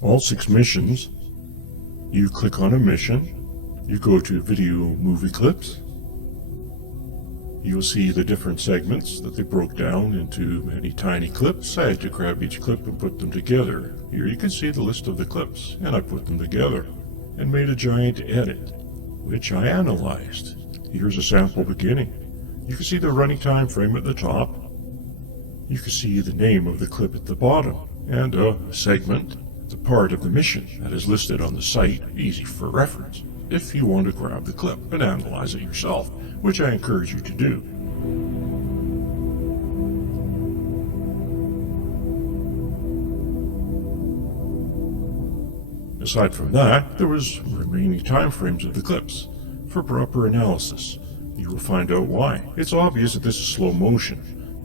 all 6 missions. You click on a mission, you go to Video Movie Clips. You'll see the different segments that they broke down into many tiny clips. I had to grab each clip and put them together. Here you can see the list of the clips, and I put them together and made a giant edit, which I analyzed. Here's a sample beginning. You can see the running time frame at the top. You can see the name of the clip at the bottom, and a segment, the part of the mission that is listed on the site, easy for reference, if you want to grab the clip and analyze it yourself, which I encourage you to do. Aside from that, there was remaining time frames of the clips. For proper analysis, you will find out why. It's obvious that this is slow motion,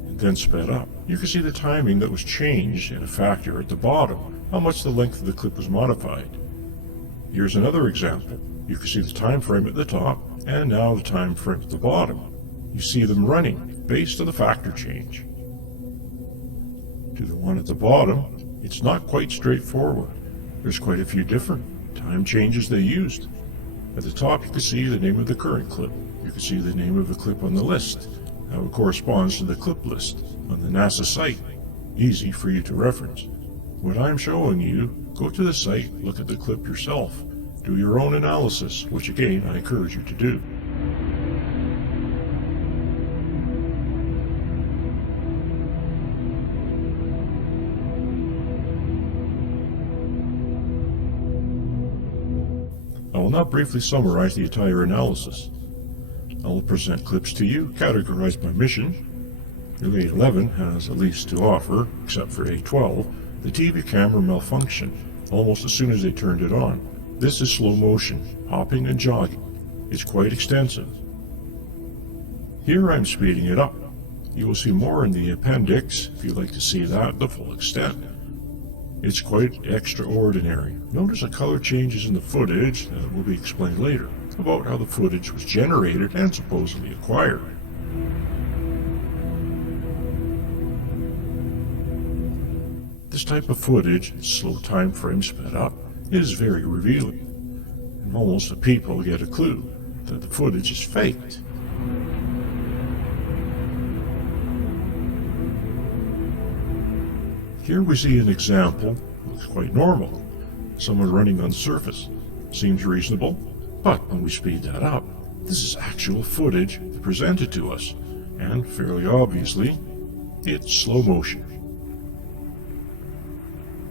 and then sped up. You can see the timing that was changed in a factor at the bottom, how much the length of the clip was modified. Here's another example. You can see the time frame at the top, and now the time frame at the bottom. You see them running based on the factor change. To the one at the bottom, it's not quite straightforward. There's quite a few different time changes they used. At the top you can see the name of the current clip. You can see the name of the clip on the list, how it corresponds to the clip list on the NASA site. Easy for you to reference. What I'm showing you, go to the site, look at the clip yourself. Do your own analysis, which again I encourage you to do. I will now briefly summarize the entire analysis. I will present clips to you, categorized by mission. Relay 11 has the least to offer, except for A12, the TV camera malfunctioned almost as soon as they turned it on. This is slow motion, hopping and jogging. It's quite extensive. Here I'm speeding it up. You will see more in the appendix if you'd like to see that the full extent. It's quite extraordinary. Notice the color changes in the footage that will be explained later about how the footage was generated and supposedly acquired. This type of footage, slow time frame sped up, is very revealing, and almost the people get a clue that the footage is faked. Here we see an example, looks quite normal. Someone running on the surface. Seems reasonable, but when we speed that up, this is actual footage presented to us, and fairly obviously, it's slow motion.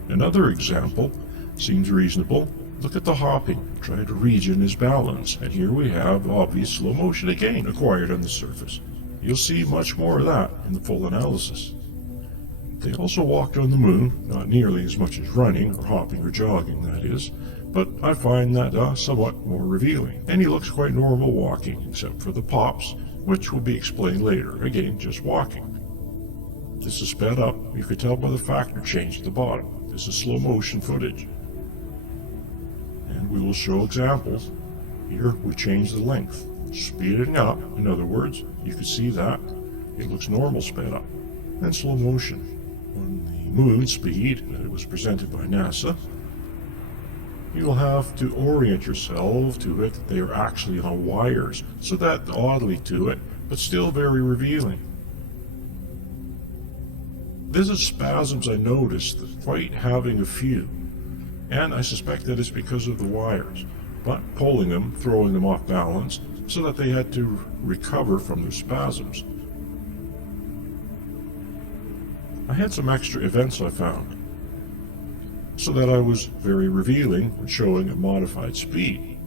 Another example seems reasonable. Look at the hopping. Try to region his balance, and here we have obvious slow motion again acquired on the surface. You'll see much more of that in the full analysis. They also walked on the moon, not nearly as much as running or hopping or jogging, that is, but I find that somewhat more revealing, and he looks quite normal walking, except for the pops, which will be explained later, again just walking. This is sped up, you can tell by the factor change at the bottom. This is slow motion footage. And we will show examples. Here we change the length, speeding up, in other words, you can see that it looks normal sped up, and slow motion. On the moon speed that it was presented by NASA, you will have to orient yourself to it. They are actually on wires, so that oddly to it, but still very revealing. This is spasms I noticed, quite having a few, and I suspect that it's because of the wires, but pulling them, throwing them off balance, so that they had to recover from their spasms. I had some extra events I found, so that I was very revealing when showing a modified speed.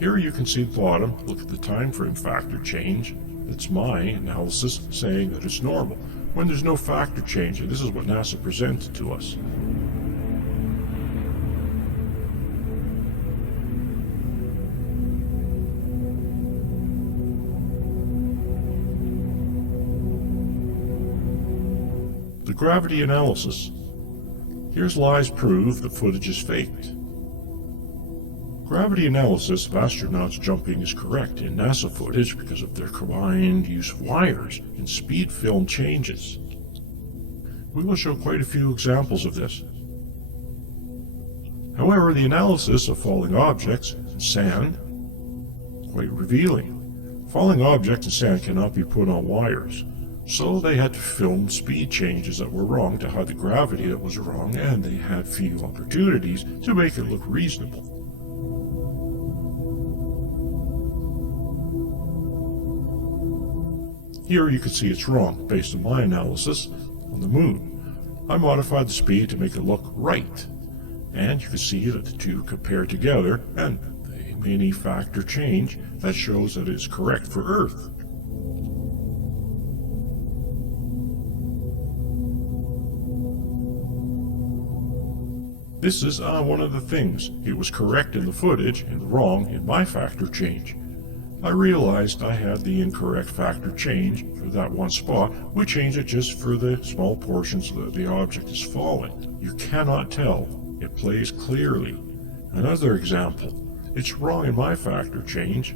Here you can see the bottom, look at the time frame factor change. That's my analysis saying that it's normal, when there's no factor change, and this is what NASA presented to us. The gravity analysis. Here's lies prove the footage is faked. Gravity analysis of astronauts jumping is correct in NASA footage because of their combined use of wires and speed film changes. We will show quite a few examples of this. However, the analysis of falling objects and sand quite revealing. Falling objects and sand cannot be put on wires, so they had to film speed changes that were wrong to hide the gravity that was wrong, and they had few opportunities to make it look reasonable. Here you can see it's wrong based on my analysis on the moon. I modified the speed to make it look right, and you can see that the two compare together, and the mini factor change that shows that it is correct for Earth. This is one of the things. It was correct in the footage and wrong in my factor change. I realized I had the incorrect factor change for that one spot. We changed it just for the small portions that the object is falling. You cannot tell. It plays clearly. Another example. It's wrong in my factor change.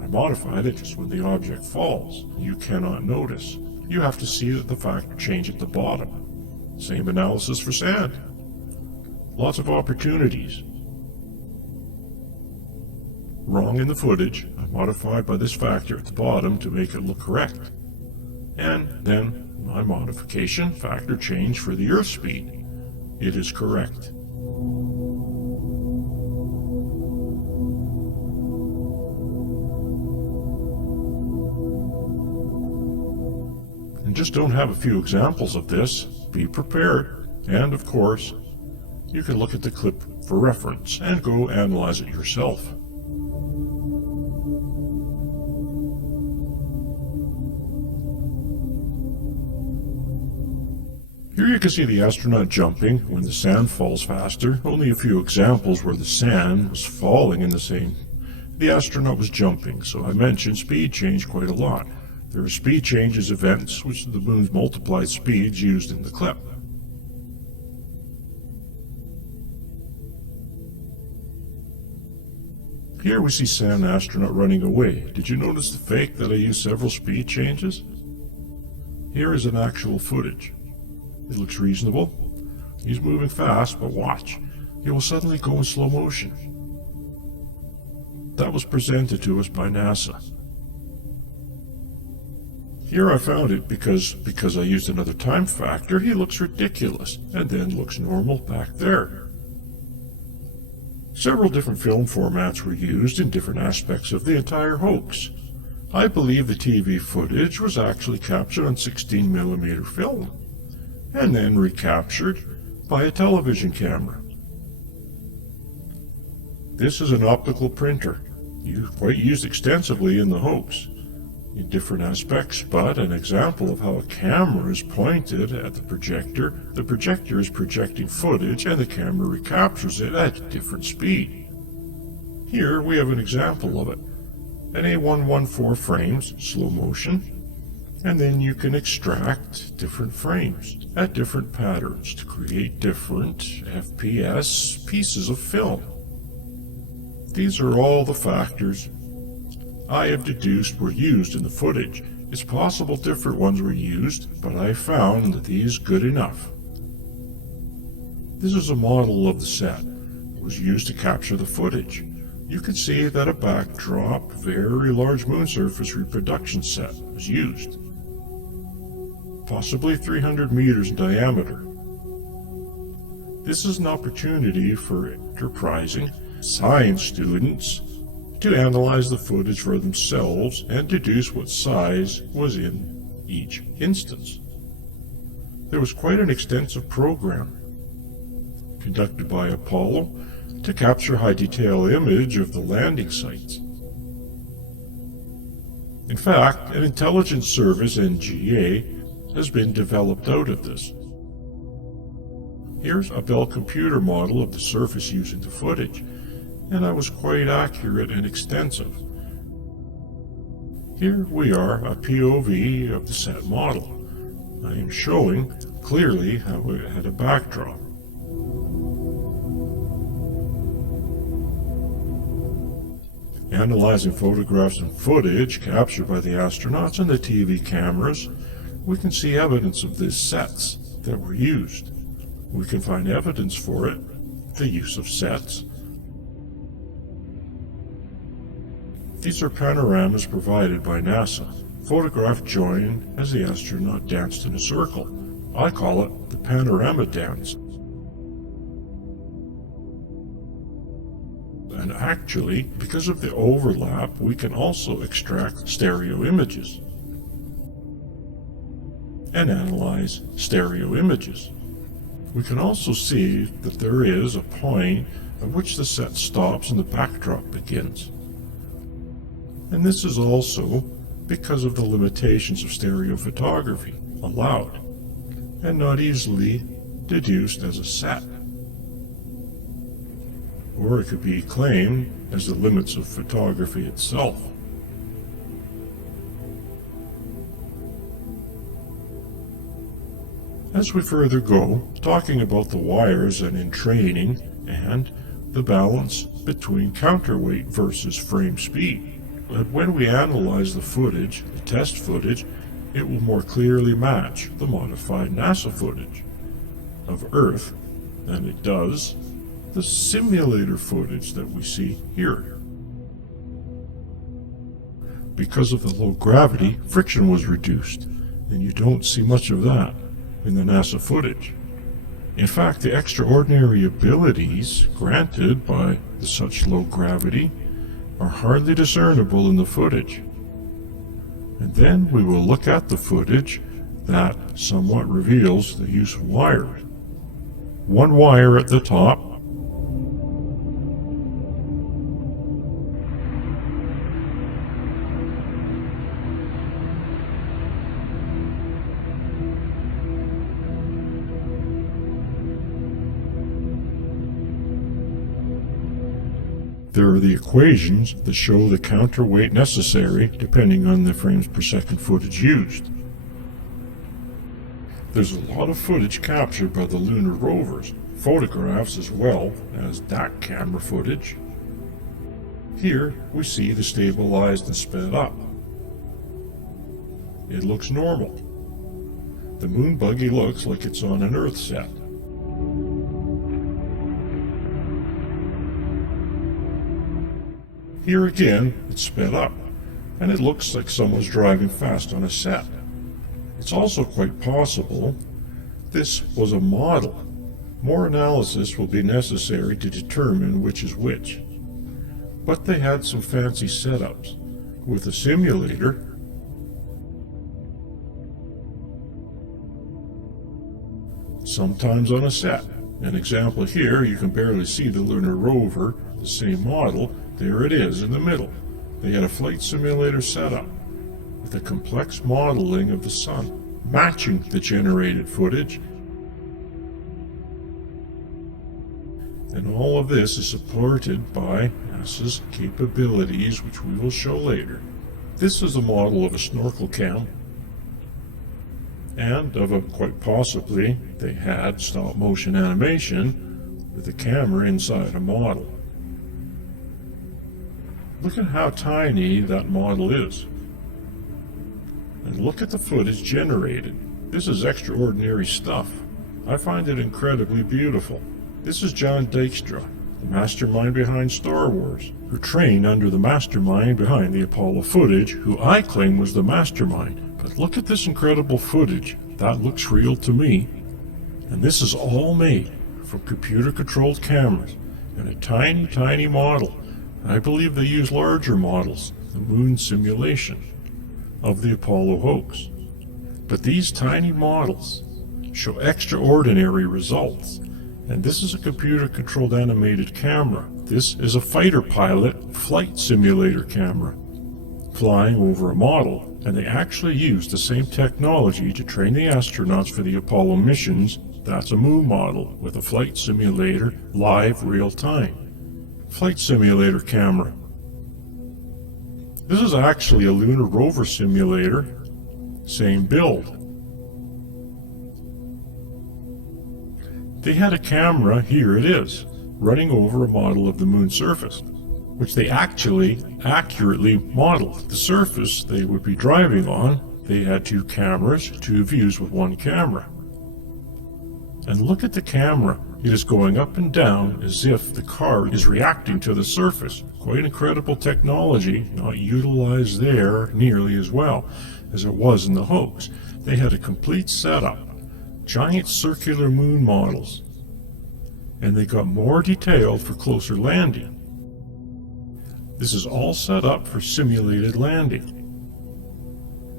I modified it just when the object falls. You cannot notice. You have to see that the factor change at the bottom. Same analysis for sand. Lots of opportunities. Wrong in the footage. I modified by this factor at the bottom to make it look correct. And then my modification factor change for the Earth speed. It is correct. And just don't have a few examples of this. Be prepared. And of course, you can look at the clip for reference and go analyze it yourself. Here you can see the astronaut jumping when the sand falls faster. Only a few examples where the sand was falling in the same. The astronaut was jumping, so I mentioned speed change quite a lot. There are speed changes events, which are the moon's multiplied speeds used in the clip. Here we see sand astronaut running away. Did you notice the fake that I used several speed changes? Here is an actual footage. It looks reasonable. He's moving fast, but watch. He will suddenly go in slow motion. That was presented to us by NASA. Here I found it because I used another time factor, he looks ridiculous, and then looks normal back there. Several different film formats were used in different aspects of the entire hoax. I believe the TV footage was actually captured on 16mm film, and then recaptured by a television camera. This is an optical printer, quite used extensively in the hoax, in different aspects, but an example of how a camera is pointed at the projector is projecting footage, and the camera recaptures it at a different speed. Here we have an example of it. An A114 frames, slow motion, and then you can extract different frames at different patterns to create different FPS pieces of film. These are all the factors I have deduced were used in the footage. It's possible different ones were used, but I found that these good enough. This is a model of the set. It was used to capture the footage. You can see that a backdrop, very large moon surface reproduction set was used. Possibly 300 meters in diameter. This is an opportunity for enterprising science students to analyze the footage for themselves and deduce what size was in each instance. There was quite an extensive program conducted by Apollo to capture high-detail image of the landing sites. In fact, an intelligence service, NGA, has been developed out of this. Here's a Bell computer model of the surface using the footage, and I was quite accurate and extensive. Here we are, a POV of the set model. I am showing clearly how it had a backdrop. Analyzing photographs and footage captured by the astronauts and the TV cameras, we can see evidence of these sets that were used. We can find evidence for it the use of sets. These are panoramas provided by NASA, photographed joined as the astronaut danced in a circle. I call it the panorama dance. And actually, because of the overlap, we can also extract stereo images and analyze stereo images. We can also see that there is a point at which the set stops and the backdrop begins. And this is also because of the limitations of stereo photography allowed and not easily deduced as a set. Or it could be claimed as the limits of photography itself. As we further go, talking about the wires and in training, and the balance between counterweight versus frame speed. And when we analyze the footage, the test footage, it will more clearly match the modified NASA footage of Earth than it does the simulator footage that we see here. Because of the low gravity, friction was reduced, and you don't see much of that in the NASA footage. In fact, the extraordinary abilities granted by such low gravity are hardly discernible in the footage. And then we will look at the footage that somewhat reveals the use of wires. One wire at the top, there are the equations that show the counterweight necessary depending on the frames per second footage used. There's a lot of footage captured by the lunar rovers, photographs as well as DAC camera footage. Here we see the stabilized and sped up. It looks normal. The moon buggy looks like it's on an Earth set. Here again, it's sped up, and it looks like someone's driving fast on a set. It's also quite possible this was a model. More analysis will be necessary to determine which is which. But they had some fancy setups with a simulator sometimes on a set. An example here, you can barely see the lunar rover, the same model. There it is in the middle. They had a flight simulator setup with a complex modeling of the sun, matching the generated footage. And all of this is supported by NASA's capabilities, which we will show later. This is a model of a snorkel cam, and of a, quite possibly, they had stop motion animation with the camera inside a model. Look at how tiny that model is. And look at the footage generated. This is extraordinary stuff. I find it incredibly beautiful. This is John Dykstra, the mastermind behind Star Wars, who trained under the mastermind behind the Apollo footage, who I claim was the mastermind. But look at this incredible footage. That looks real to me. And this is all made from computer-controlled cameras and a tiny, tiny model. I believe they use larger models, the moon simulation of the Apollo hoax. But these tiny models show extraordinary results. And this is a computer-controlled animated camera. This is a fighter pilot flight simulator camera flying over a model. And they actually used the same technology to train the astronauts for the Apollo missions. That's a moon model with a flight simulator, live, real-time. Flight simulator camera. This is actually a lunar rover simulator, same build. They had a camera, here it is, running over a model of the moon's surface, which they actually accurately modeled. The surface they would be driving on, they had two cameras, two views with one camera. And look at the camera. It is going up and down as if the car is reacting to the surface. Quite incredible technology, not utilized there nearly as well as it was in the hoax. They had a complete setup, giant circular moon models, and they got more detailed for closer landing. This is all set up for simulated landing.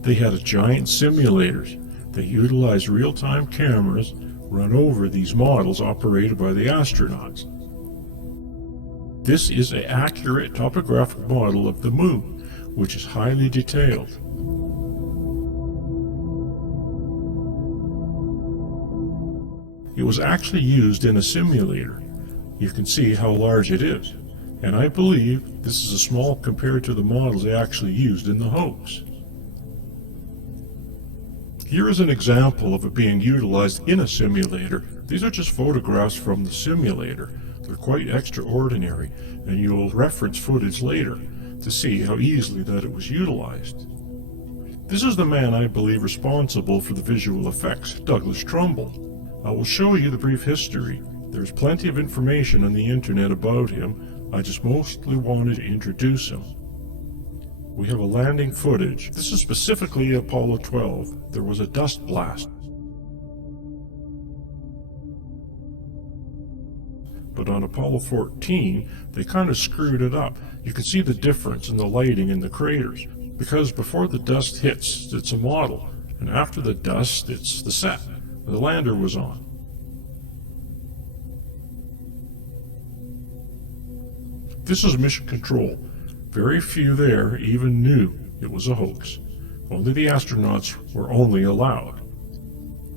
They had a giant simulators that utilized real-time cameras run over these models operated by the astronauts. This is an accurate topographic model of the moon, which is highly detailed. It was actually used in a simulator. You can see how large it is, and I believe this is a small compared to the models they actually used in the hoax. Here is an example of it being utilized in a simulator. These are just photographs from the simulator. They're quite extraordinary, and you'll reference footage later to see how easily that it was utilized. This is the man I believe responsible for the visual effects, Douglas Trumbull. I will show you the brief history. There's plenty of information on the internet about him. I just mostly wanted to introduce him. We have a landing footage. This is specifically Apollo 12. There was a dust blast. But on Apollo 14, they kind of screwed it up. You can see the difference in the lighting in the craters. Because before the dust hits, it's a model. And after the dust, it's the set the lander was on. This is mission control. Very few there even knew it was a hoax. Only the astronauts were allowed.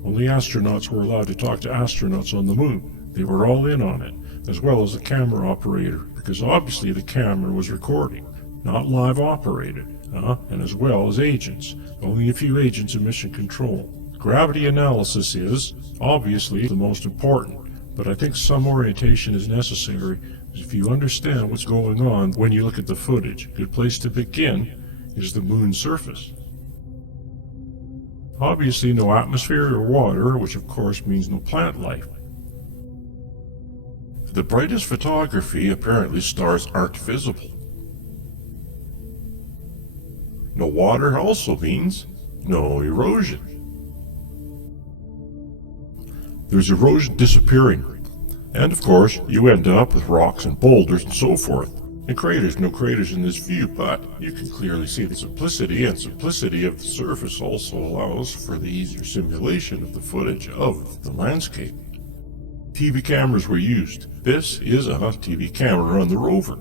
Only astronauts were allowed to talk to astronauts on the moon. They were all in on it, as well as the camera operator, because obviously the camera was recording, not live operated, and as well as agents. Only a few agents in mission control. Gravity analysis is obviously the most important, but I think some orientation is necessary if you understand what's going on when you look at the footage. A good place to begin is the moon's surface. Obviously no atmosphere or water, which of course means no plant life. For the brightest photography, apparently stars aren't visible. No water also means no erosion. There's erosion disappearing. And of course, you end up with rocks and boulders and so forth. And craters, no craters in this view, but you can clearly see the simplicity, and simplicity of the surface also allows for the easier simulation of the footage of the landscape. TV cameras were used. This is a TV camera on the rover.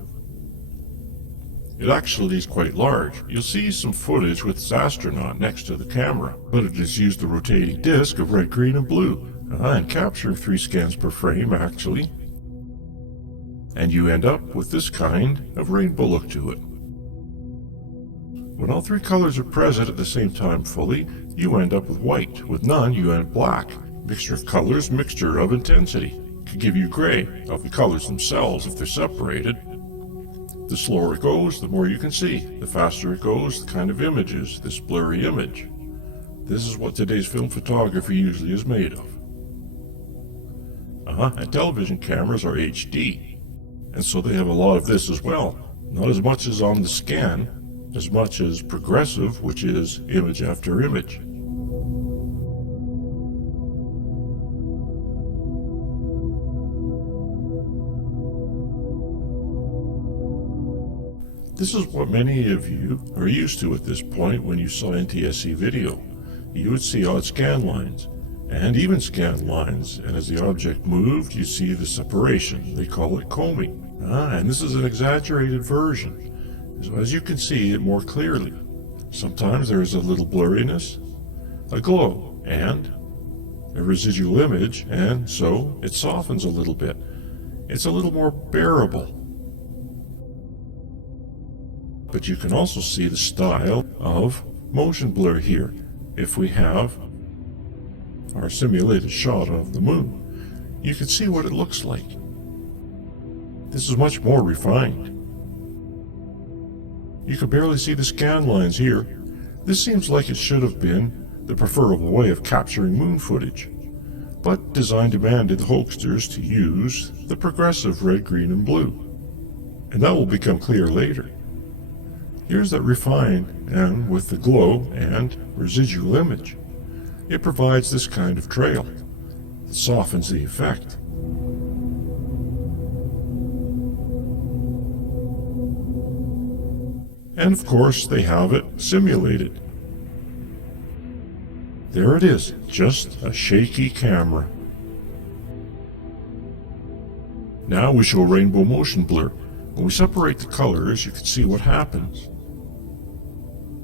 It actually is quite large. You'll see some footage with this astronaut next to the camera, but it has used the rotating disc of red, green, and blue. And capturing 3 scans per frame, actually. And you end up with this kind of rainbow look to it. When all 3 colors are present at the same time fully, you end up with white. With none, you end black. Mixture of colors, mixture of intensity. Could give you gray of the colors themselves if they're separated. The slower it goes, the more you can see. The faster it goes, the kind of images, this blurry image. This is what today's film photography usually is made of. And television cameras are HD, and so they have a lot of this as well. Not as much as on the scan, as much as progressive, which is image after image. This is what many of you are used to at this point when you saw NTSC video. You would see odd scan lines, and even scan lines, and as the object moved, you see the separation. They call it combing. And this is an exaggerated version, so as you can see it more clearly. Sometimes there is a little blurriness, a glow, and a residual image, and so it softens a little bit. It's a little more bearable. But you can also see the style of motion blur here. If we have our simulated shot of the moon, you can see what it looks like. This is much more refined. You can barely see the scan lines here. This seems like it should have been the preferable way of capturing moon footage. but design demanded the hoaxers to use the progressive red, green, and blue. And that will become clear later. Here's that refined and with the glow and residual image. It provides this kind of trail that softens the effect. And of course, they have it simulated. There it is, just a shaky camera. Now we show rainbow motion blur. When we separate the colors, you can see what happens.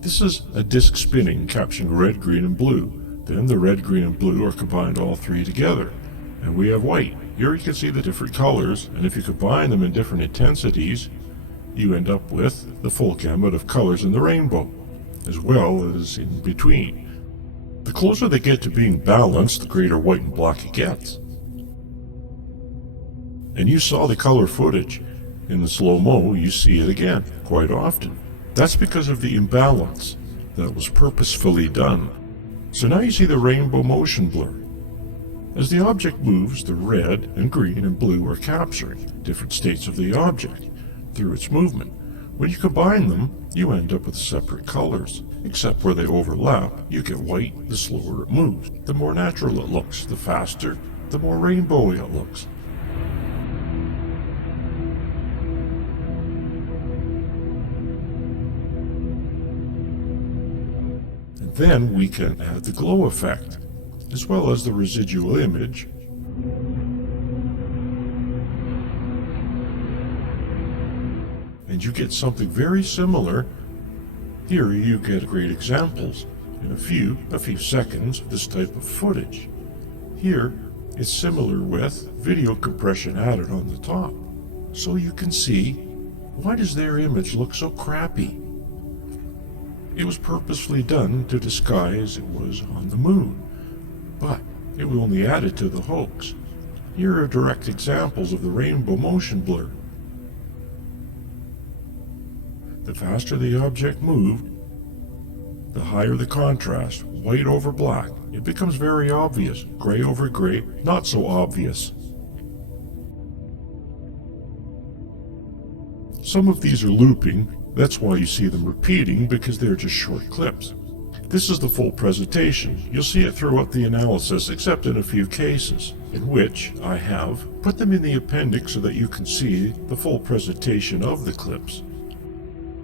This is a disc spinning, capturing red, green, and blue. Then the red, green, and blue are combined all three together. And we have white. Here you can see the different colors, and if you combine them in different intensities, you end up with the full gamut of colors in the rainbow, as well as in between. The closer they get to being balanced, the greater white and black it gets. And you saw the color footage. In the slow-mo, you see it again, quite often. That's because of the imbalance that was purposefully done. So now you see the rainbow motion blur. As the object moves, the red and green and blue are capturing different states of the object through its movement. When you combine them, you end up with separate colors. Except where they overlap, you get white the slower it moves. The more natural it looks, the faster, the more rainbowy it looks. And then we can add the glow effect, as well as the residual image. And you get something very similar. Here you get great examples in a few seconds of this type of footage. Here it's similar with video compression added on the top. So you can see, why does their image look so crappy? It was purposefully done to disguise it was on the moon, but it was only added to the hoax. Here are direct examples of the rainbow motion blur. The faster the object moved, the higher the contrast, white over black. It becomes very obvious. Gray over gray, not so obvious. Some of these are looping. That's why you see them repeating, because they're just short clips. This is the full presentation. You'll see it throughout the analysis, except in a few cases, in which I have put them in the appendix so that you can see the full presentation of the clips.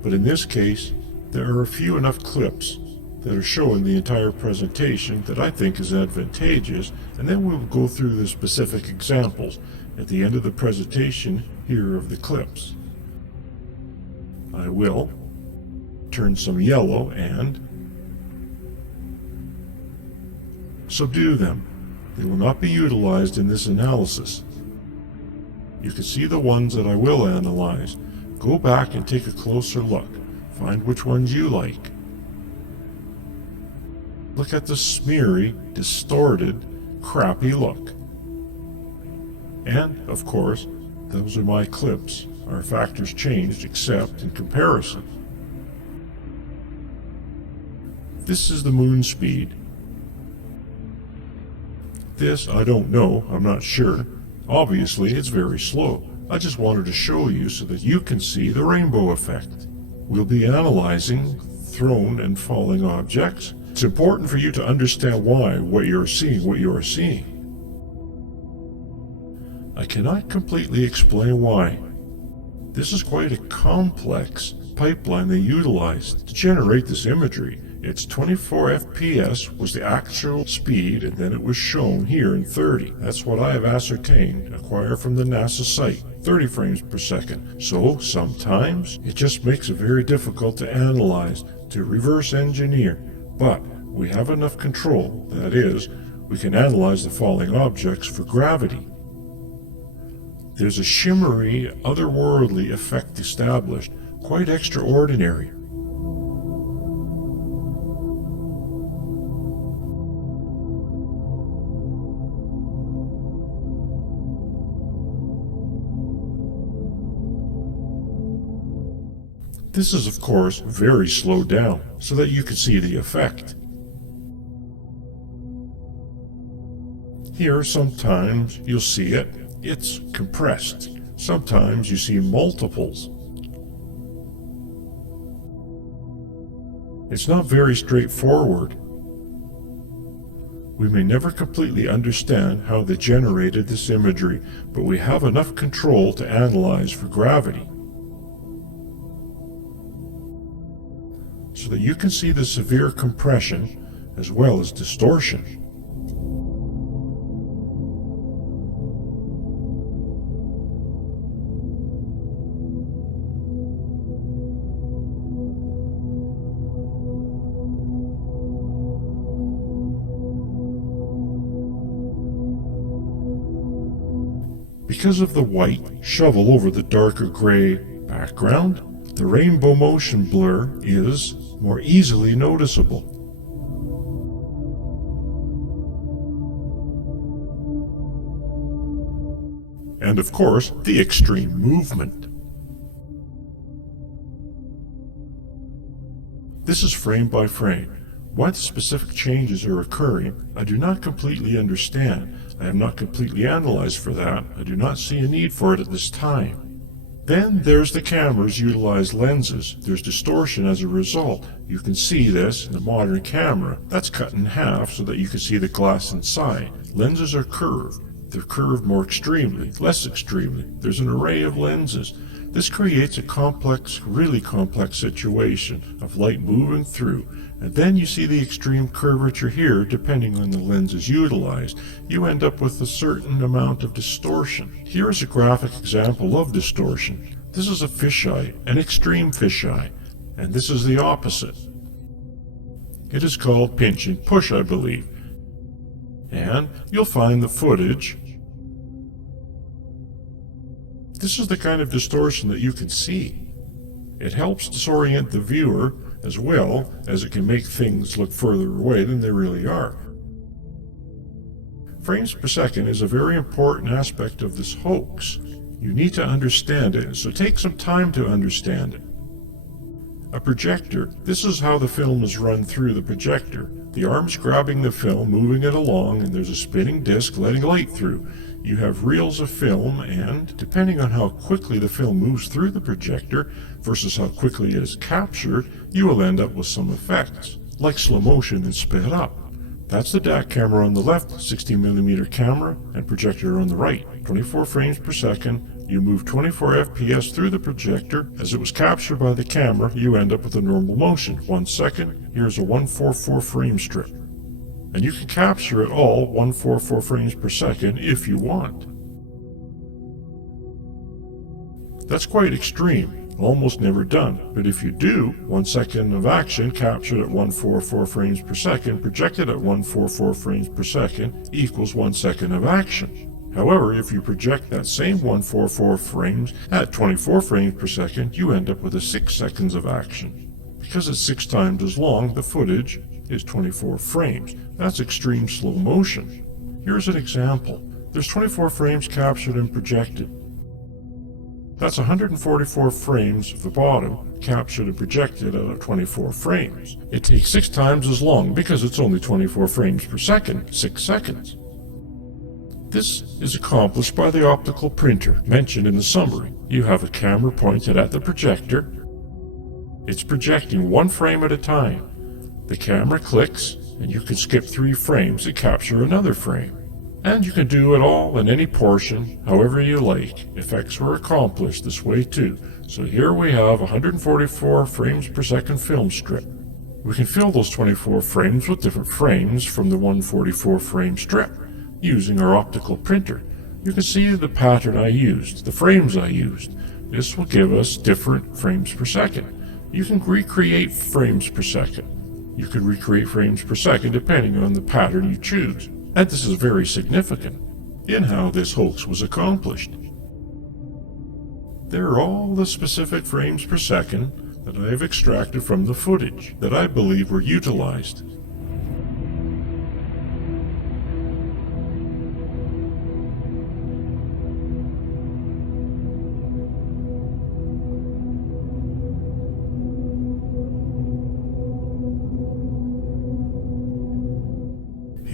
But in this case, there are a few enough clips that are showing the entire presentation that I think is advantageous, and then we'll go through the specific examples at the end of the presentation here of the clips. I will turn some yellow and subdue them. They will not be utilized in this analysis. You can see the ones that I will analyze. Go back and take a closer look. Find which ones you like. Look at the smeary, distorted, crappy look. And, of course, those are my clips. Our factors changed except in comparison. This is the moon speed. This, I don't know, I'm not sure. Obviously, it's very slow. I just wanted to show you so that you can see the rainbow effect. We'll be analyzing thrown and falling objects. It's important for you to understand why what you are seeing. I cannot completely explain why. This is quite a complex pipeline they utilized to generate this imagery. It's 24 FPS was the actual speed, and then it was shown here in 30. That's what I have ascertained, acquired from the NASA site, 30 frames per second. So sometimes it just makes it very difficult to analyze, to reverse engineer. But we have enough control, that is, we can analyze the falling objects for gravity. There's a shimmery, otherworldly effect established, quite extraordinary. This is, of course, very slowed down so that you can see the effect. Here, sometimes you'll see it. It's compressed. Sometimes you see multiples. It's not very straightforward. We may never completely understand how they generated this imagery, but we have enough control to analyze for gravity, so that you can see the severe compression as well as distortion. Because of the white shovel over the darker gray background, the rainbow motion blur is more easily noticeable. And of course, the extreme movement. This is frame by frame. Why the specific changes are occurring, I do not completely understand. I have not completely analyzed for that. I do not see a need for it at this time. Then there's the camera's utilized lenses. There's distortion as a result. You can see this in the modern camera. That's cut in half so that you can see the glass inside. Lenses are curved. They're curved more extremely, less extremely. There's an array of lenses. This creates a complex, really complex situation of light moving through. And then you see the extreme curvature here depending on the lenses utilized. You end up with a certain amount of distortion. Here is a graphic example of distortion. This is a fisheye, an extreme fisheye, and this is the opposite. It is called pinch and push, I believe. And you'll find the footage. This is the kind of distortion that you can see. It helps disorient the viewer as well as it can make things look further away than they really are. Frames per second is a very important aspect of this hoax. You need to understand it, so take some time to understand it. A projector, this is how the film is run through the projector. The arm's grabbing the film, moving it along, and there's a spinning disc letting light through. You have reels of film, and depending on how quickly the film moves through the projector versus how quickly it is captured, you will end up with some effects, like slow motion and sped up. That's the DAC camera on the left, 16mm camera, and projector on the right, 24 frames per second. You move 24 FPS through the projector. As it was captured by the camera, you end up with a normal motion. 1 second, here's a 144 frame strip. And you can capture it all 144 frames per second if you want. That's quite extreme, almost never done, but if you do, 1 second of action captured at 144 frames per second, projected at 144 frames per second equals 1 second of action. However, if you project that same 144 frames at 24 frames per second, you end up with a 6 seconds of action. Because it's 6 times as long, the footage is 24 frames. That's extreme slow motion. Here's an example. There's 24 frames captured and projected. That's 144 frames of the bottom captured and projected out of 24 frames. It takes 6 times as long because it's only 24 frames per second, 6 seconds. This is accomplished by the optical printer mentioned in the summary. You have a camera pointed at the projector. It's projecting 1 frame at a time. The camera clicks, and you can skip 3 frames to capture another frame. And you can do it all in any portion, however you like. Effects were accomplished this way too. So here we have 144 frames per second film strip. We can fill those 24 frames with different frames from the 144 frame strip using our optical printer. You can see the pattern I used, the frames I used. This will give us different frames per second. You can recreate frames per second. You can recreate frames per second depending on the pattern you choose. And this is very significant in how this hoax was accomplished. There are all the specific frames per second that I have extracted from the footage that I believe were utilized.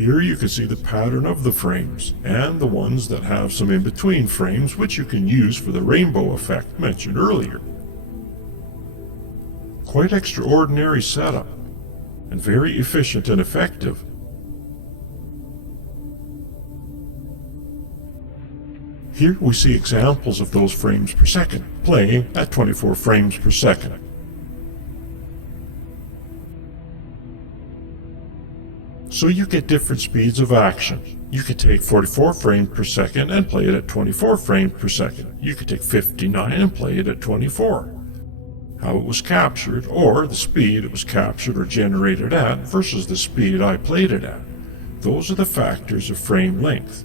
Here you can see the pattern of the frames, and the ones that have some in-between frames which you can use for the rainbow effect mentioned earlier. Quite extraordinary setup, and very efficient and effective. Here we see examples of those frames per second, playing at 24 frames per second. So you get different speeds of action. You could take 44 frames per second and play it at 24 frames per second. You could take 59 and play it at 24. How it was captured, or the speed it was captured or generated at versus the speed I played it at. Those are the factors of frame length.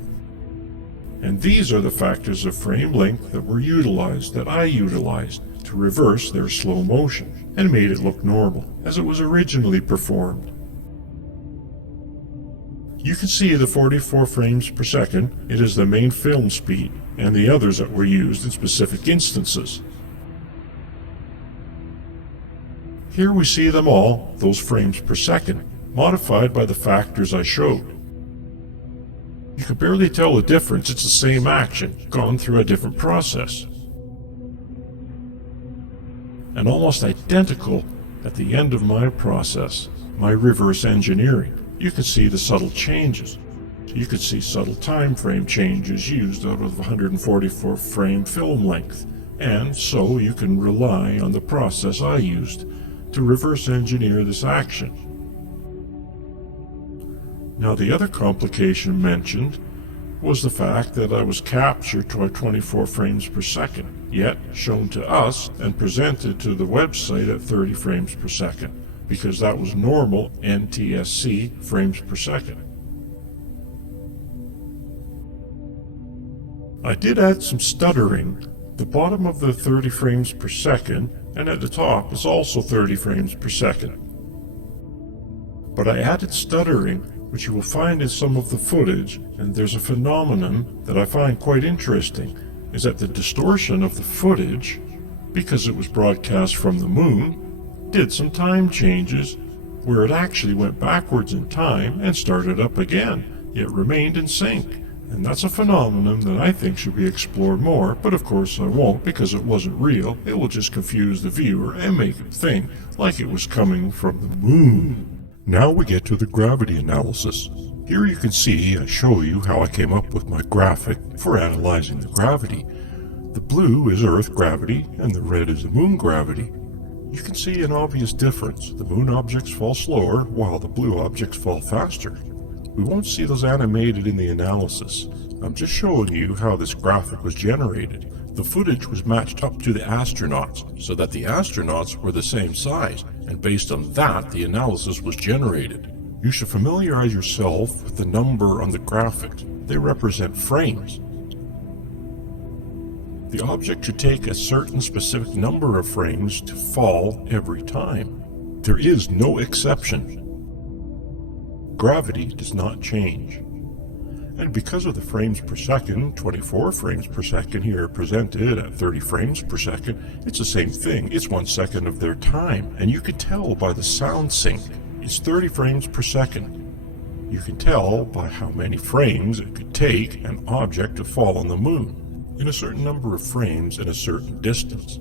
And these are the factors of frame length that were utilized, that I utilized, to reverse their slow motion, and made it look normal, as it was originally performed. You can see the 44 frames per second, it is the main film speed, and the others that were used in specific instances. Here we see them all, those frames per second, modified by the factors I showed. You can barely tell the difference, it's the same action, gone through a different process. And almost identical at the end of my process, my reverse engineering. You can see the subtle changes. You could see subtle time frame changes used out of 144 frame film length, and so you can rely on the process I used to reverse engineer this action. Now the other complication mentioned was the fact that I was captured to 24 frames per second, yet shown to us and presented to the website at 30 frames per second, because that was normal NTSC frames per second. I did add some stuttering. The bottom of the 30 frames per second and at the top is also 30 frames per second. But I added stuttering, which you will find in some of the footage, and there's a phenomenon that I find quite interesting, is that the distortion of the footage, because it was broadcast from the moon, did some time changes where it actually went backwards in time and started up again, yet remained in sync. And that's a phenomenon that I think should be explored more, but of course I won't because it wasn't real. It will just confuse the viewer and make it think like it was coming from the moon. Now we get to the gravity analysis. Here you can see I show you how I came up with my graphic for analyzing the gravity. The blue is Earth gravity and the red is the moon gravity. You can see an obvious difference. The moon objects fall slower while the blue objects fall faster. We won't see those animated in the analysis. I'm just showing you how this graphic was generated. The footage was matched up to the astronauts so that the astronauts were the same size, and based on that the analysis was generated. You should familiarize yourself with the number on the graphic. They represent frames. The object should take a certain specific number of frames to fall every time. There is no exception. Gravity does not change. And because of the frames per second, 24 frames per second here presented at 30 frames per second, it's the same thing. It's 1 second of their time. And you can tell by the sound sync. It's 30 frames per second. You can tell by how many frames it could take an object to fall on the moon in a certain number of frames in a certain distance.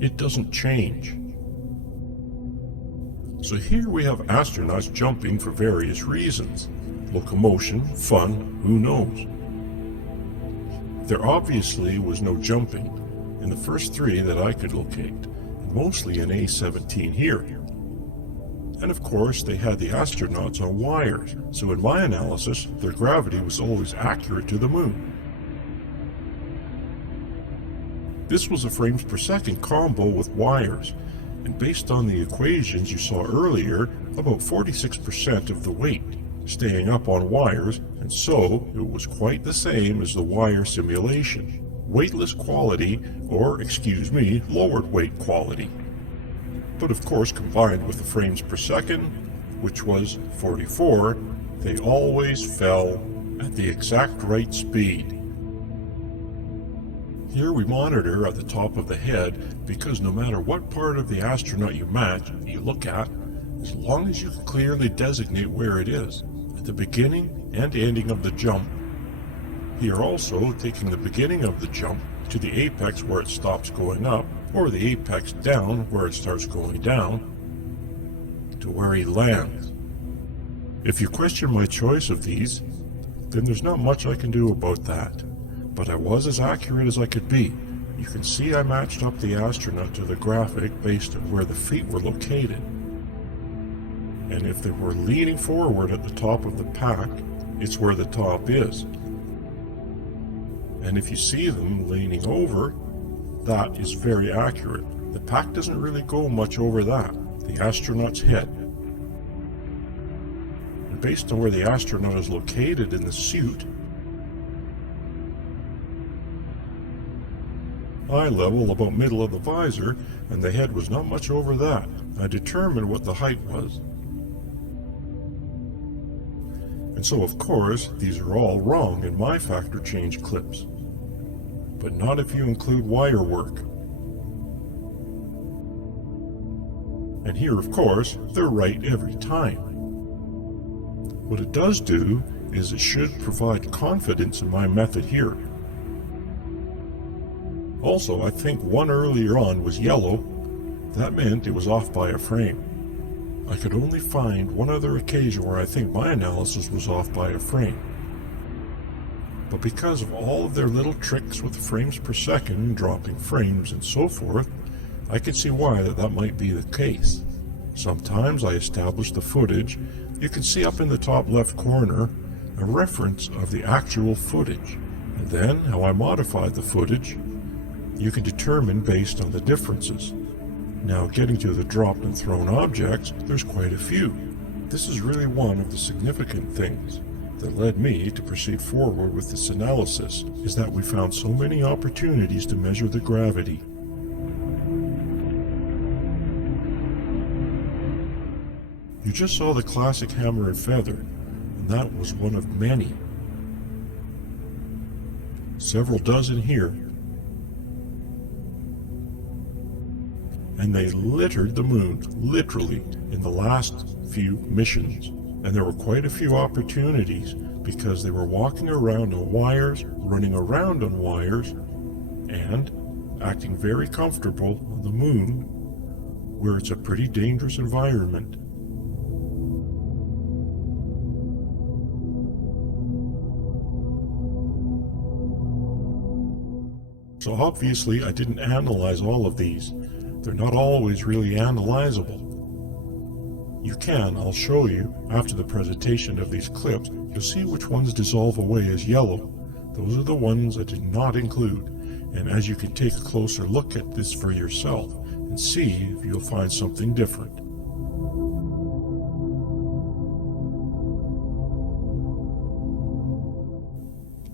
It doesn't change. So here we have astronauts jumping for various reasons. Locomotion, fun, who knows. There obviously was no jumping in the first three that I could locate, mostly in A17 here. And of course they had the astronauts on wires, so in my analysis their gravity was always accurate to the moon. This was a frames per second combo with wires. And based on the equations you saw earlier, about 46% of the weight staying up on wires, and so it was quite the same as the wire simulation. Weightless quality, or lowered weight quality. But of course combined with the frames per second, which was 44, they always fell at the exact right speed. Here we monitor at the top of the head because no matter what part of the astronaut you look at, as long as you can clearly designate where it is, at the beginning and ending of the jump. Here also, taking the beginning of the jump to the apex where it stops going up, or the apex down where it starts going down, to where he lands. If you question my choice of these, then there's not much I can do about that. But I was as accurate as I could be. You can see I matched up the astronaut to the graphic based on where the feet were located. And if they were leaning forward at the top of the pack, it's where the top is. And if you see them leaning over, that is very accurate. The pack doesn't really go much over that, the astronaut's head. And based on where the astronaut is located in the suit, eye level about middle of the visor, and the head was not much over that. I determined what the height was. And so of course, these are all wrong in my factor change clips. But not if you include wire work. And here of course, they're right every time. What it does do is it should provide confidence in my method here. Also, I think one earlier on was yellow. That meant it was off by a frame. I could only find one other occasion where I think my analysis was off by a frame. But because of all of their little tricks with frames per second, dropping frames and so forth, I can see why that might be the case. Sometimes I establish the footage. You can see up in the top left corner a reference of the actual footage, and then how I modified the footage. You can determine based on the differences. Now, getting to the dropped and thrown objects, there's quite a few. This is really one of the significant things that led me to proceed forward with this analysis, is that we found so many opportunities to measure the gravity. You just saw the classic hammer and feather, and that was one of many. Several dozen here. And they littered the moon, literally, in the last few missions. And there were quite a few opportunities because they were walking around on wires, running around on wires, and acting very comfortable on the moon, where it's a pretty dangerous environment. So obviously I didn't analyze all of these. They're not always really analyzable. You can, I'll show you, after the presentation of these clips, you'll see which ones dissolve away as yellow. Those are the ones I did not include. And as you can take a closer look at this for yourself and see if you'll find something different.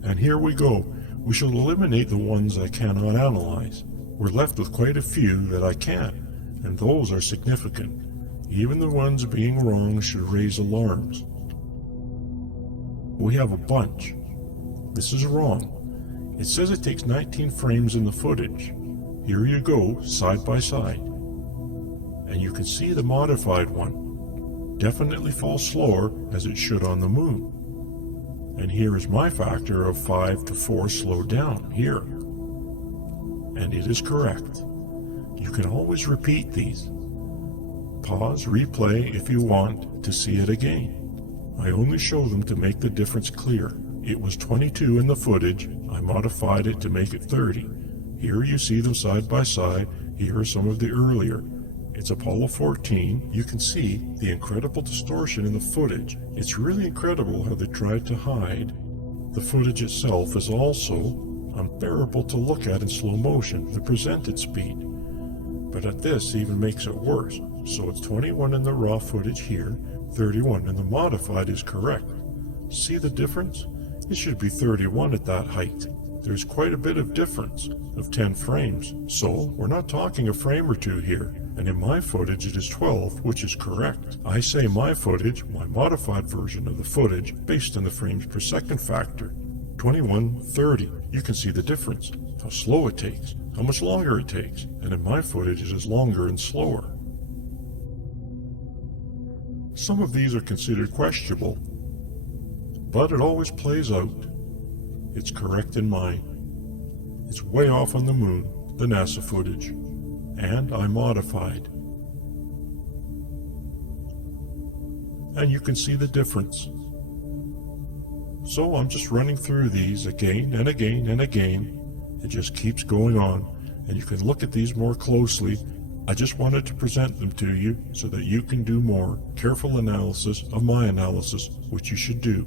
And here we go. We shall eliminate the ones I cannot analyze. We're left with quite a few that I can, and those are significant. Even the ones being wrong should raise alarms. We have a bunch. This is wrong. It says it takes 19 frames in the footage. Here you go, side by side. And you can see the modified one. Definitely falls slower as it should on the moon. And here is my factor of 5 to 4 slowed down here. And it is correct. You can always repeat these. Pause, replay if you want to see it again. I only show them to make the difference clear. It was 22 in the footage. I modified it to make it 30. Here you see them side by side. Here are some of the earlier. It's Apollo 14. You can see the incredible distortion in the footage. It's really incredible how they tried to hide. The footage itself is also unbearable to look at in slow motion, the presented speed. But at this even makes it worse. So it's 21 in the raw footage here, 31 in the modified is correct. See the difference? It should be 31 at that height. There's quite a bit of difference of 10 frames. So we're not talking a frame or two here. And in my footage it is 12, which is correct. I say my footage, my modified version of the footage, based on the frames per second factor. 21, 30. You can see the difference. How slow it takes, how much longer it takes. And in my footage it is longer and slower. Some of these are considered questionable. But it always plays out. It's correct in mine. It's way off on the moon, the NASA footage, and I modified. And you can see the difference. So I'm just running through these again and again and again. It just keeps going on, and you can look at these more closely. I just wanted to present them to you so that you can do more careful analysis of my analysis, which you should do.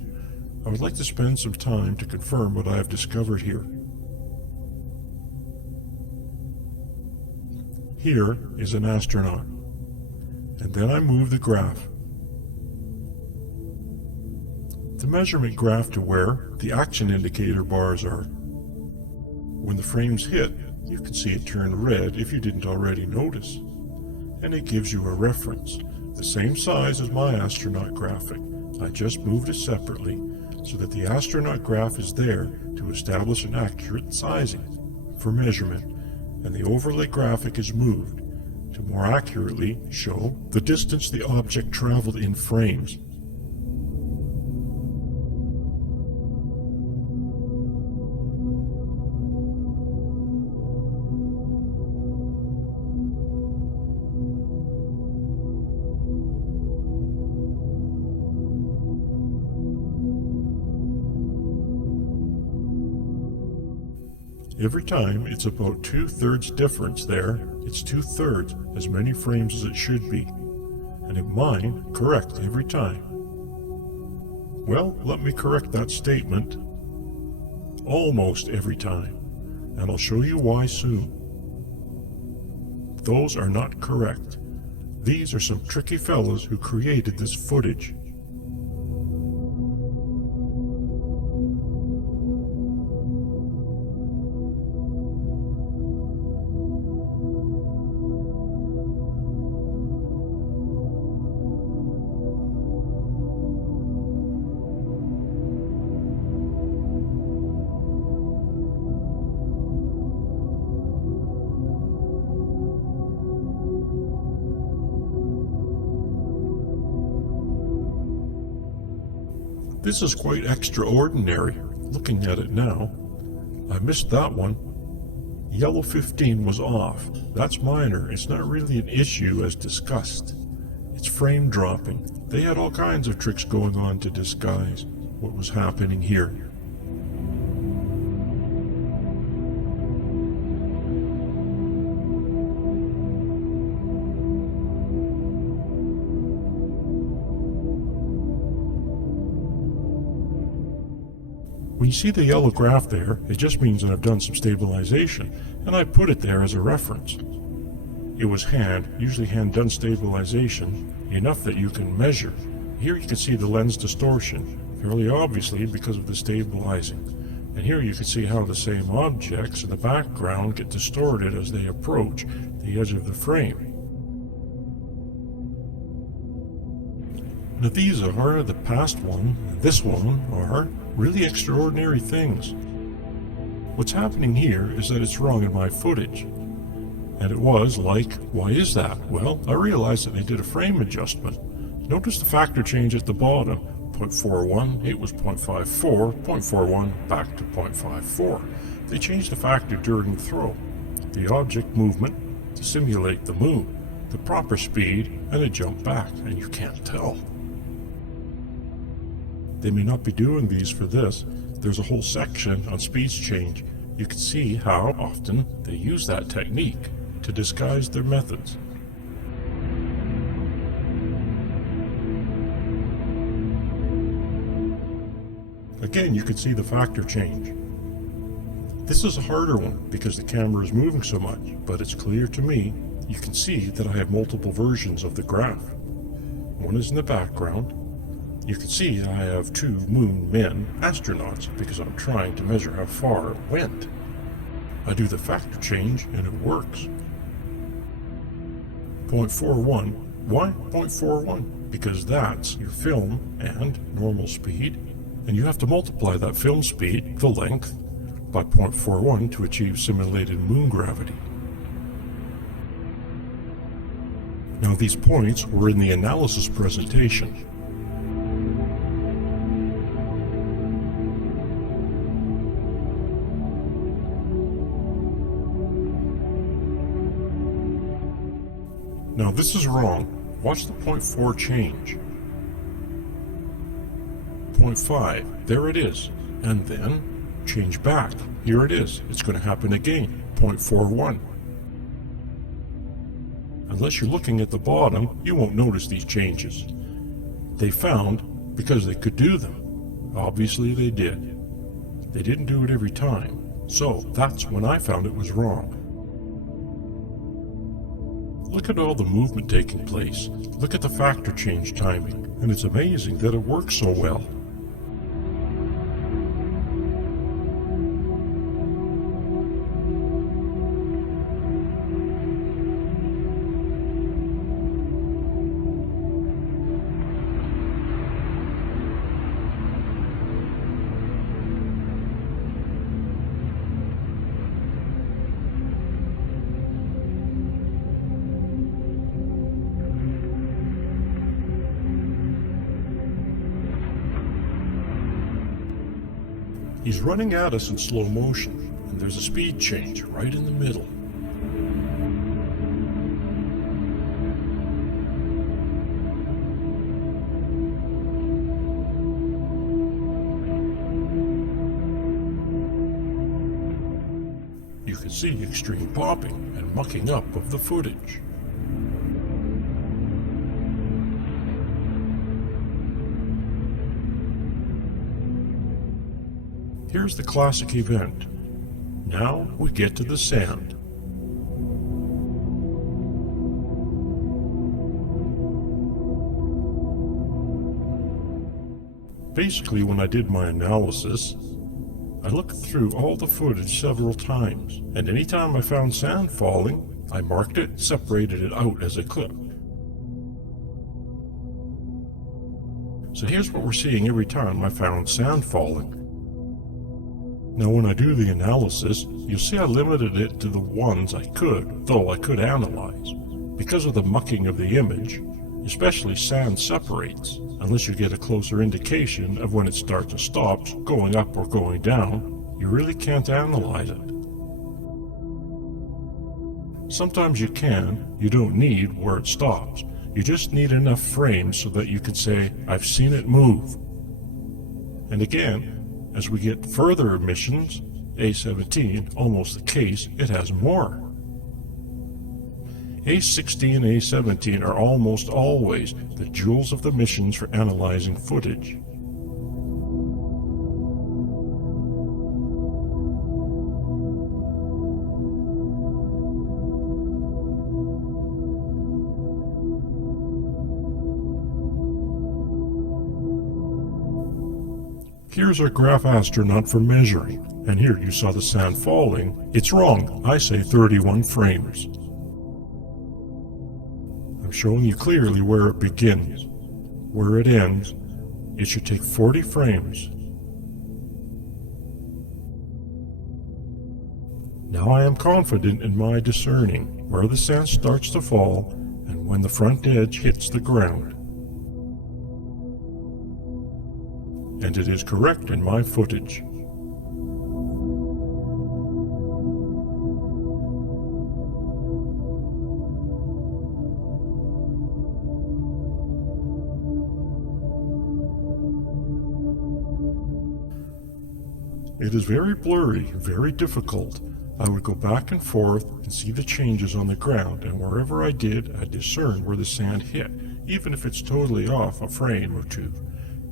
I would like to spend some time to confirm what I have discovered here. Here is an astronaut, and then I move the graph. The measurement graph to where the action indicator bars are. When the frames hit, you can see it turn red if you didn't already notice. And it gives you a reference, the same size as my astronaut graphic. I just moved it separately so that the astronaut graph is there to establish an accurate sizing for measurement, and the overlay graphic is moved to more accurately show the distance the object traveled in frames. Every time it's about 2/3 difference there. It's 2/3 as many frames as it should be. And in mine, correct every time. Well, let me correct that statement. Almost every time. And I'll show you why soon. Those are not correct. These are some tricky fellows who created this footage. This is quite extraordinary, looking at it now. I missed that one. Yellow 15 was off. That's minor. It's not really an issue as discussed. It's frame dropping. They had all kinds of tricks going on to disguise what was happening here. When you see the yellow graph there, it just means that I've done some stabilization, and I put it there as a reference. It was usually hand-done stabilization, enough that you can measure. Here you can see the lens distortion, fairly obviously because of the stabilizing. And here you can see how the same objects in the background get distorted as they approach the edge of the frame. Now these are, the past one and this one are, really extraordinary things. What's happening here is that it's wrong in my footage. And it was like, why is that? Well, I realized that they did a frame adjustment. Notice the factor change at the bottom. 0.41, it was 0.54, 0.41, back to 0.54. They changed the factor during the throw. The object movement to simulate the moon, the proper speed, and a jump back, and you can't tell. They may not be doing these for this. There's a whole section on speeds change. You can see how often they use that technique to disguise their methods. Again, you can see the factor change. This is a harder one because the camera is moving so much, but it's clear to me. You can see that I have multiple versions of the graph. One is in the background. You can see I have 2 moon men astronauts because I'm trying to measure how far it went. I do the factor change and it works. 0.41. Why 0.41? Because that's your film and normal speed, and you have to multiply that film speed, the length, by 0.41 to achieve simulated moon gravity. Now these points were in the analysis presentation. Now this is wrong. Watch the 0.4 change. 0.5, there it is. And then change back. Here it is. It's going to happen again. 0.41. Unless you're looking at the bottom, you won't notice these changes. They found because they could do them. Obviously they did. They didn't do it every time. So that's when I found it was wrong. Look at all the movement taking place. Look at the factor change timing. And it's amazing that it works so well. He's running at us in slow motion, and there's a speed change right in the middle. You can see extreme popping and mucking up of the footage. Here's the classic event. Now we get to the sand. Basically, when I did my analysis, I looked through all the footage several times, and anytime I found sand falling, I marked it, separated it out as a clip. So here's what we're seeing every time I found sand falling. Now when I do the analysis, you'll see I limited it to the ones I could, though I could analyze. Because of the mucking of the image, especially sand separates, unless you get a closer indication of when it starts and stops, going up or going down, you really can't analyze it. Sometimes you can, you don't need where it stops. You just need enough frames so that you can say, I've seen it move. And again, as we get further emissions, A17, almost the case, it has more. A16 and A17 are almost always the jewels of the missions for analyzing footage. Here's our graph astronaut for measuring, and here you saw the sand falling. It's wrong. I say 31 frames. I'm showing you clearly where it begins. Where it ends, it should take 40 frames. Now I am confident in my discerning where the sand starts to fall and when the front edge hits the ground. And it is correct in my footage. It is very blurry, very difficult. I would go back and forth and see the changes on the ground, and wherever I did, I discern where the sand hit, even if it's totally off a frame or two.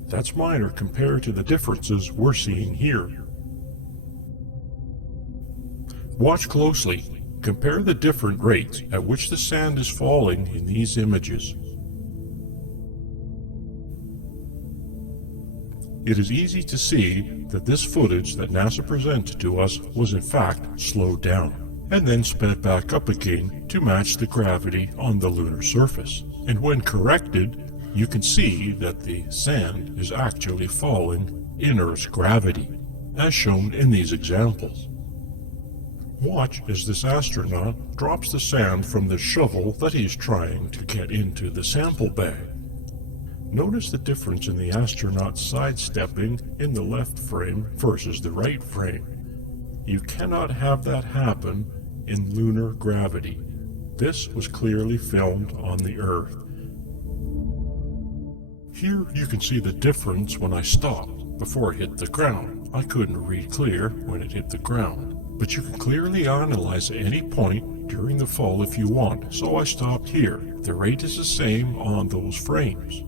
That's minor compared to the differences we're seeing here. Watch closely. Compare the different rates at which the sand is falling in these images. It is easy to see that this footage that NASA presented to us was in fact slowed down, and then sped back up again to match the gravity on the lunar surface. And when corrected, you can see that the sand is actually falling in Earth's gravity, as shown in these examples. Watch as this astronaut drops the sand from the shovel that he's trying to get into the sample bag. Notice the difference in the astronaut sidestepping in the left frame versus the right frame. You cannot have that happen in lunar gravity. This was clearly filmed on the Earth. Here you can see the difference when I stopped before it hit the ground. I couldn't read clear when it hit the ground, but you can clearly analyze at any point during the fall if you want, so I stopped here. The rate is the same on those frames.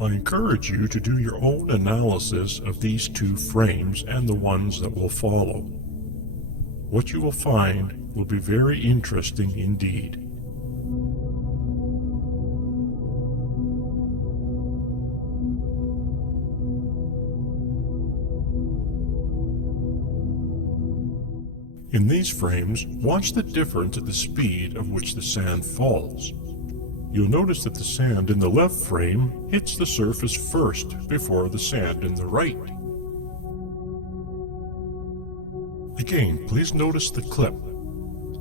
I encourage you to do your own analysis of these two frames and the ones that will follow. What you will find will be very interesting indeed. In these frames, watch the difference at the speed of which the sand falls. You'll notice that the sand in the left frame hits the surface first before the sand in the right. Again, please notice the clip.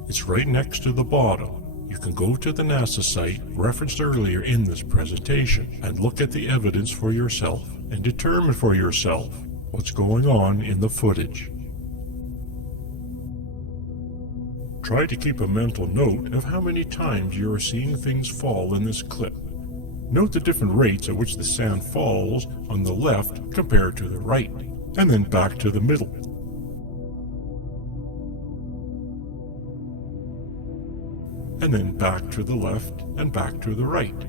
It's right next to the bottom. You can go to the NASA site referenced earlier in this presentation and look at the evidence for yourself and determine for yourself what's going on in the footage. Try to keep a mental note of how many times you are seeing things fall in this clip. Note the different rates at which the sand falls on the left compared to the right, and then back to the middle. And then back to the left and back to the right,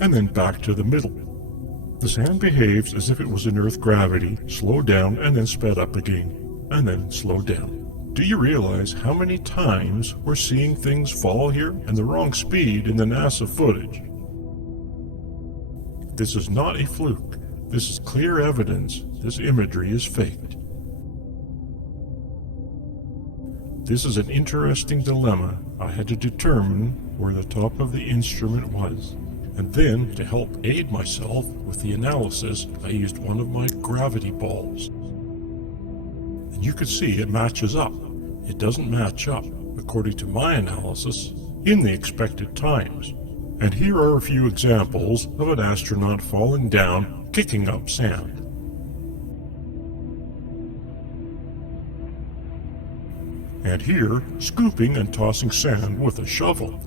and then back to the middle. The sand behaves as if it was in Earth gravity, slowed down and then sped up again, and then slowed down. Do you realize how many times we're seeing things fall here and the wrong speed in the NASA footage? This is not a fluke. This is clear evidence this imagery is faked. This is an interesting dilemma. I had to determine where the top of the instrument was. And then, to help aid myself with the analysis, I used one of my gravity balls. And you can see it matches up. It doesn't match up, according to my analysis, in the expected times. And here are a few examples of an astronaut falling down, kicking up sand. And here, scooping and tossing sand with a shovel.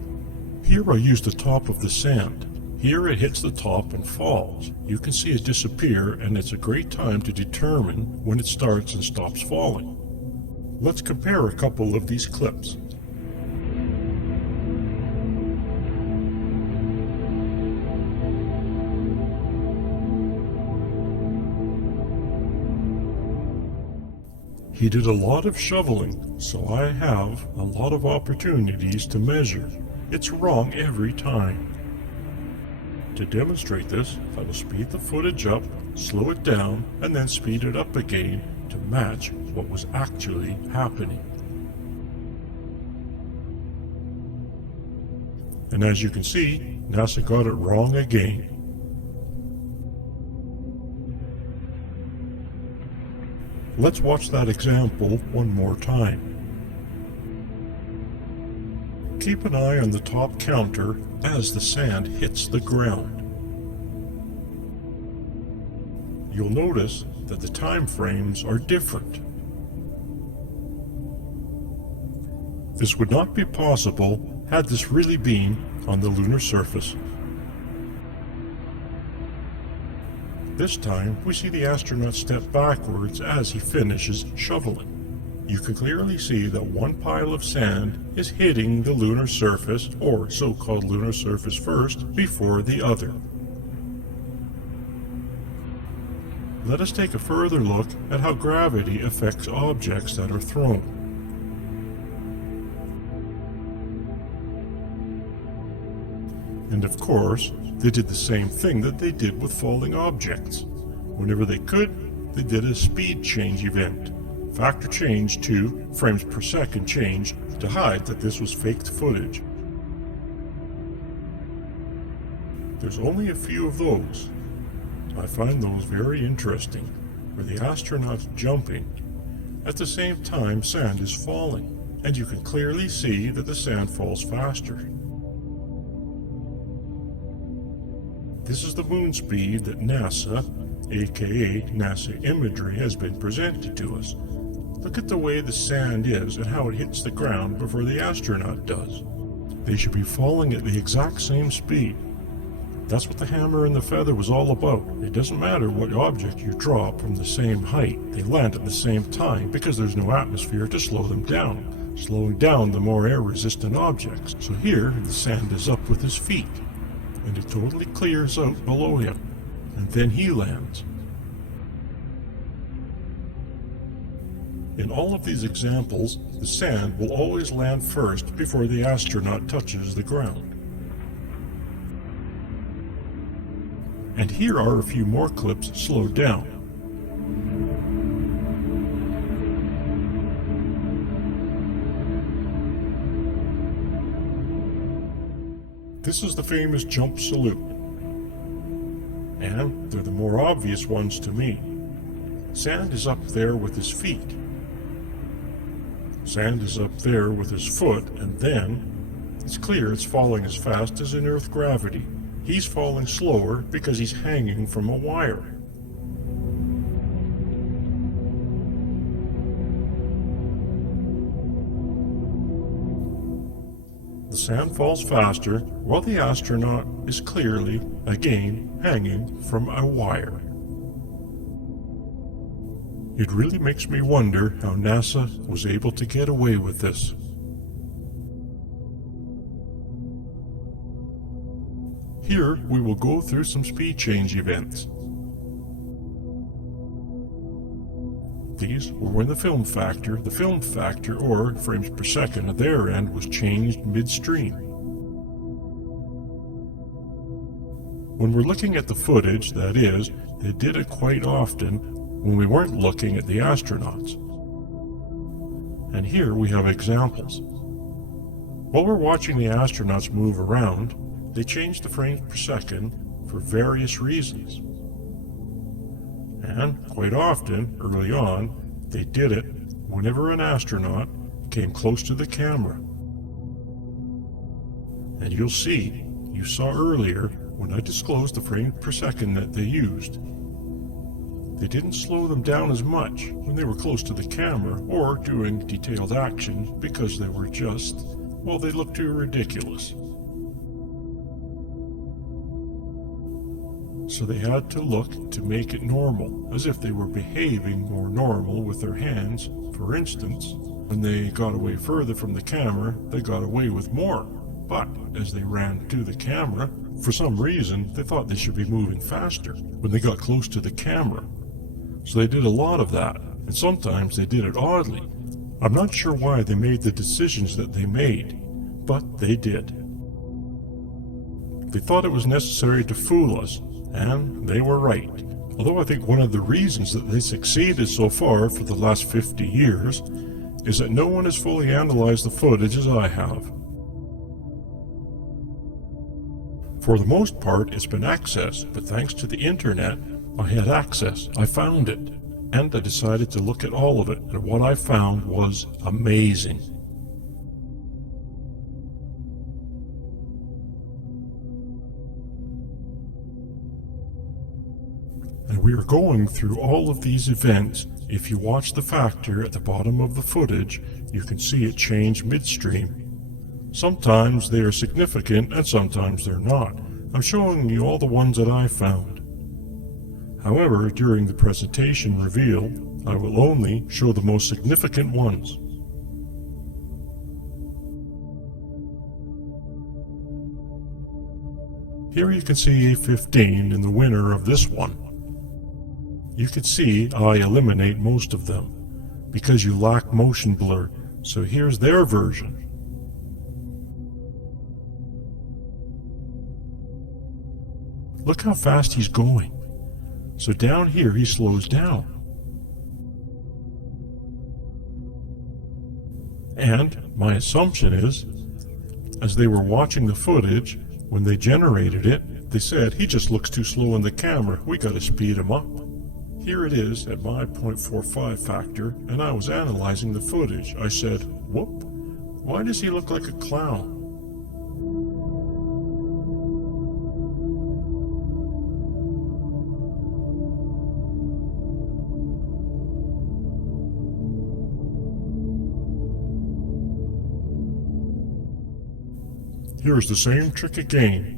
Here I use the top of the sand. Here it hits the top and falls. You can see it disappear, and it's a great time to determine when it starts and stops falling. Let's compare a couple of these clips. He did a lot of shoveling, so I have a lot of opportunities to measure. It's wrong every time. To demonstrate this, I will speed the footage up, slow it down, and then speed it up again to match what was actually happening. And as you can see, NASA got it wrong again. Let's watch that example one more time. Keep an eye on the top counter as the sand hits the ground. You'll notice that the time frames are different. This would not be possible had this really been on the lunar surface. This time, we see the astronaut step backwards as he finishes shoveling. You can clearly see that one pile of sand is hitting the lunar surface, or so-called lunar surface first, before the other. Let us take a further look at how gravity affects objects that are thrown. And of course, they did the same thing that they did with falling objects. Whenever they could, they did a speed change event. Factor change to frames per second change to hide that this was faked footage. There's only a few of those. I find those very interesting, where the astronaut's jumping. At the same time, sand is falling, and you can clearly see that the sand falls faster. This is the moon speed that NASA, aka NASA imagery, has been presented to us. Look at the way the sand is and how it hits the ground before the astronaut does. They should be falling at the exact same speed. That's what the hammer and the feather was all about. It doesn't matter what object you drop from the same height, they land at the same time because there's no atmosphere to slow them down, slowing down the more air-resistant objects. So here, the sand is up with his feet, and it totally clears out below him, and then he lands. In all of these examples, the sand will always land first before the astronaut touches the ground. And here are a few more clips slowed down. This is the famous jump salute. And they're the more obvious ones to me. Sand is up there with his feet. Sand is up there with his foot, and then it's clear it's falling as fast as in Earth gravity. He's falling slower because he's hanging from a wire. The sand falls faster while the astronaut is clearly, again, hanging from a wire. It really makes me wonder how NASA was able to get away with this. Here we will go through some speed change events. These were when the film factor or frames per second at their end was changed midstream. When we're looking at the footage, that is, they did it quite often when we weren't looking at the astronauts. And here we have examples. While we're watching the astronauts move around, they change the frames per second for various reasons. And quite often, early on, they did it whenever an astronaut came close to the camera. And you'll see, you saw earlier when I disclosed the frames per second that they used. They didn't slow them down as much when they were close to the camera or doing detailed actions because they were just, well, they looked too ridiculous. So they had to look to make it normal, as if they were behaving more normal with their hands. For instance, when they got away further from the camera, they got away with more. But as they ran to the camera, for some reason, they thought they should be moving faster when they got close to the camera. So they did a lot of that, and sometimes they did it oddly. I'm not sure why they made the decisions that they made, but they did. They thought it was necessary to fool us, and they were right. Although I think one of the reasons that they succeeded so far for the last 50 years is that no one has fully analyzed the footage as I have. For the most part, it's been accessed, but thanks to the internet, I had access. I found it, and I decided to look at all of it, and what I found was amazing. And we are going through all of these events. If you watch the factor at the bottom of the footage, you can see it change midstream. Sometimes they are significant and sometimes they're not. I'm showing you all the ones that I found. However, during the presentation reveal, I will only show the most significant ones. Here you can see A15 in the winner of this one. You can see I eliminate most of them because you lack motion blur, so here's their version. Look how fast he's going. So down here he slows down. And my assumption is, as they were watching the footage, when they generated it, they said, he just looks too slow in the camera, we gotta speed him up. Here it is at my 0.45 factor, and I was analyzing the footage. I said, whoop, why does he look like a clown? Here's the same trick again.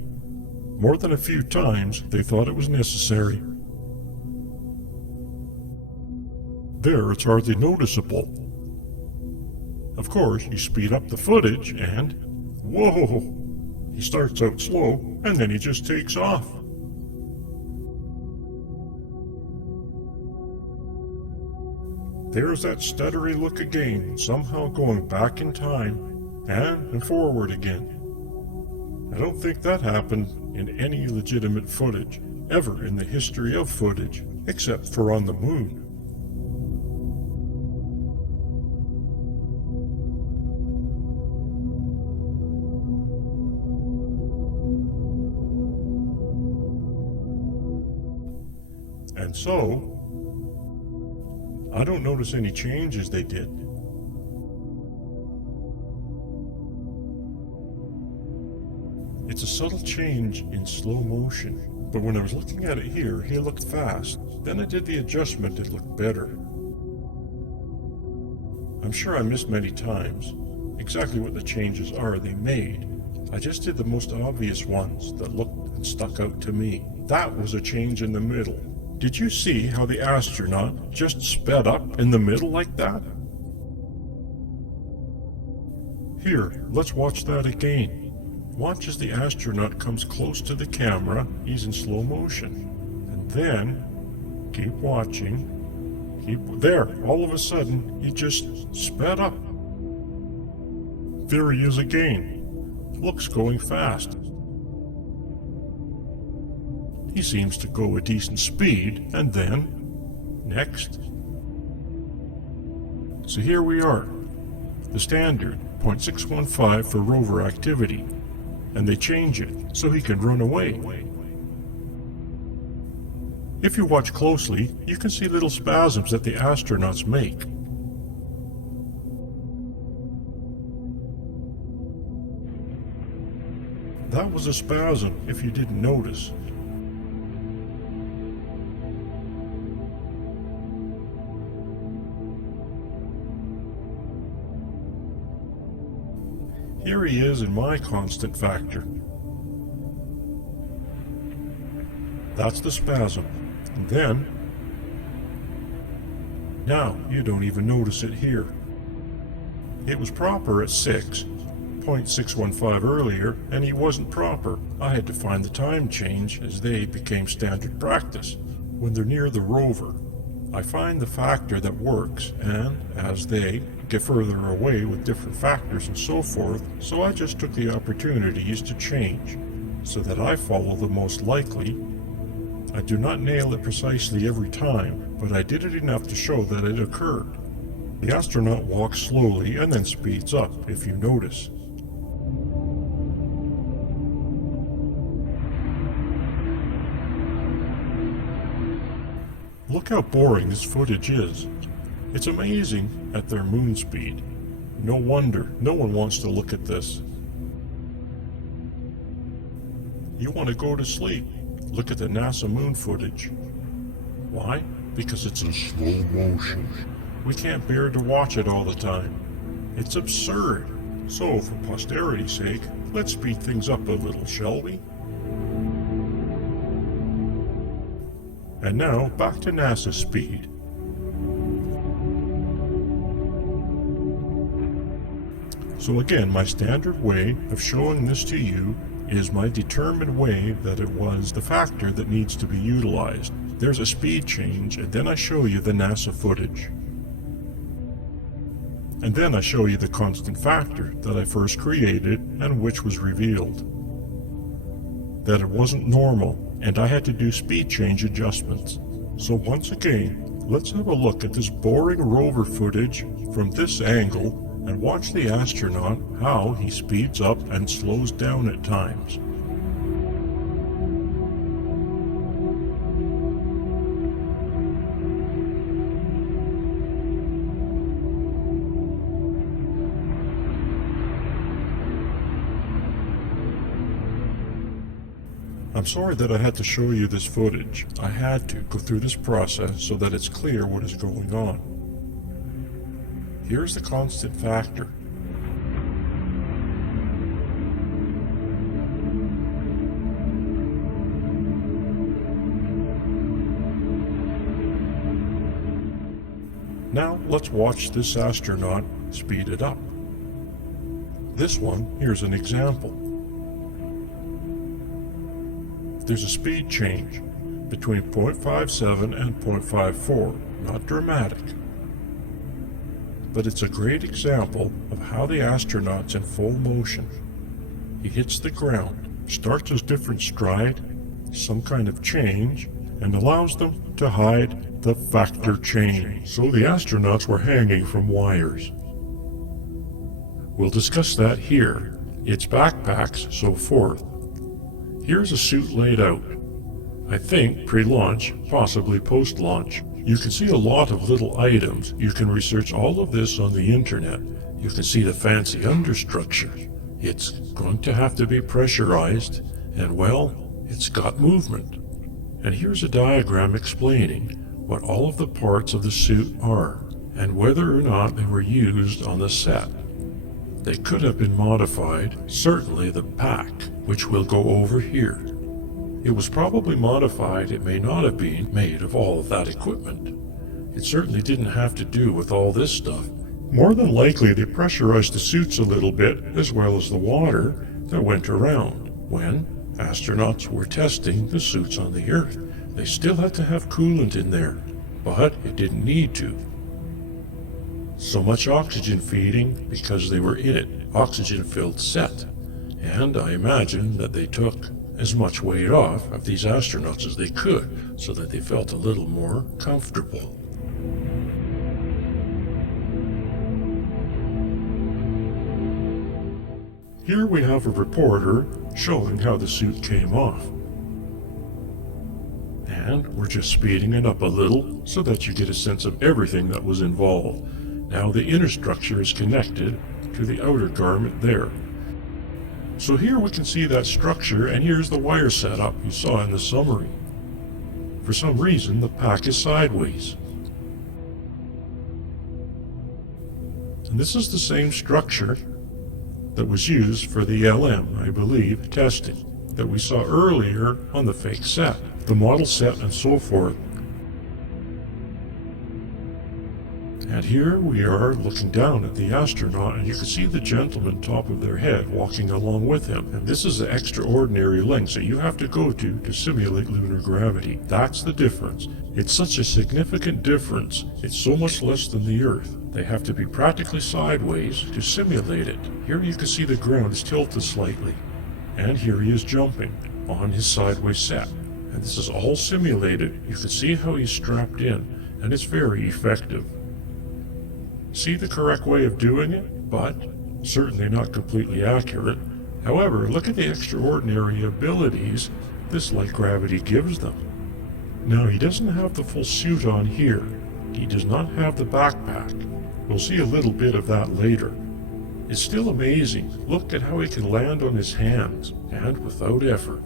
More than a few times, they thought it was necessary. There, it's hardly noticeable. Of course, you speed up the footage and, whoa! He starts out slow, and then he just takes off. There's that stuttery look again, somehow going back in time, and forward again. I don't think that happened in any legitimate footage, ever in the history of footage, except for on the moon. And so, I don't notice any changes they did. It's a subtle change in slow motion, but when I was looking at it here, he looked fast. Then I did the adjustment, it looked better. I'm sure I missed many times exactly what the changes are they made. I just did the most obvious ones that looked and stuck out to me. That was a change in the middle. Did you see how the astronaut just sped up in the middle like that? Here, let's watch that again. Watch as the astronaut comes close to the camera. He's in slow motion. And then, keep watching. There, all of a sudden, he just sped up. There he is again. Looks going fast. He seems to go a decent speed, and then, next. So here we are, the standard 0.615 for rover activity, and they change it so he can run away. If you watch closely, you can see little spasms that the astronauts make. That was a spasm, if you didn't notice. Here he is in my constant factor. That's the spasm. And then, now you don't even notice it here. It was proper at 6.615 earlier, and he wasn't proper. I had to find the time change as they became standard practice. When they're near the rover, I find the factor that works, and as they get further away with different factors and so forth, so I just took the opportunities to change, so that I follow the most likely. I do not nail it precisely every time, but I did it enough to show that it occurred. The astronaut walks slowly and then speeds up, if you notice. Look how boring this footage is. It's amazing at their moon speed. No wonder no one wants to look at this. You want to go to sleep. Look at the NASA moon footage. Why? Because it's in slow motion. We can't bear to watch it all the time. It's absurd. So, for posterity's sake, let's speed things up a little, shall we? And now, back to NASA speed. So again, my standard way of showing this to you is my determined way that it was the factor that needs to be utilized. There's a speed change, and then I show you the NASA footage. And then I show you the constant factor that I first created and which was revealed. That it wasn't normal, and I had to do speed change adjustments. So once again, let's have a look at this boring rover footage from this angle and watch the astronaut how he speeds up and slows down at times. I'm sorry that I had to show you this footage. I had to go through this process so that it's clear what is going on. Here's the constant factor. let's watch this astronaut speed it up. This one, here's an example. There's a speed change between 0.57 and 0.54, not dramatic. But it's a great example of how the astronaut's in full motion. He hits the ground, starts a different stride, some kind of change, and allows them to hide the factor change. So the astronauts were hanging from wires. We'll discuss that here. Its backpacks, so forth. Here's a suit laid out. I think pre-launch, possibly post-launch. You can see a lot of little items. You can research all of this on the internet. You can see the fancy understructure. It's going to have to be pressurized, and well, it's got movement. And here's a diagram explaining what all of the parts of the suit are, and whether or not they were used on the set. They could have been modified, certainly the pack, which we'll go over here. It was probably modified, it may not have been made of all of that equipment. It certainly didn't have to do with all this stuff. More than likely they pressurized the suits a little bit, as well as the water that went around. When astronauts were testing the suits on the Earth, they still had to have coolant in there, but it didn't need to. So much oxygen feeding because they were in it, oxygen-filled set. And I imagine that they took as much weight off of these astronauts as they could, so that they felt a little more comfortable. Here we have a reporter showing how the suit came off. And we're just speeding it up a little so that you get a sense of everything that was involved. Now the inner structure is connected to the outer garment there. So here we can see that structure, and here's the wire setup you saw in the summary. For some reason, the pack is sideways. And this is the same structure that was used for the LM, I believe, testing that we saw earlier on the fake set, the model set and so forth. And here we are looking down at the astronaut, and you can see the gentleman top of their head walking along with him. And this is the extraordinary length that you have to go to simulate lunar gravity. That's the difference. It's such a significant difference. It's so much less than the Earth. They have to be practically sideways to simulate it. Here you can see the ground is tilted slightly. And here he is jumping on his sideways set. And this is all simulated. You can see how he's strapped in, and it's very effective. See the correct way of doing it, but certainly not completely accurate. However, look at the extraordinary abilities this light gravity gives them. Now, he doesn't have the full suit on here. He does not have the backpack. We'll see a little bit of that later. It's still amazing. Look at how he can land on his hands, and without effort.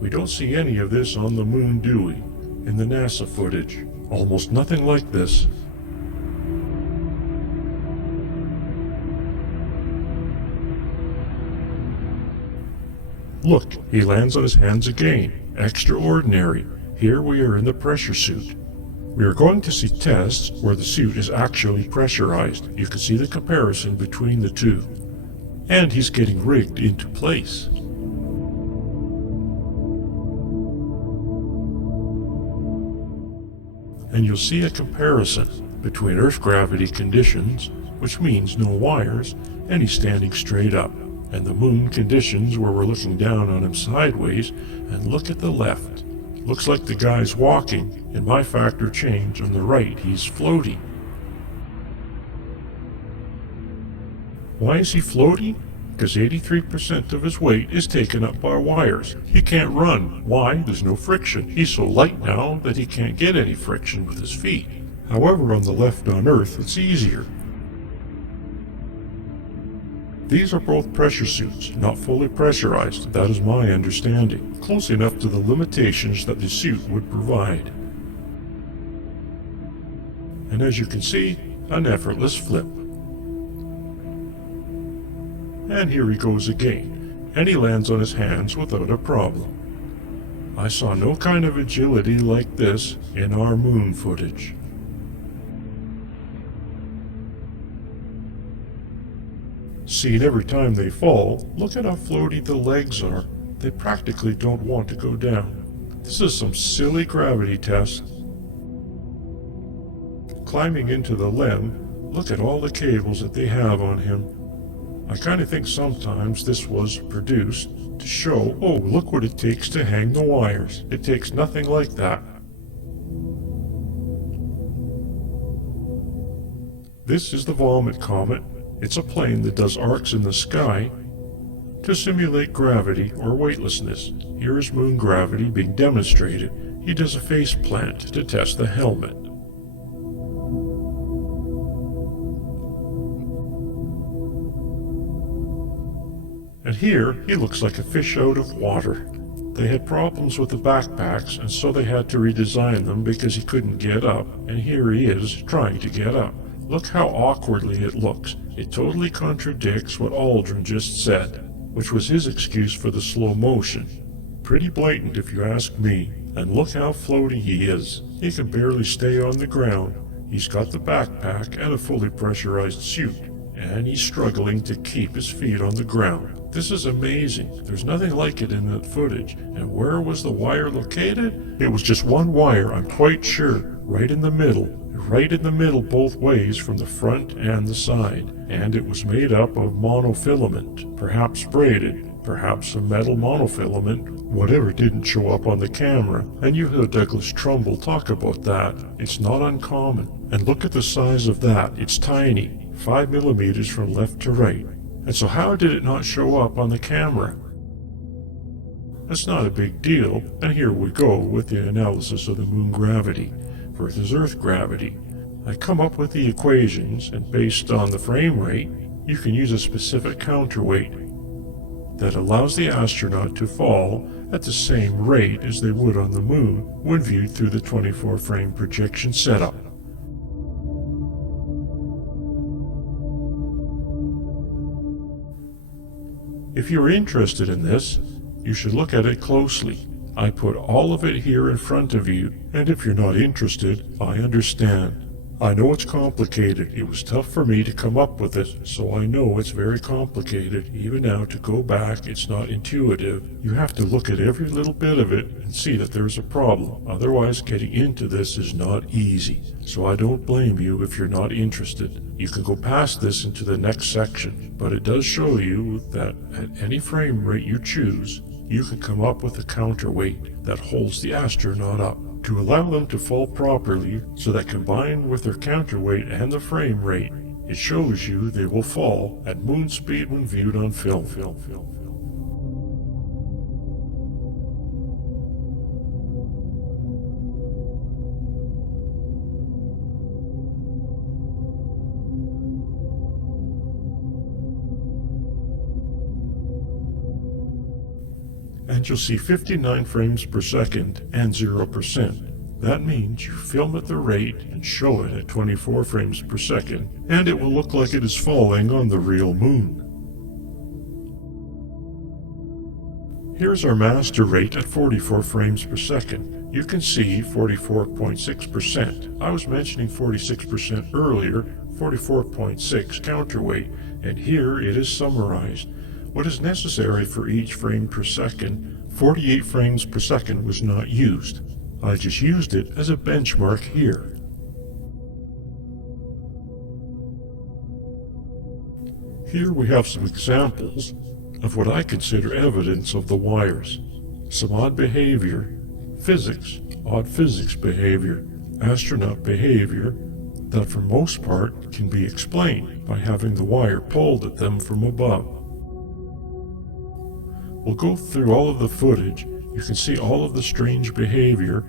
We don't see any of this on the moon, do we? In the NASA footage. Almost nothing like this. Look, he lands on his hands again. Extraordinary. Here we are in the pressure suit. We are going to see tests where the suit is actually pressurized. You can see the comparison between the two. And he's getting rigged into place. And you'll see a comparison between Earth gravity conditions, which means no wires, and he's standing straight up. And the moon conditions where we're looking down on him sideways, and look at the left. Looks like the guy's walking. In my factor change on the right, he's floating. Why is he floating? Because 83% of his weight is taken up by wires. He can't run. Why? There's no friction. He's so light now that he can't get any friction with his feet. However, on the left on Earth, it's easier. These are both pressure suits, not fully pressurized. That is my understanding. Close enough to the limitations that the suit would provide. And as you can see, an effortless flip. And here he goes again, and he lands on his hands without a problem. I saw no kind of agility like this in our moon footage. See, and every time they fall, look at how floaty the legs are. They practically don't want to go down. This is some silly gravity test. Climbing into the LEM, look at all the cables that they have on him. I kind of think sometimes this was produced to show, oh, look what it takes to hang the wires. It takes nothing like that. This is the Vomit Comet. It's a plane that does arcs in the sky to simulate gravity or weightlessness. Here is moon gravity being demonstrated. He does a face plant to test the helmet. And here, he looks like a fish out of water. They had problems with the backpacks, and so they had to redesign them because he couldn't get up, and here he is trying to get up. Look how awkwardly it looks. It totally contradicts what Aldrin just said, which was his excuse for the slow motion. Pretty blatant if you ask me. And look how floaty he is. He can barely stay on the ground. He's got the backpack and a fully pressurized suit, and he's struggling to keep his feet on the ground. This is amazing. There's nothing like it in that footage. And where was the wire located? It was just one wire, I'm quite sure, right in the middle. Right in the middle both ways from the front and the side. And it was made up of monofilament, perhaps braided, perhaps a metal monofilament, whatever didn't show up on the camera. And you heard Douglas Trumbull talk about that. It's not uncommon. And look at the size of that. It's tiny, 5 millimeters from left to right. And so how did it not show up on the camera? That's not a big deal, and here we go with the analysis of the moon gravity versus Earth gravity. I come up with the equations, and based on the frame rate, you can use a specific counterweight that allows the astronaut to fall at the same rate as they would on the moon when viewed through the 24-frame projection setup. If you're interested in this, you should look at it closely. I put all of it here in front of you, and if you're not interested, I understand. I know it's complicated. It was tough for me to come up with it, so I know it's very complicated. Even now, to go back, it's not intuitive. You have to look at every little bit of it and see that there's a problem. Otherwise, getting into this is not easy. So I don't blame you if you're not interested. You can go past this into the next section, but it does show you that at any frame rate you choose, you can come up with a counterweight that holds the astronaut up to allow them to fall properly, so that combined with their counterweight and the frame rate, it shows you they will fall at moon speed when viewed on film. And you'll see 59 frames per second and 0%. That means you film at the rate and show it at 24 frames per second, and it will look like it is falling on the real moon. Here's our master rate at 44 frames per second. You can see 44.6%. I was mentioning 46% earlier, 44.6 counterweight, and here it is summarized. What is necessary for each frame per second, 48 frames per second was not used. I just used it as a benchmark here. Here we have some examples of what I consider evidence of the wires. Some odd behavior, physics, odd physics behavior, astronaut behavior that for most part can be explained by having the wire pulled at them from above. We'll go through all of the footage. You can see all of the strange behavior,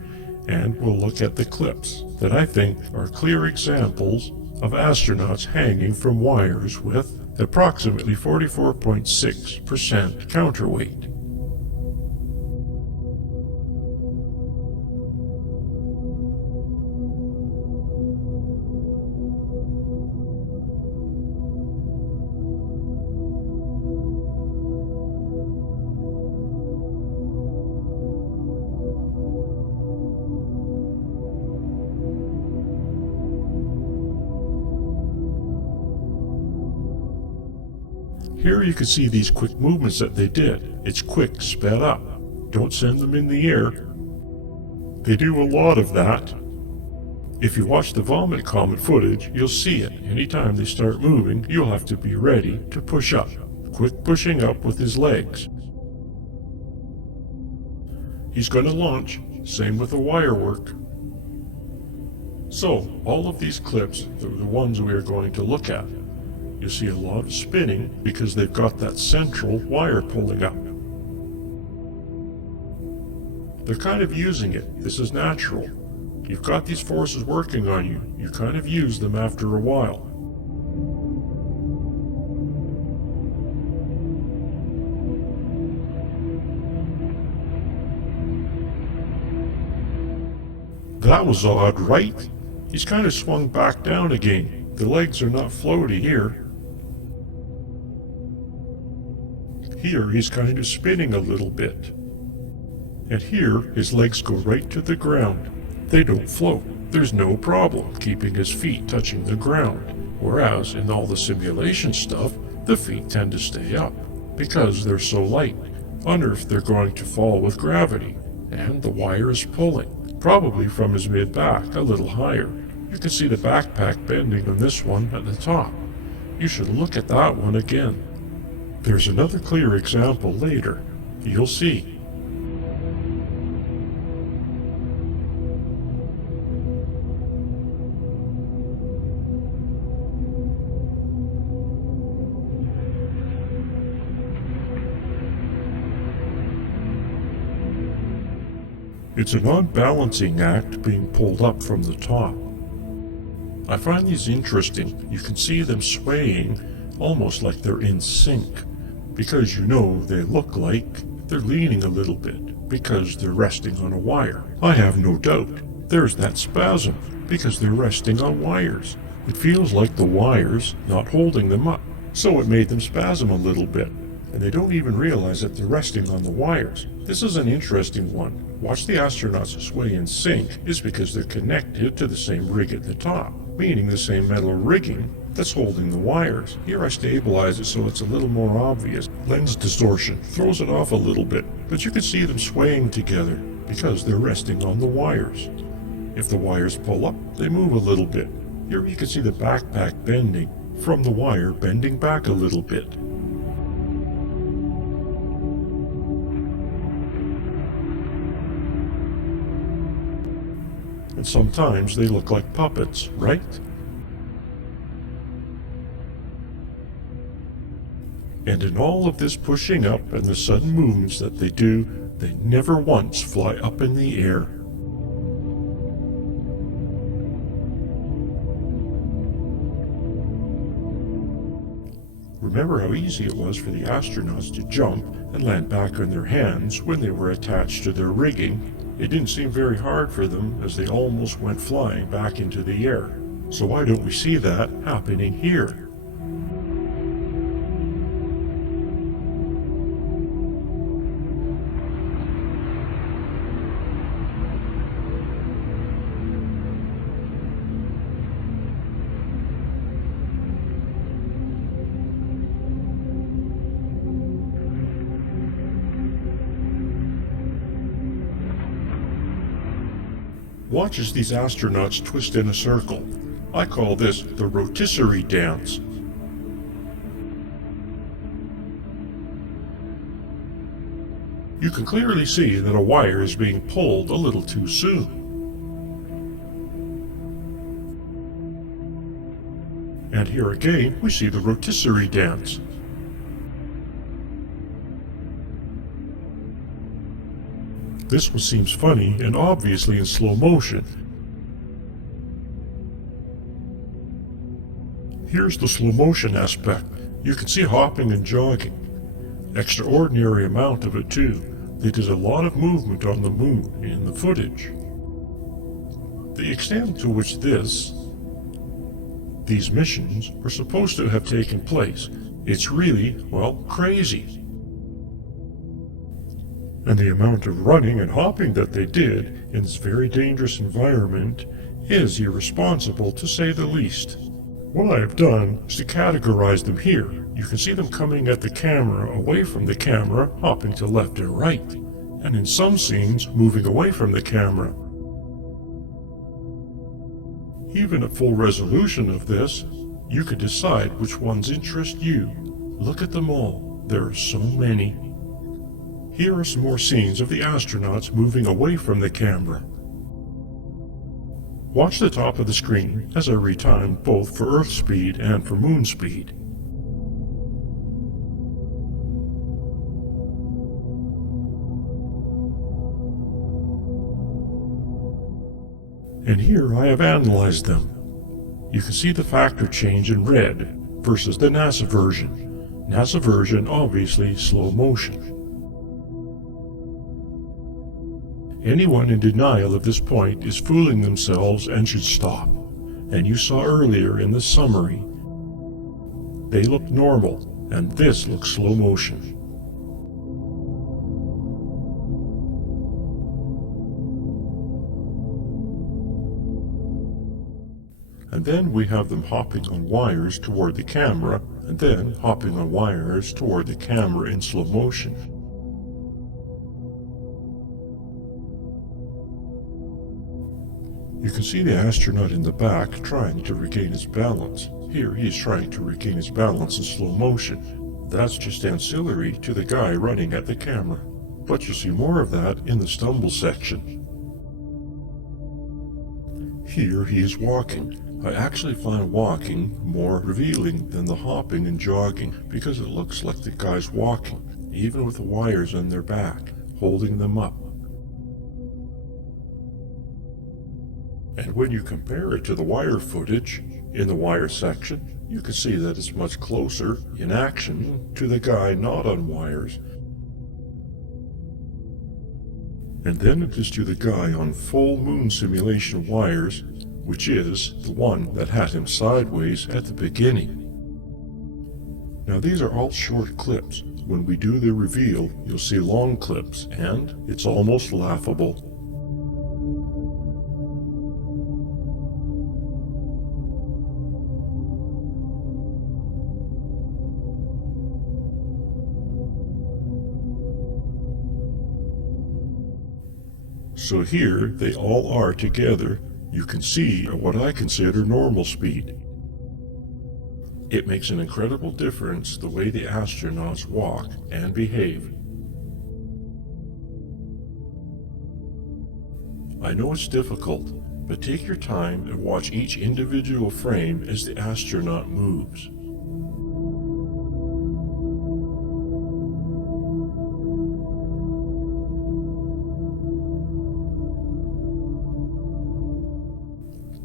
and we'll look at the clips that I think are clear examples of astronauts hanging from wires with approximately 44.6% counterweight. Here you can see these quick movements that they did. It's quick, sped up. Don't send them in the air. They do a lot of that. If you watch the vomit comet footage, you'll see it. Anytime they start moving, you'll have to be ready to push up. Quick pushing up with his legs. He's going to launch, same with the wire work. So, all of these clips are the ones we are going to look at. You see a lot of spinning because they've got that central wire pulling up. They're kind of using it. This is natural. You've got these forces working on you. You kind of use them after a while. That was odd, right? He's kind of swung back down again. The legs are not floaty here. Here he's kind of spinning a little bit. And here his legs go right to the ground. They don't float. There's no problem keeping his feet touching the ground. Whereas in all the simulation stuff, the feet tend to stay up because they're so light. Wonder if they're going to fall with gravity. And the wire is pulling, probably from his mid-back, a little higher. You can see the backpack bending on this one at the top. You should look at that one again. There's another clear example later. You'll see. It's an odd balancing act being pulled up from the top. I find these interesting. You can see them swaying almost like they're in sync, because you know they look like they're leaning a little bit because they're resting on a wire. I have no doubt there's that spasm because they're resting on wires. It feels like the wires not holding them up, so it made them spasm a little bit, and they don't even realize that they're resting on the wires. This is an interesting one. Watch the astronauts sway in sync is because they're connected to the same rig at the top, meaning the same metal rigging that's holding the wires. Here I stabilize it so it's a little more obvious. Lens distortion throws it off a little bit, but you can see them swaying together because they're resting on the wires. If the wires pull up, they move a little bit. Here you can see the backpack bending from the wire bending back a little bit. And sometimes they look like puppets, right? And in all of this pushing up and the sudden movements that they do, they never once fly up in the air. Remember how easy it was for the astronauts to jump and land back on their hands when they were attached to their rigging? It didn't seem very hard for them as they almost went flying back into the air. So why don't we see that happening here? Watch as these astronauts twist in a circle. I call this the rotisserie dance. You can clearly see that a wire is being pulled a little too soon. And here again, we see the rotisserie dance. This one seems funny and obviously in slow motion. Here's the slow motion aspect. You can see hopping and jogging. Extraordinary amount of it too. They did a lot of movement on the moon in the footage. The extent to which these missions were supposed to have taken place, it's really, well, crazy. And the amount of running and hopping that they did in this very dangerous environment is irresponsible, to say the least. What I have done is to categorize them here You can see them coming at the camera, away from the camera, hopping to left and right, and in some scenes moving away from the camera. Even at full resolution of this, you could decide which ones interest you. Look at them all. There are so many. Here are some more scenes of the astronauts moving away from the camera. Watch the top of the screen as I retime both for Earth speed and for moon speed. And here I have analyzed them. You can see the factor change in red versus the NASA version. NASA version obviously slow motion. Anyone in denial of this point is fooling themselves and should stop. And you saw earlier in the summary, they look normal, and this looks slow motion. And then we have them hopping on wires toward the camera, and then hopping on wires toward the camera in slow motion. You can see the astronaut in the back trying to regain his balance. Here he is trying to regain his balance in slow motion. That's just ancillary to the guy running at the camera. But you see more of that in the stumble section. Here he is walking. I actually find walking more revealing than the hopping and jogging because it looks like the guy's walking, even with the wires on their back, holding them up. And when you compare it to the wire footage, in the wire section, you can see that it's much closer in action to the guy not on wires. And then it is to the guy on full moon simulation wires, which is the one that had him sideways at the beginning. Now these are all short clips. When we do the reveal, you'll see long clips, and it's almost laughable. So here they all are together. You can see what I consider normal speed. It makes an incredible difference the way the astronauts walk and behave. I know it's difficult, but take your time and watch each individual frame as the astronaut moves.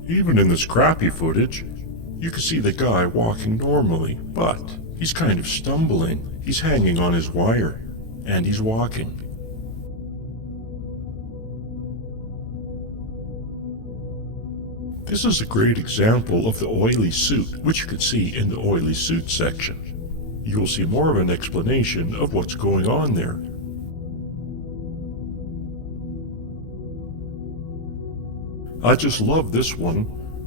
Even in this crappy footage, you can see the guy walking normally, but he's kind of stumbling. He's hanging on his wire, and he's walking. This is a great example of the oily suit, which you can see in the oily suit section. You will see more of an explanation of what's going on there. I just love this one.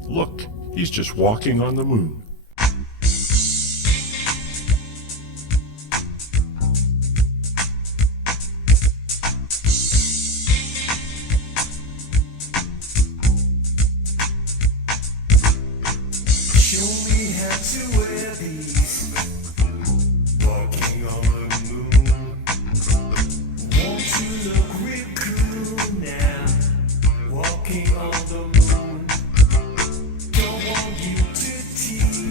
Look, he's just walking on the moon. Show me how to wear these. Walking on the moon. Want to look real cool now. Walking on the moon. Don't want you to tease.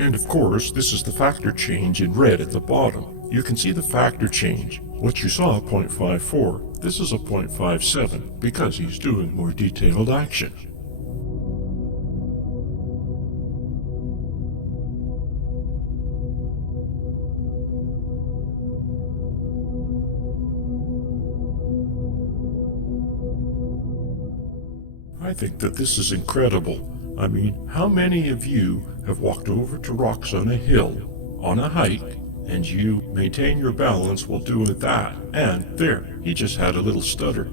And of course, this is the factor change in red at the bottom. You can see the factor change. What you saw, 0.54, this is a 0.57 because he's doing more detailed action. I think that this is incredible. I mean, how many of you have walked over to rocks on a hill, on a hike, and you maintain your balance while doing that? And there, he just had a little stutter.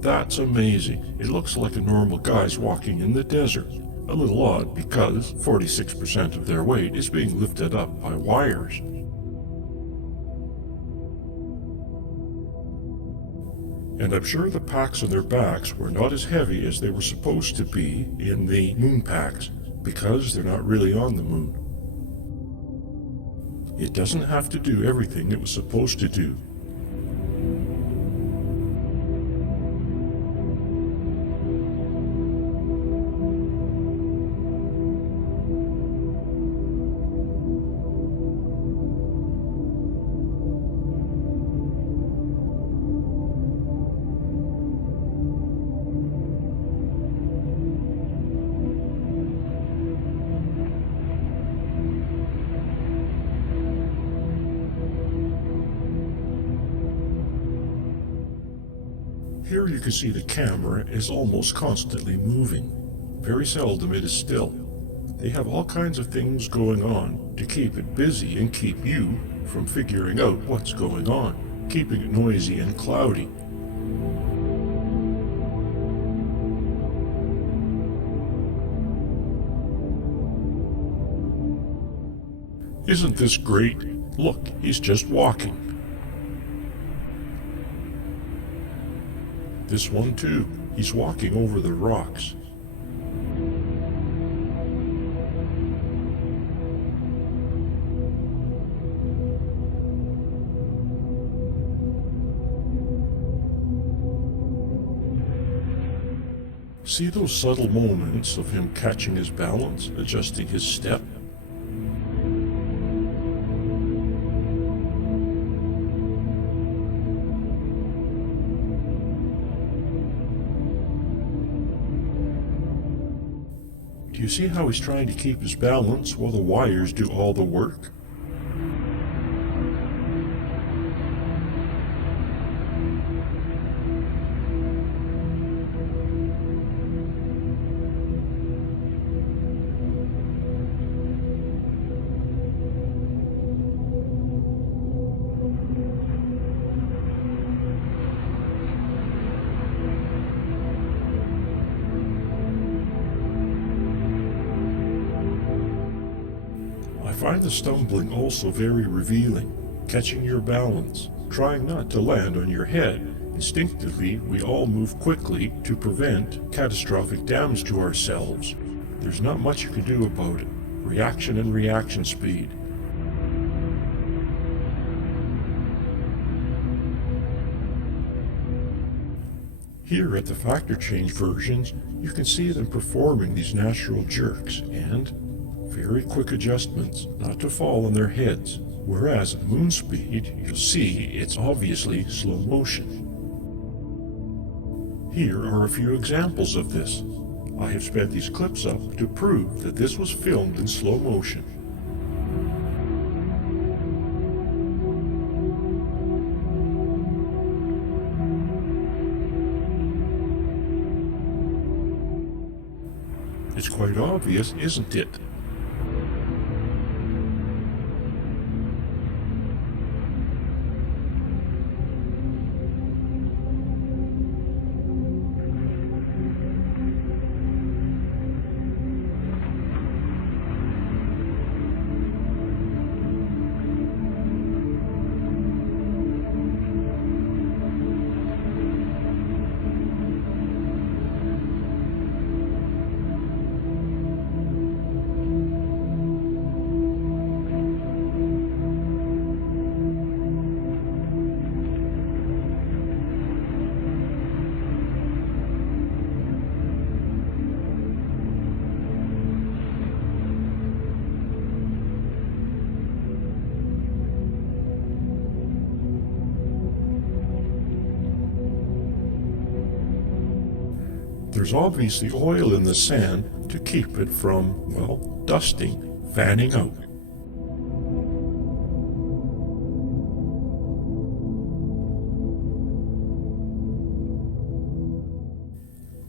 That's amazing. It looks like a normal guy's walking in the desert. A little odd because 46% of their weight is being lifted up by wires. And I'm sure the packs on their backs were not as heavy as they were supposed to be in the moon packs, because they're not really on the moon. It doesn't have to do everything it was supposed to do. Here you can see the camera is almost constantly moving. Very seldom it is still. They have all kinds of things going on to keep it busy and keep you from figuring out what's going on, keeping it noisy and cloudy. Isn't this great? Look, he's just walking. This one too, he's walking over the rocks. See those subtle moments of him catching his balance, adjusting his step? Do you see how he's trying to keep his balance while the wires do all the work? I find the stumbling also very revealing, catching your balance, trying not to land on your head. Instinctively, we all move quickly to prevent catastrophic damage to ourselves. There's not much you can do about it. Reaction and reaction speed. Here at the factor change versions, you can see them performing these natural jerks and very quick adjustments not to fall on their heads, whereas at moon speed, you'll see it's obviously slow motion. Here are a few examples of this. I have sped these clips up to prove that this was filmed in slow motion. It's quite obvious, isn't it? There's obviously oil in the sand to keep it from, well, dusting, fanning out.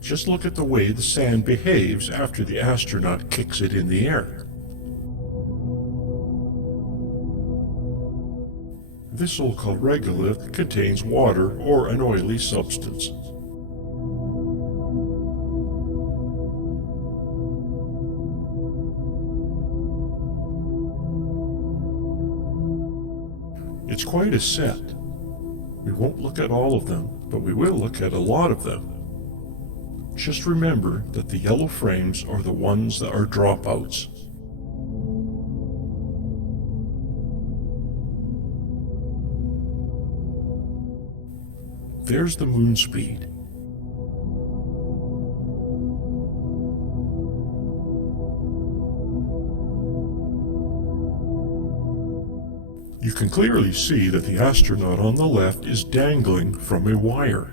Just look at the way the sand behaves after the astronaut kicks it in the air. This so-called regolith contains water or an oily substance. It's quite a set. We won't look at all of them, but we will look at a lot of them. Just remember that the yellow frames are the ones that are dropouts. There's the moon speed. You can clearly see that the astronaut on the left is dangling from a wire.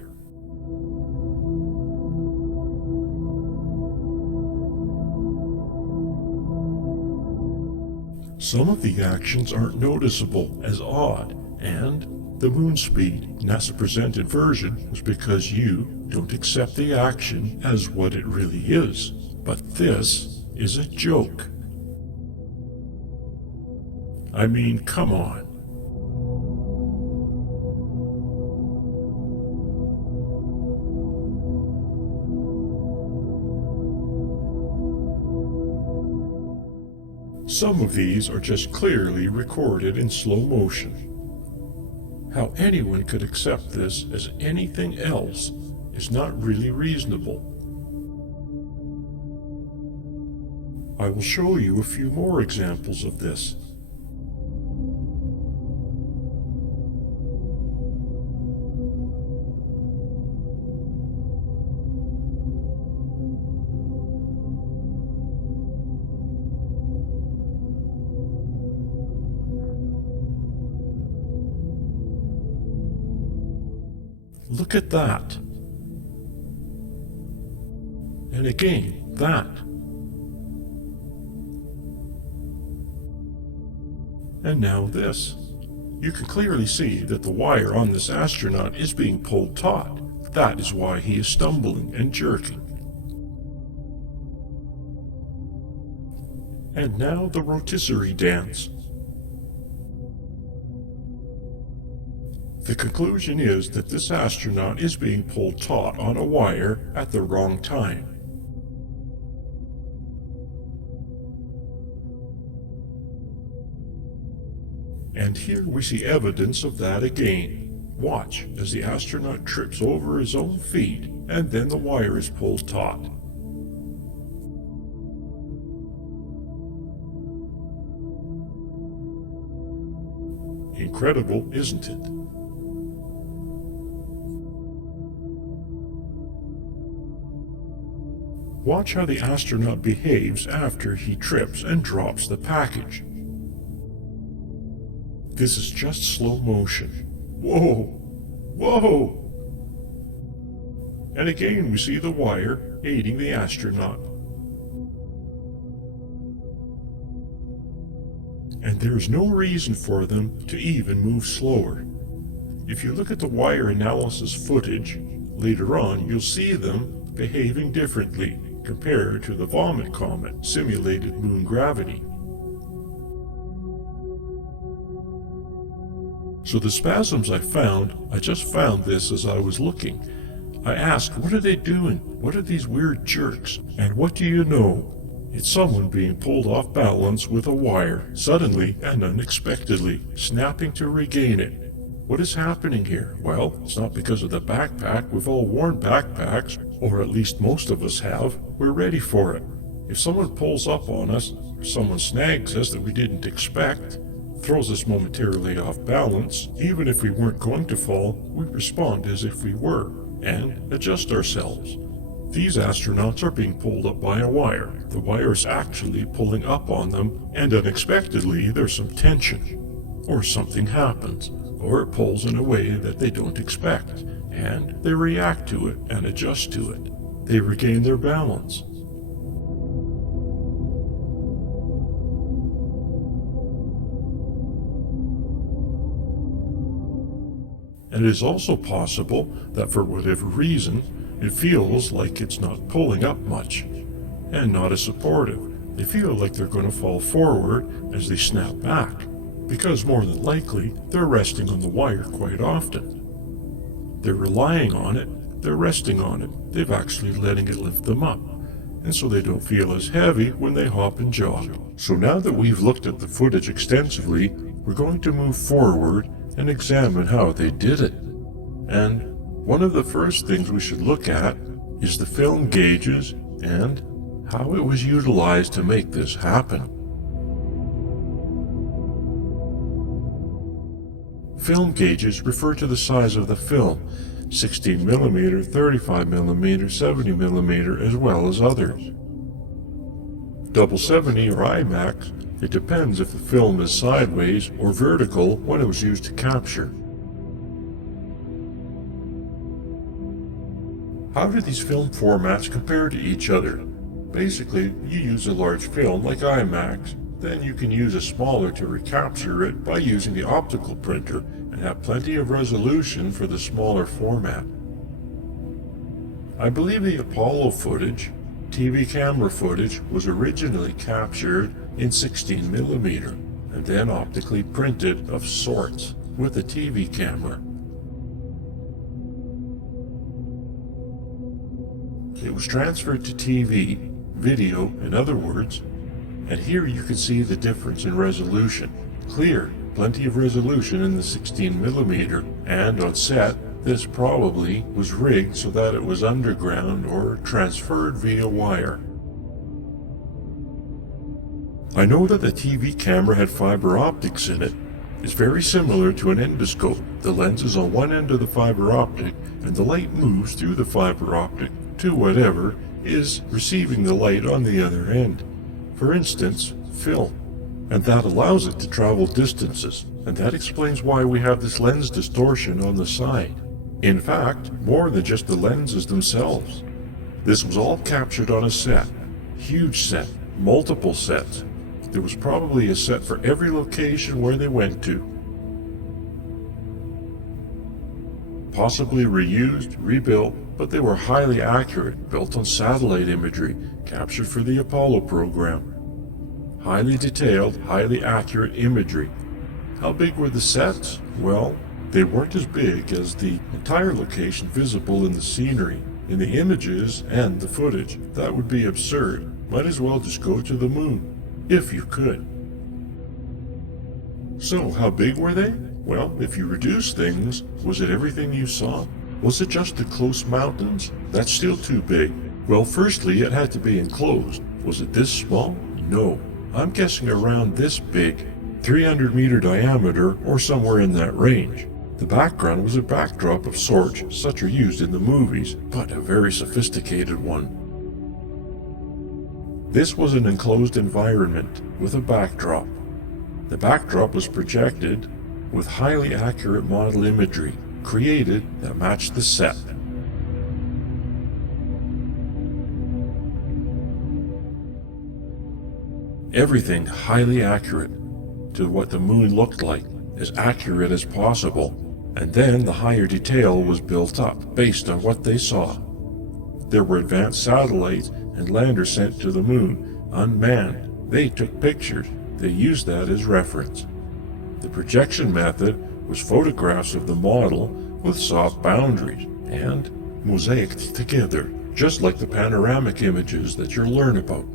Some of the actions aren't noticeable as odd, and the moon speed NASA presented version was because you don't accept the action as what it really is. But this is a joke. I mean, come on. Some of these are just clearly recorded in slow motion. How anyone could accept this as anything else is not really reasonable. I will show you a few more examples of this. Look at that. And again, that. And now this. You can clearly see that the wire on this astronaut is being pulled taut. That is why he is stumbling and jerking. And now the rotisserie dance. The conclusion is that this astronaut is being pulled taut on a wire at the wrong time. And here we see evidence of that again. Watch as the astronaut trips over his own feet and then the wire is pulled taut. Incredible, isn't it? Watch how the astronaut behaves after he trips and drops the package. This is just slow motion. Whoa! Whoa! And again we see the wire aiding the astronaut. And there is no reason for them to even move slower. If you look at the wire analysis footage, later on you'll see them behaving differently compared to the Vomit Comet simulated moon gravity. So the spasms I just found this as I was looking. I asked, what are they doing? What are these weird jerks? And what do you know? It's someone being pulled off balance with a wire, suddenly and unexpectedly, snapping to regain it. What is happening here? Well, it's not because of the backpack. We've all worn backpacks, or at least most of us have. We're ready for it. If someone pulls up on us, or someone snags us that we didn't expect, throws us momentarily off balance, even if we weren't going to fall, we respond as if we were, and adjust ourselves. These astronauts are being pulled up by a wire. The wire is actually pulling up on them, and unexpectedly there's some tension. Or something happens, or it pulls in a way that they don't expect, and they react to it and adjust to it. they regain their balance. And it is also possible that for whatever reason, it feels like it's not pulling up much, and not as supportive. They feel like they're going to fall forward as they snap back, because more than likely, they're resting on the wire quite often. They're relying on it, they're resting on it, they've actually letting it lift them up, and so they don't feel as heavy when they hop and jog. So now that we've looked at the footage extensively, we're going to move forward and examine how they did it. And one of the first things we should look at is the film gauges and how it was utilized to make this happen. Film gauges refer to the size of the film, 16mm, 35mm, 70mm, as well as others. 70 or IMAX, it depends if the film is sideways or vertical when it was used to capture. How do these film formats compare to each other? Basically, you use a large film like IMAX, then you can use a smaller to recapture it by using the optical printer and have plenty of resolution for the smaller format. I believe the Apollo footage, TV camera footage, was originally captured in 16mm and then optically printed of sorts with a TV camera. It was transferred to TV, video in other words, and here you can see the difference in resolution. Clear, plenty of resolution in the 16mm, and on set, this probably was rigged so that it was underground or transferred via wire. I know that the TV camera had fiber optics in it. It's very similar to an endoscope. The lens is on one end of the fiber optic, and the light moves through the fiber optic to whatever is receiving the light on the other end. For instance, film. And that allows it to travel distances, and that explains why we have this lens distortion on the side. In fact, more than just the lenses themselves. This was all captured on a set. Huge set, multiple sets. There was probably a set for every location where they went to. Possibly reused, rebuilt, but they were highly accurate, built on satellite imagery, captured for the Apollo program. Highly detailed, highly accurate imagery. How big were the sets? Well, they weren't as big as the entire location visible in the scenery, in the images and the footage. That would be absurd. Might as well just go to the moon, if you could. So, how big were they? Well, if you reduce things, was it everything you saw? Was it just the close mountains? That's still too big. Well, firstly, it had to be enclosed. Was it this small? No. I'm guessing around this big, 300-meter diameter or somewhere in that range. The background was a backdrop of sorts, such are used in the movies, but a very sophisticated one. This was an enclosed environment with a backdrop. The backdrop was projected with highly accurate model imagery created that matched the set. Everything highly accurate to what the moon looked like, as accurate as possible, and then the higher detail was built up based on what they saw. There were advanced satellites and landers sent to the moon, unmanned. They took pictures. They used that as reference. The projection method was photographs of the model with soft boundaries and mosaiced together, just like the panoramic images that you'll learn about.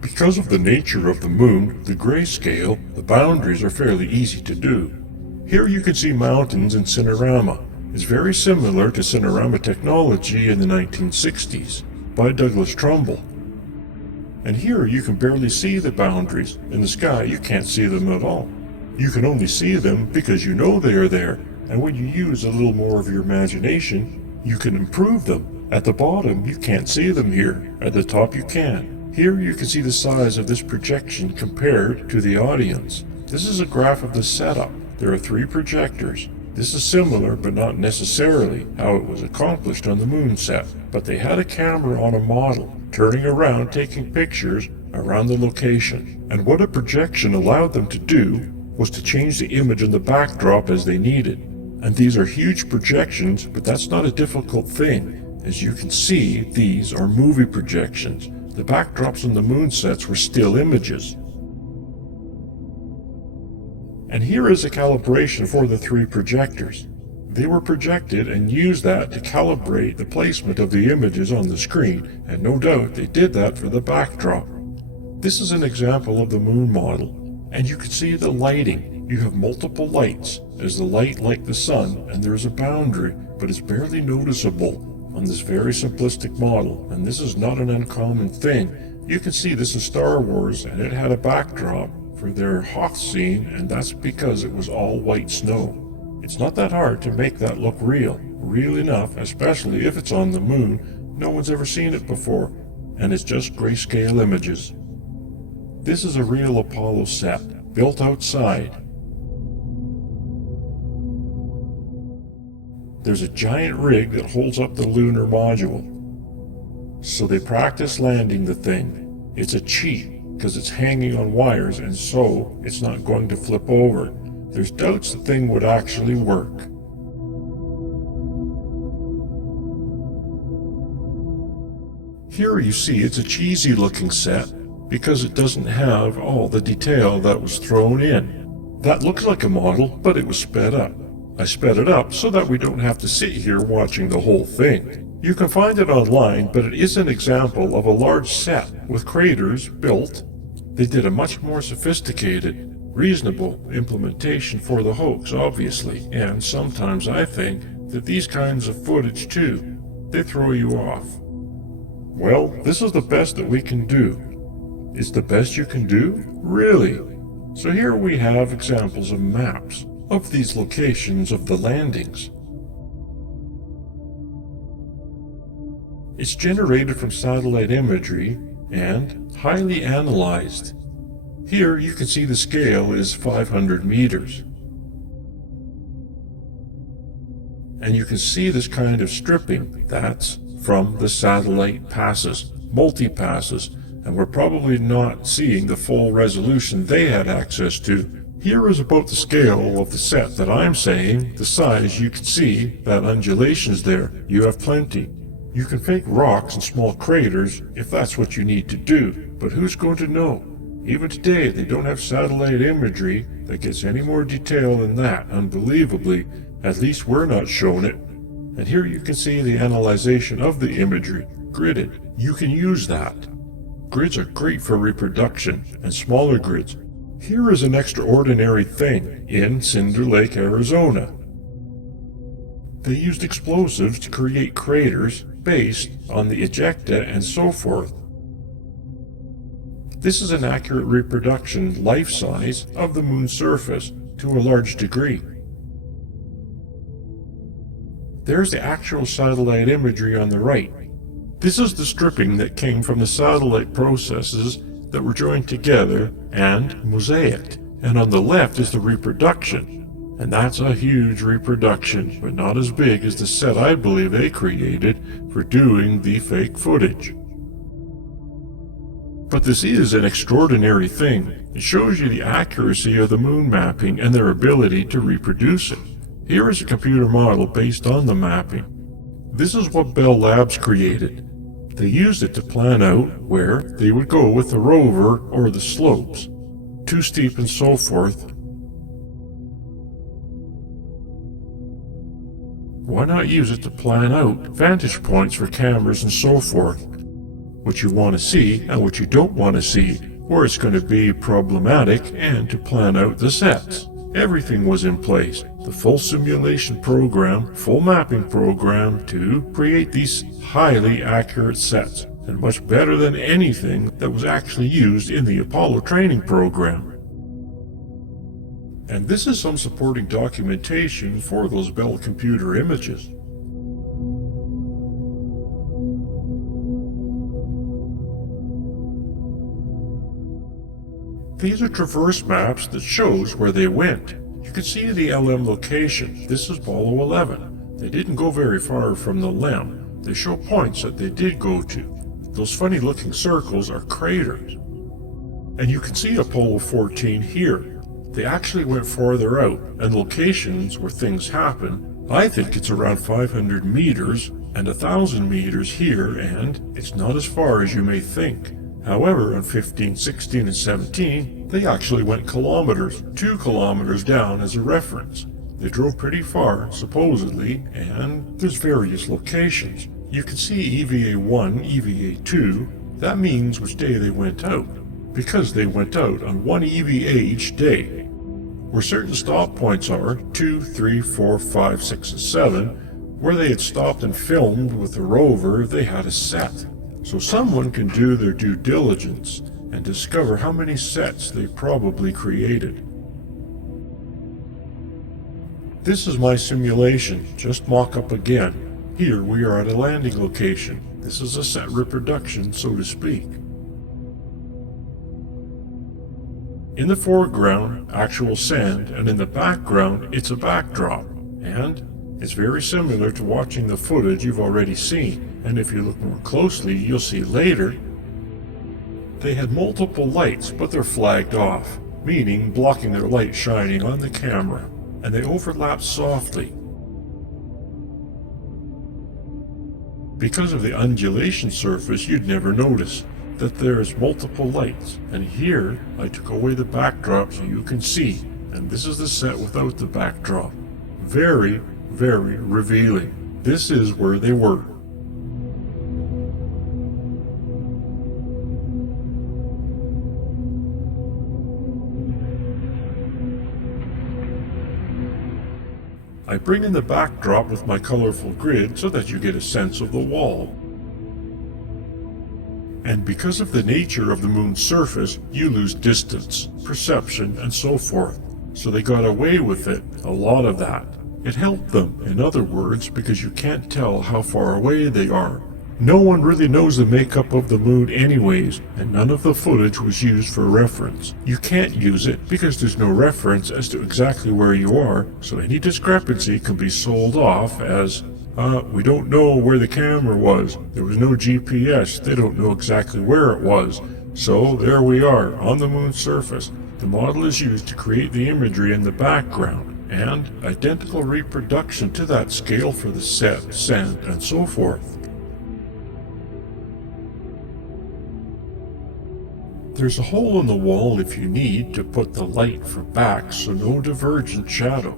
Because of the nature of the moon, the grayscale, the boundaries are fairly easy to do. Here you can see mountains in Cinerama. It's very similar to Cinerama technology in the 1960s by Douglas Trumbull. And here you can barely see the boundaries. In the sky you can't see them at all. You can only see them because you know they are there, and when you use a little more of your imagination, you can improve them. At the bottom you can't see them here, at the top you can. Here you can see the size of this projection compared to the audience. This is a graph of the setup. there are 3 projectors. This is similar, but not necessarily, how it was accomplished on the moon set. But they had a camera on a model, turning around taking pictures around the location. And what a projection allowed them to do was to change the image in the backdrop as they needed. And these are huge projections, but that's not a difficult thing. As you can see, these are movie projections. The backdrops on the moon sets were still images. And here is a calibration for the 3 projectors. They were projected and used that to calibrate the placement of the images on the screen, and no doubt they did that for the backdrop. This is an example of the moon model, and you can see the lighting. You have multiple lights. There's a light like the sun, and there's a boundary, but it's barely noticeable on this very simplistic model, and this is not an uncommon thing. You can see this is Star Wars, and it had a backdrop for their Hoth scene, and that's because it was all white snow. It's not that hard to make that look real enough, especially if it's on the moon. No one's ever seen it before, and it's just grayscale images. This is a real Apollo set, built outside. There's a giant rig that holds up the lunar module. So they practice landing the thing. It's a cheat, because it's hanging on wires, and so it's not going to flip over. There's doubts the thing would actually work. Here you see it's a cheesy looking set because it doesn't have all the detail that was thrown in. That looks like a model, but it was sped up. I sped it up so that we don't have to sit here watching the whole thing. You can find it online, but it is an example of a large set with craters built. They did a much more sophisticated, reasonable implementation for the hoax, obviously, and sometimes I think that these kinds of footage too, they throw you off. Well, this is the best that we can do. It's the best you can do? Really? So here we have examples of maps of these locations of the landings. It's generated from satellite imagery and highly analyzed. Here you can see the scale is 500 meters. And you can see this kind of stripping. That's from the satellite passes, multi-passes, and we're probably not seeing the full resolution they had access to. Here is about the scale of the set that I'm saying, the size. You can see that undulations there. You have plenty. You can fake rocks and small craters if that's what you need to do, but who's going to know? Even today, they don't have satellite imagery that gets any more detail than that, unbelievably. At least we're not shown it. And here you can see the analyzation of the imagery, gridded. You can use that. Grids are great for reproduction, and smaller grids. Here is an extraordinary thing in Cinder Lake, Arizona. They used explosives to create craters based on the ejecta and so forth. This is an accurate reproduction, life size, of the moon's surface to a large degree. There's the actual satellite imagery on the right. This is the stripping that came from the satellite processes that were joined together and mosaicked. And on the left is the reproduction. And that's a huge reproduction, but not as big as the set I believe they created for doing the fake footage. But this is an extraordinary thing. It shows you the accuracy of the moon mapping and their ability to reproduce it. Here is a computer model based on the mapping. This is what Bell Labs created. They used it to plan out where they would go with the rover or the slopes, too steep and so forth. Why not use it to plan out vantage points for cameras and so forth? What you want to see and what you don't want to see, where it's going to be problematic, and to plan out the sets. Everything was in place. The full simulation program, full mapping program to create these highly accurate sets, and much better than anything that was actually used in the Apollo training program. And this is some supporting documentation for those Bell computer images. These are traverse maps that shows where they went. You can see the LM location. This is Apollo 11. They didn't go very far from the LEM. They show points that they did go to. Those funny looking circles are craters. And you can see Apollo 14 here. They actually went farther out, and locations where things happen. I think it's around 500 meters and 1,000 meters here, and it's not as far as you may think. However, on 15, 16, and 17, they actually went kilometers, 2 kilometers down as a reference. They drove pretty far, supposedly, and there's various locations. You can see EVA 1, EVA 2. That means which day they went out, because they went out on one EVA each day. Where certain stop points are, 2, 3, 4, 5, 6, and 7, where they had stopped and filmed with the rover, they had a set. So someone can do their due diligence and discover how many sets they probably created. This is my simulation, just mock-up again. Here we are at a landing location. This is a set reproduction, so to speak. In the foreground, actual sand, and in the background, it's a backdrop. And it's very similar to watching the footage you've already seen. And if you look more closely, you'll see later, they had multiple lights, but they're flagged off, meaning blocking their light shining on the camera, and they overlap softly. Because of the undulation surface, you'd never notice that there's multiple lights, and here I took away the backdrop so you can see, and this is the set without the backdrop. Very, very revealing. This is where they were. I bring in the backdrop with my colorful grid so that you get a sense of the wall. And because of the nature of the moon's surface, you lose distance, perception, and so forth. So they got away with it, a lot of that. It helped them, in other words, because you can't tell how far away they are. No one really knows the makeup of the moon anyways, and none of the footage was used for reference. You can't use it because there's no reference as to exactly where you are, so any discrepancy can be sold off as, we don't know where the camera was. There was no GPS. They don't know exactly where it was. So there we are, on the moon's surface. The model is used to create the imagery in the background, and identical reproduction to that scale for the set, sand, and so forth. There's a hole in the wall if you need to put the light for back so no divergent shadow.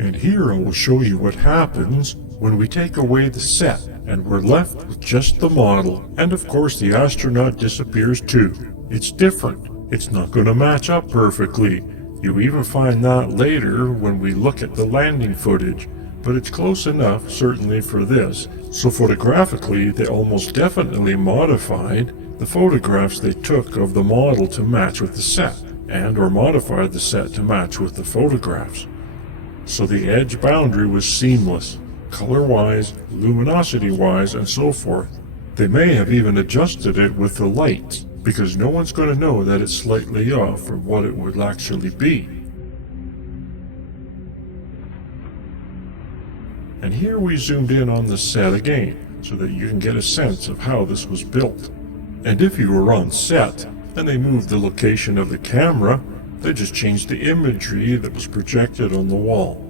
And here I will show you what happens when we take away the set and we're left with just the model, and of course the astronaut disappears too. It's different. It's not going to match up perfectly. You even find that later when we look at the landing footage, but it's close enough, certainly for this. So photographically, they almost definitely modified the photographs they took of the model to match with the set, and or modified the set to match with the photographs. So the edge boundary was seamless, color-wise, luminosity-wise, and so forth. They may have even adjusted it with the lights, because no one's going to know that it's slightly off from what it would actually be. And here we zoomed in on the set again, so that you can get a sense of how this was built. And if you were on set, and they moved the location of the camera, they just changed the imagery that was projected on the wall.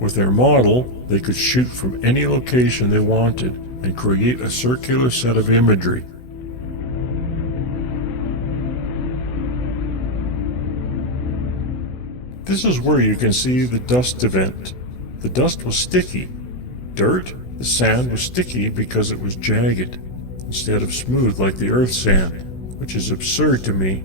With their model, they could shoot from any location they wanted and create a circular set of imagery. This is where you can see the dust event. The dust was sticky. Dirt, the sand was sticky because it was jagged, instead of smooth like the earth sand, which is absurd to me.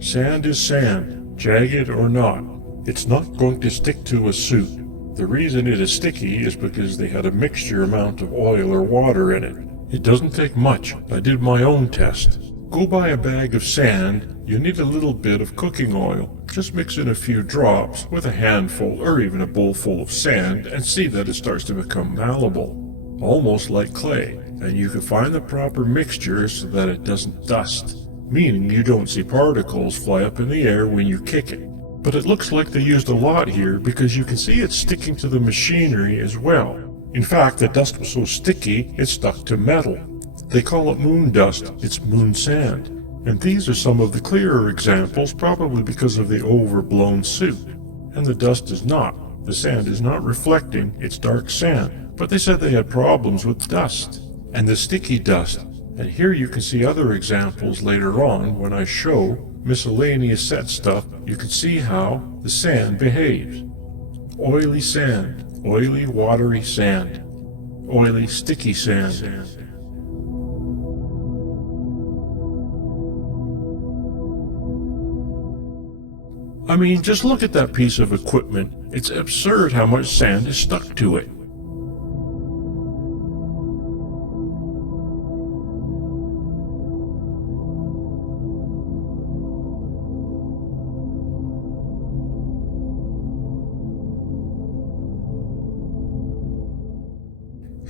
Sand is sand, jagged or not. It's not going to stick to a suit. The reason it is sticky is because they had a mixture amount of oil or water in it. It doesn't take much. I did my own test. Go buy a bag of sand. You need a little bit of cooking oil. Just mix in a few drops with a handful or even a bowl full of sand and see that it starts to become malleable, almost like clay. And you can find the proper mixture so that it doesn't dust, meaning you don't see particles fly up in the air when you kick it. But it looks like they used a lot here because you can see it sticking to the machinery as well. In fact, the dust was so sticky it stuck to metal. They call it moon dust. It's moon sand. And these are some of the clearer examples, probably because of the overblown suit. And the dust is not. The sand is not reflecting, it's dark sand. But they said they had problems with dust and the sticky dust. And here you can see other examples later on when I show miscellaneous set stuff. You can see how the sand behaves. Oily sand, oily watery sand, oily sticky sand. I mean, just look at that piece of equipment. It's absurd how much sand is stuck to it.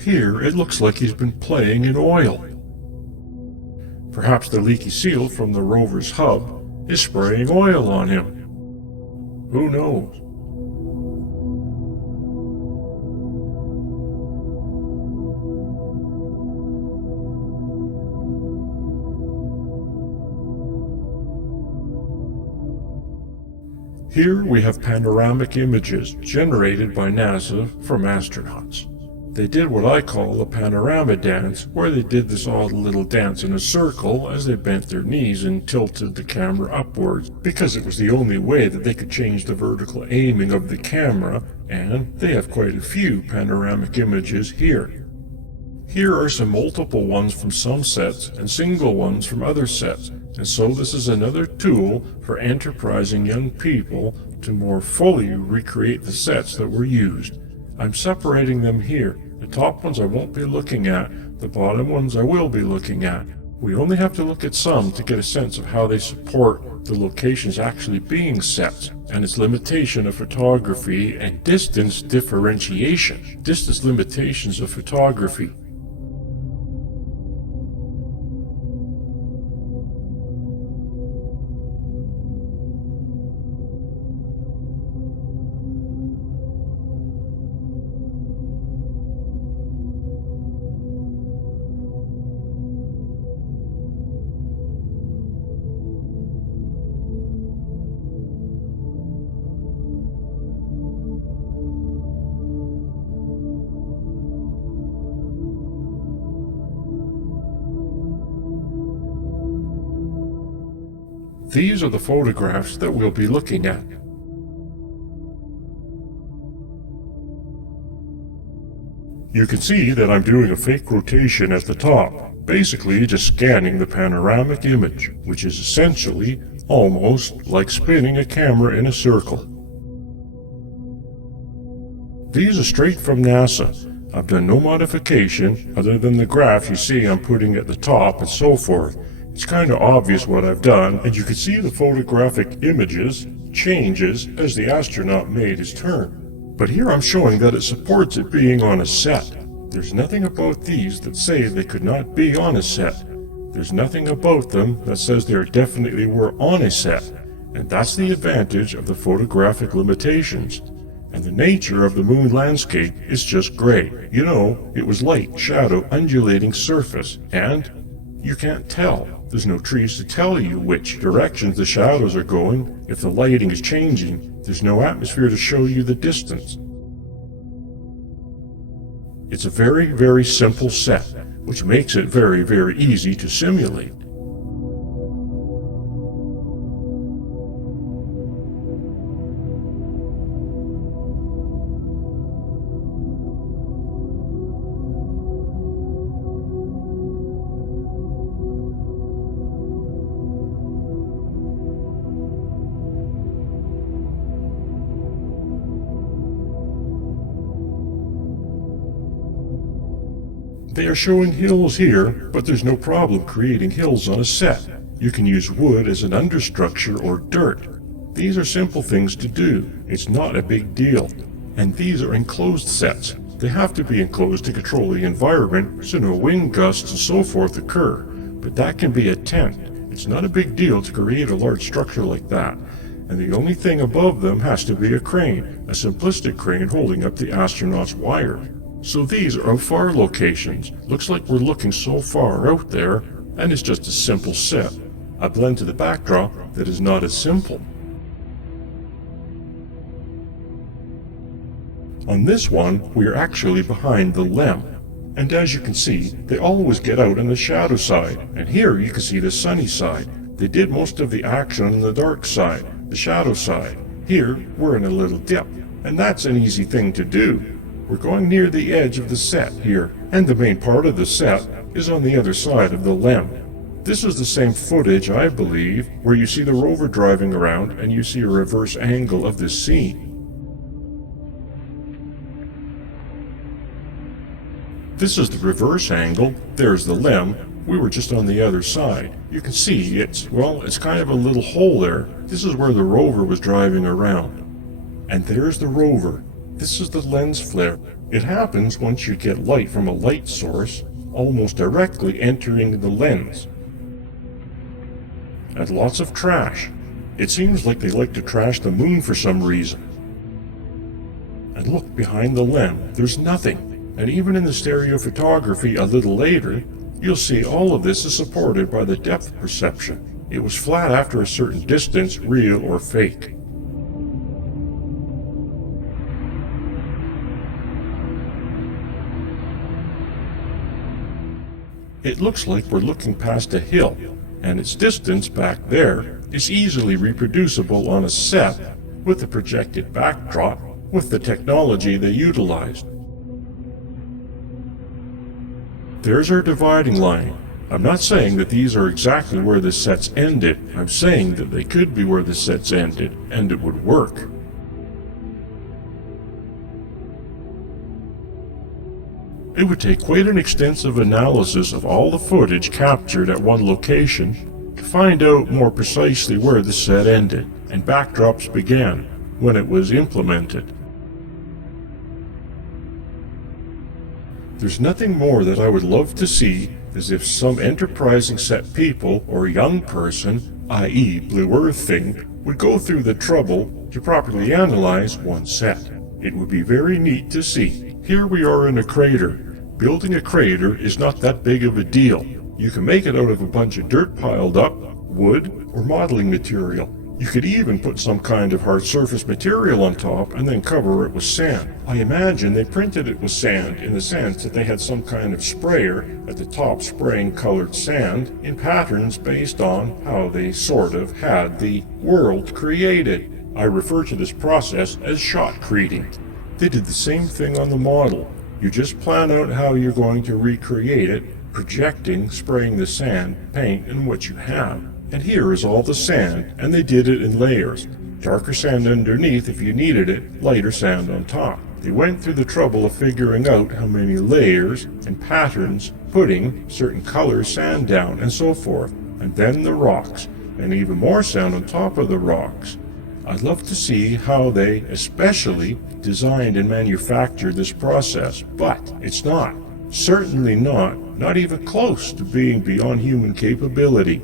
Here, it looks like he's been playing in oil. Perhaps the leaky seal from the rover's hub is spraying oil on him. Who knows? Here we have panoramic images generated by NASA from astronauts. They did what I call a panorama dance, where they did this odd little dance in a circle as they bent their knees and tilted the camera upwards, because it was the only way that they could change the vertical aiming of the camera, and they have quite a few panoramic images here. Here are some multiple ones from some sets and single ones from other sets, and so this is another tool for enterprising young people to more fully recreate the sets that were used. I'm separating them here. The top ones I won't be looking at, the bottom ones I will be looking at. We only have to look at some to get a sense of how they support the locations actually being set, and its limitation of photography and distance differentiation, distance limitations of photography. These are the photographs that we'll be looking at. You can see that I'm doing a fake rotation at the top, basically just scanning the panoramic image, which is essentially almost like spinning a camera in a circle. These are straight from NASA. I've done no modification other than the graph you see I'm putting at the top and so forth. It's kind of obvious what I've done, and you can see the photographic images changes as the astronaut made his turn. But here I'm showing that it supports it being on a set. There's nothing about these that say they could not be on a set. There's nothing about them that says they definitely were on a set. And that's the advantage of the photographic limitations. And the nature of the moon landscape is just gray. You know, it was light, shadow, undulating surface, and you can't tell. There's no trees to tell you which directions the shadows are going. If the lighting is changing, there's no atmosphere to show you the distance. It's a very, very simple set, which makes it very, very easy to simulate. They are showing hills here, but there's no problem creating hills on a set. You can use wood as an understructure or dirt. These are simple things to do. It's not a big deal. And these are enclosed sets. They have to be enclosed to control the environment so no wind gusts and so forth occur. But that can be a tent. It's not a big deal to create a large structure like that. And the only thing above them has to be a crane, a simplistic crane holding up the astronauts' wire. So these are far locations. Looks like we're looking so far out there, and it's just a simple set. A blend to the backdrop that is not as simple. On this one, we are actually behind the LEM. And as you can see, they always get out on the shadow side, and here you can see the sunny side. They did most of the action on the dark side, the shadow side. Here, we're in a little dip, and that's an easy thing to do. We're going near the edge of the set here, and the main part of the set is on the other side of the LEM. This is the same footage, I believe, where you see the rover driving around and you see a reverse angle of this scene. This is the reverse angle, there's the LEM, we were just on the other side. You can see it's kind of a little hole there. This is where the rover was driving around. And there's the rover. This is the lens flare. It happens once you get light from a light source, almost directly entering the lens. And lots of trash. It seems like they like to trash the moon for some reason. And look behind the LEM, there's nothing. And even in the stereo photography a little later, you'll see all of this is supported by the depth perception. It was flat after a certain distance, real or fake. It looks like we're looking past a hill, and its distance back there is easily reproducible on a set with the projected backdrop with the technology they utilized. There's our dividing line. I'm not saying that these are exactly where the sets ended. I'm saying that they could be where the sets ended, and it would work. It would take quite an extensive analysis of all the footage captured at one location to find out more precisely where the set ended and backdrops began when it was implemented. There's nothing more that I would love to see as if some enterprising set people or young person, i.e. Blue Earth thing, would go through the trouble to properly analyze one set. It would be very neat to see. Here we are in a crater. Building a crater is not that big of a deal. You can make it out of a bunch of dirt piled up, wood, or modeling material. You could even put some kind of hard surface material on top and then cover it with sand. I imagine they printed it with sand in the sense that they had some kind of sprayer at the top spraying colored sand in patterns based on how they sort of had the world created. I refer to this process as shotcreting. They did the same thing on the model. You just plan out how you're going to recreate it, projecting, spraying the sand, paint, and what you have. And here is all the sand, and they did it in layers. Darker sand underneath if you needed it, lighter sand on top. They went through the trouble of figuring out how many layers and patterns, putting certain color sand down, and so forth. And then the rocks, and even more sand on top of the rocks. I'd love to see how they especially designed and manufactured this process, but it's not. Certainly not even close to being beyond human capability.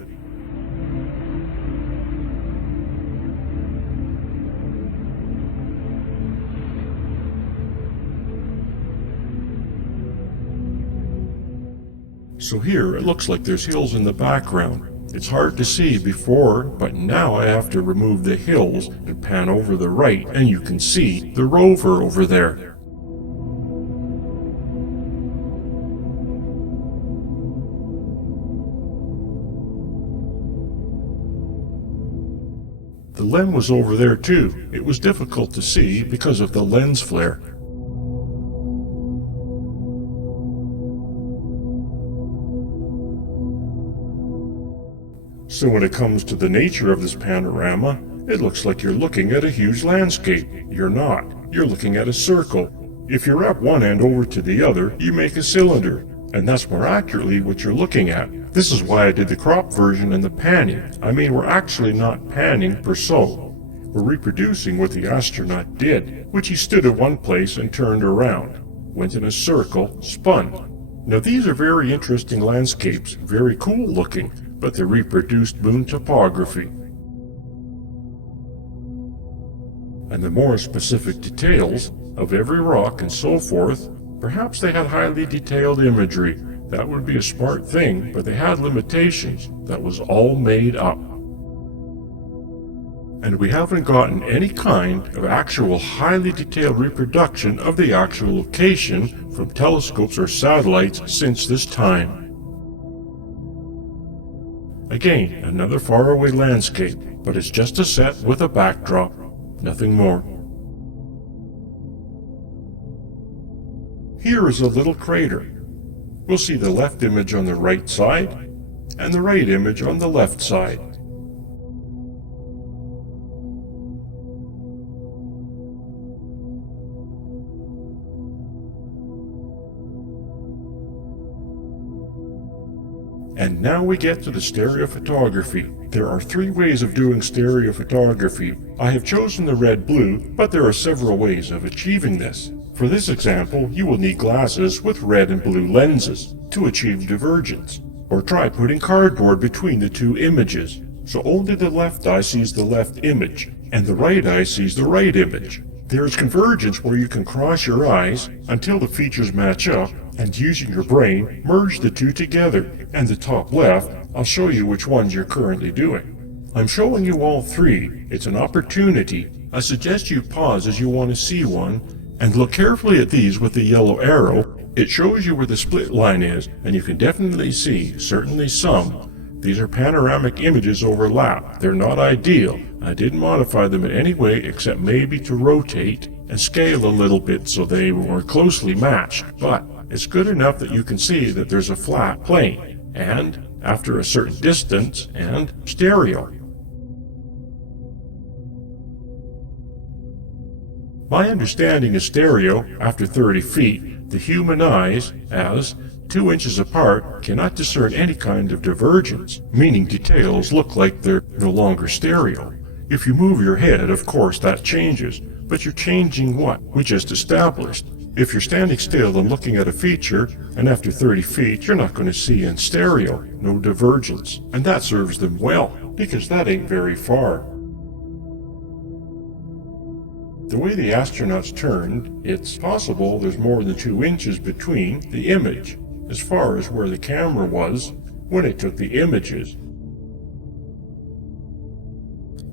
So here it looks like there's hills in the background. It's hard to see before, but now I have to remove the hills and pan over the right, and you can see the rover over there. The LEM was over there too. It was difficult to see because of the lens flare. So when it comes to the nature of this panorama, it looks like you're looking at a huge landscape. You're not. You're looking at a circle. If you wrap one end over to the other, you make a cylinder. And that's more accurately what you're looking at. This is why I did the crop version and the panning. I mean, we're actually not panning per se. We're reproducing what the astronaut did, which he stood at one place and turned around, went in a circle, spun. Now these are very interesting landscapes, very cool looking, but they're reproduced moon topography. And the more specific details of every rock and so forth, perhaps they had highly detailed imagery. That would be a smart thing, but they had limitations. That was all made up. And we haven't gotten any kind of actual highly detailed reproduction of the actual location from telescopes or satellites since this time. Again, another faraway landscape, but it's just a set with a backdrop, nothing more. Here is a little crater. We'll see the left image on the right side, and the right image on the left side. And now we get to the stereophotography. There are 3 ways of doing stereophotography. I have chosen the red-blue, but there are several ways of achieving this. For this example, you will need glasses with red and blue lenses to achieve divergence. Or try putting cardboard between the 2 images, so only the left eye sees the left image, and the right eye sees the right image. There is convergence where you can cross your eyes until the features match up, and using your brain, merge the 2 together. And the top left, I'll show you which ones you're currently doing. I'm showing you all 3. It's an opportunity. I suggest you pause as you want to see one, and look carefully at these with the yellow arrow. It shows you where the split line is, and you can definitely see, certainly some. These are panoramic images overlap. They're not ideal. I didn't modify them in any way except maybe to rotate and scale a little bit so they were closely matched, but it's good enough that you can see that there's a flat plane, and after a certain distance, and stereo. My understanding is stereo, after 30 feet, the human eyes, as 2 inches apart, cannot discern any kind of divergence, meaning details look like they're no longer stereo. If you move your head, of course that changes, but you're changing what we just established. If you're standing still and looking at a feature, and after 30 feet you're not going to see in stereo, no divergence, and that serves them well, because that ain't very far. The way the astronauts turned, it's possible there's more than 2 inches between the image, as far as where the camera was when it took the images.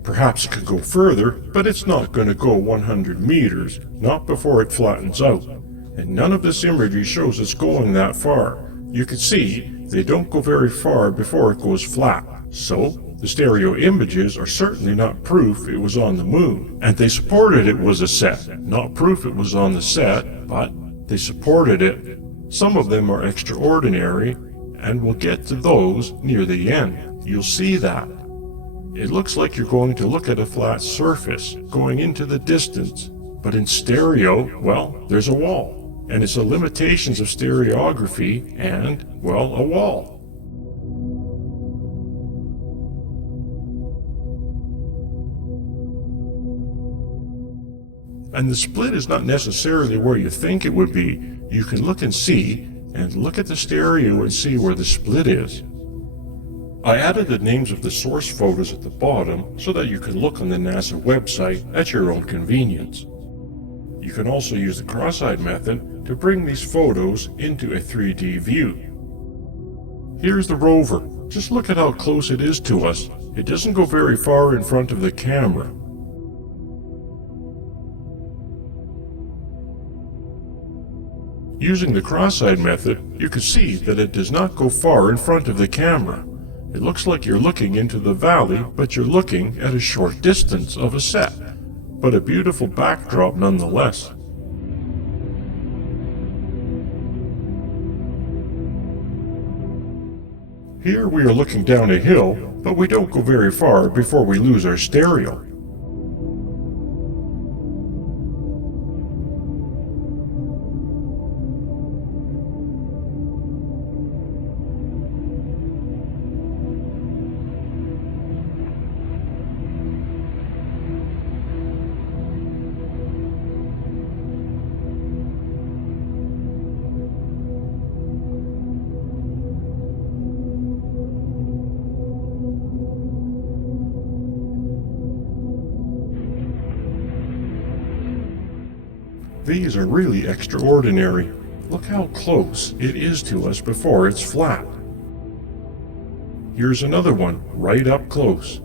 Perhaps it could go further, but it's not going to go 100 meters, not before it flattens out. And none of this imagery shows it's going that far. You can see they don't go very far before it goes flat. So, the stereo images are certainly not proof it was on the moon. And they supported it was a set. Not proof it was on the set, but they supported it. Some of them are extraordinary, and we'll get to those near the end. You'll see that. It looks like you're going to look at a flat surface, going into the distance. But in stereo, well, there's a wall. And it's the limitations of stereography and, well, a wall. And the split is not necessarily where you think it would be. You can look and see, and look at the stereo and see where the split is. I added the names of the source photos at the bottom so that you can look on the NASA website at your own convenience. You can also use the cross-eyed method to bring these photos into a 3D view. Here's the rover. Just look at how close it is to us. It doesn't go very far in front of the camera. Using the cross-eyed method, you can see that it does not go far in front of the camera. It looks like you're looking into the valley, but you're looking at a short distance of a set, but a beautiful backdrop nonetheless. Here we are looking down a hill, but we don't go very far before we lose our stereo. These are really extraordinary. Look how close it is to us before it's flat. Here's another one, right up close.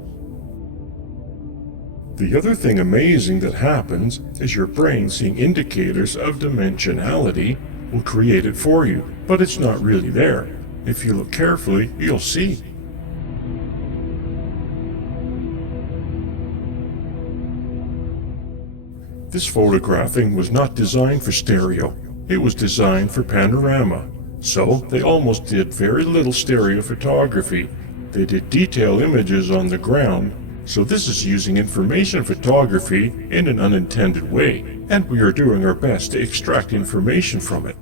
The other thing amazing that happens is your brain seeing indicators of dimensionality will create it for you, but it's not really there. If you look carefully, you'll see. This photographing was not designed for stereo. It was designed for panorama. So they almost did very little stereo photography. They did detail images on the ground. So this is using information photography in an unintended way, and we are doing our best to extract information from it.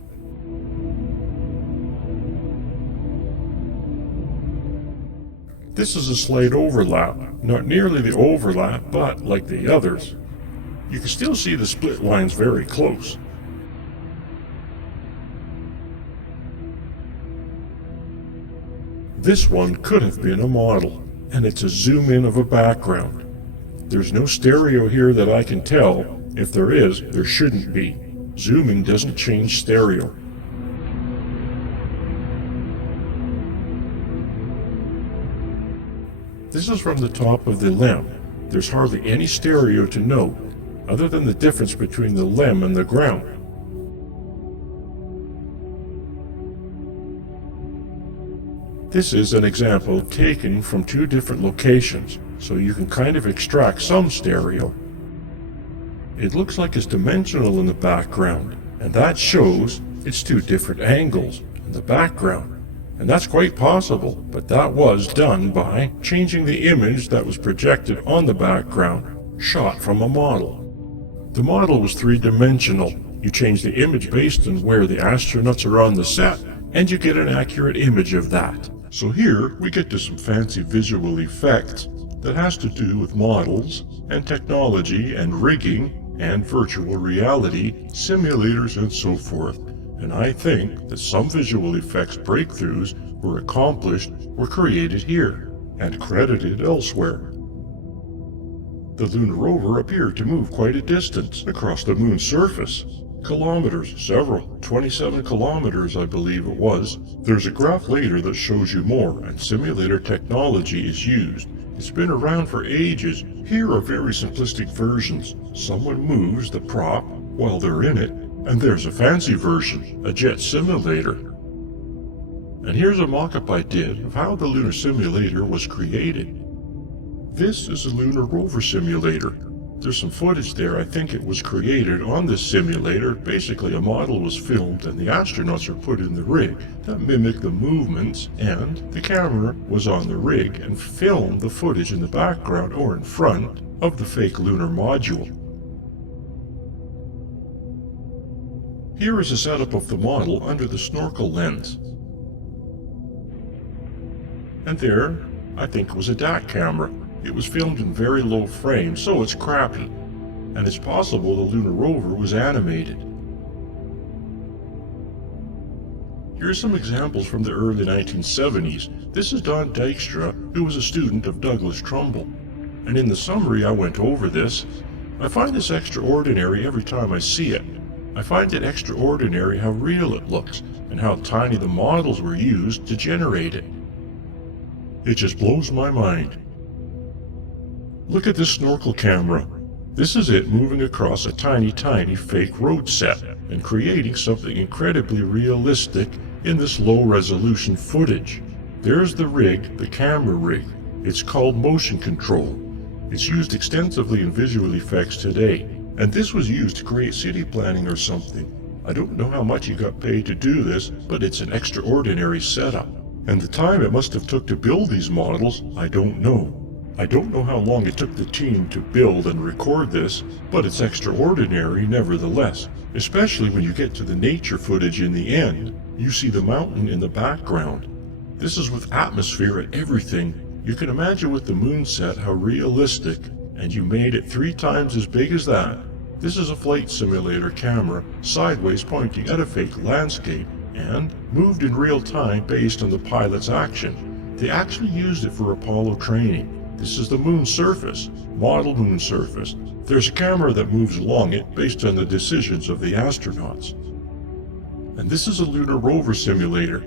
This is a slight overlap, not nearly the overlap, but like the others. You can still see the split lines very close. This one could have been a model, and it's a zoom in of a background. There's no stereo here that I can tell. If there is, there shouldn't be. Zooming doesn't change stereo. This is from the top of the limb. There's hardly any stereo to note, other than the difference between the limb and the ground. This is an example taken from two different locations, so you can kind of extract some stereo. It looks like it's dimensional in the background, and that shows it's two different angles in the background. And that's quite possible, but that was done by changing the image that was projected on the background, shot from a model. The model was three-dimensional. You change the image based on where the astronauts are on the set, and you get an accurate image of that. So here we get to some fancy visual effects that has to do with models and technology and rigging and virtual reality, simulators and so forth. And I think that some visual effects breakthroughs were accomplished or created here and credited elsewhere. The lunar rover appeared to move quite a distance across the moon's surface. Kilometers, several, 27 kilometers I believe it was. There's a graph later that shows you more, and simulator technology is used. It's been around for ages. Here are very simplistic versions. Someone moves the prop while they're in it, and there's a fancy version, a jet simulator. And here's a mock-up I did of how the lunar simulator was created. This is a lunar rover simulator. There's some footage there. I think it was created on this simulator. Basically, a model was filmed and the astronauts are put in the rig that mimic the movements, and the camera was on the rig and filmed the footage in the background or in front of the fake lunar module. Here is a setup of the model under the snorkel lens. And there, I think, was a DAC camera. It was filmed in very low frame, so it's crappy. And it's possible the lunar rover was animated. Here's some examples from the early 1970s. This is Don Dykstra, who was a student of Douglas Trumbull. And in the summary I went over this. I find this extraordinary every time I see it. I find it extraordinary how real it looks, and how tiny the models were used to generate it. It just blows my mind. Look at this snorkel camera. This is it moving across a tiny fake road set and creating something incredibly realistic in this low-resolution footage. There's the rig, the camera rig. It's called motion control. It's used extensively in visual effects today, and this was used to create city planning or something. I don't know how much he got paid to do this, but it's an extraordinary setup. And the time it must have took to build these models, I don't know. I don't know how long it took the team to build and record this, but it's extraordinary nevertheless, especially when you get to the nature footage in the end. You see the mountain in the background. This is with atmosphere and everything. You can imagine with the moon set how realistic, and you made it 3 times as big as that. This is a flight simulator camera, sideways pointing at a fake landscape, and moved in real time based on the pilot's action. They actually used it for Apollo training. This is the moon's surface, model moon surface. There's a camera that moves along it based on the decisions of the astronauts. And this is a lunar rover simulator.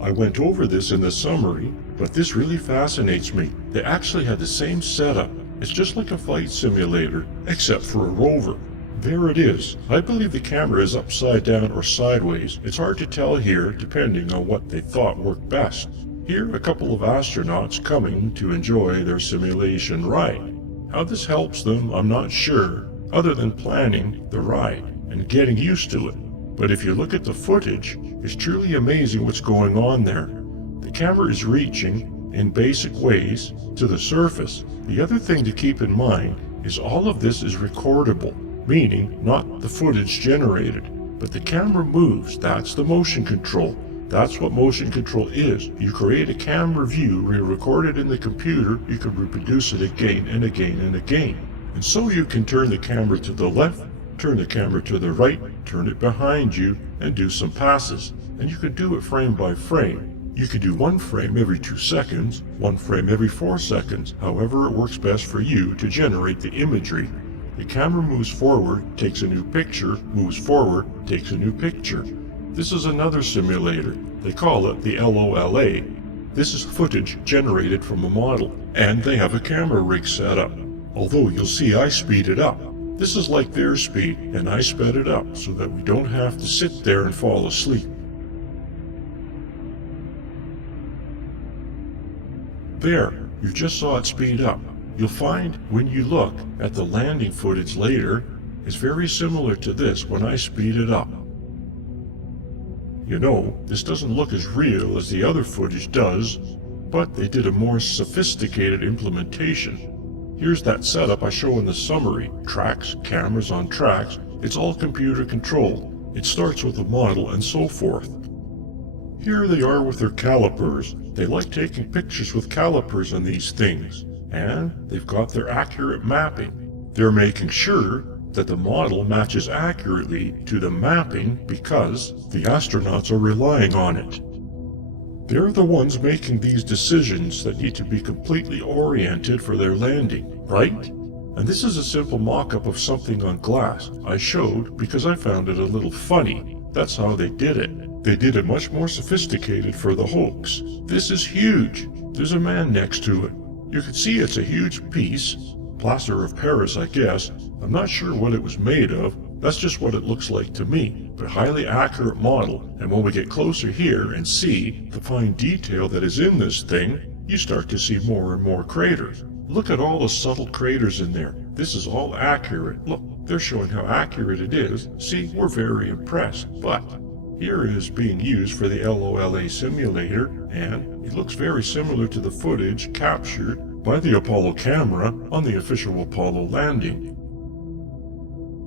I went over this in the summary, but this really fascinates me. They actually had the same setup. It's just like a flight simulator, except for a rover. There it is. I believe the camera is upside down or sideways. It's hard to tell here, depending on what they thought worked best. Here, a couple of astronauts coming to enjoy their simulation ride. How this helps them, I'm not sure, other than planning the ride and getting used to it. But if you look at the footage, it's truly amazing what's going on there. The camera is reaching, in basic ways, to the surface. The other thing to keep in mind is all of this is recordable, meaning not the footage generated, but the camera moves. That's the motion control. That's what motion control is. You create a camera view, you record it in the computer, you can reproduce it again and again and again. And so you can turn the camera to the left, turn the camera to the right, turn it behind you, and do some passes. And you can do it frame by frame. You can do one frame every 2 seconds, one frame every 4 seconds, however it works best for you to generate the imagery. The camera moves forward, takes a new picture, moves forward, takes a new picture. This is another simulator. They call it the LOLA. This is footage generated from a model, and they have a camera rig set up. Although you'll see I speed it up. This is like their speed, and I sped it up so that we don't have to sit there and fall asleep. There, you just saw it speed up. You'll find when you look at the landing footage later, it's very similar to this when I speed it up. You know, this doesn't look as real as the other footage does, but they did a more sophisticated implementation. Here's that setup I show in the summary. Tracks, cameras on tracks, it's all computer controlled. It starts with a model and so forth. Here they are with their calipers. They like taking pictures with calipers on these things. And they've got their accurate mapping. They're making sure that the model matches accurately to the mapping because the astronauts are relying on it. They're the ones making these decisions that need to be completely oriented for their landing, right? And this is a simple mock-up of something on glass I showed because I found it a little funny. That's how they did it. They did it much more sophisticated for the hoax. This is huge. There's a man next to it. You can see it's a huge piece. Plaster of Paris, I guess. I'm not sure what it was made of. That's just what it looks like to me. But highly accurate model. And when we get closer here and see the fine detail that is in this thing, you start to see more and more craters. Look at all the subtle craters in there. This is all accurate. Look, they're showing how accurate it is. See, we're very impressed. But here it is being used for the LOLA simulator, and it looks very similar to the footage captured by the Apollo camera on the official Apollo landing.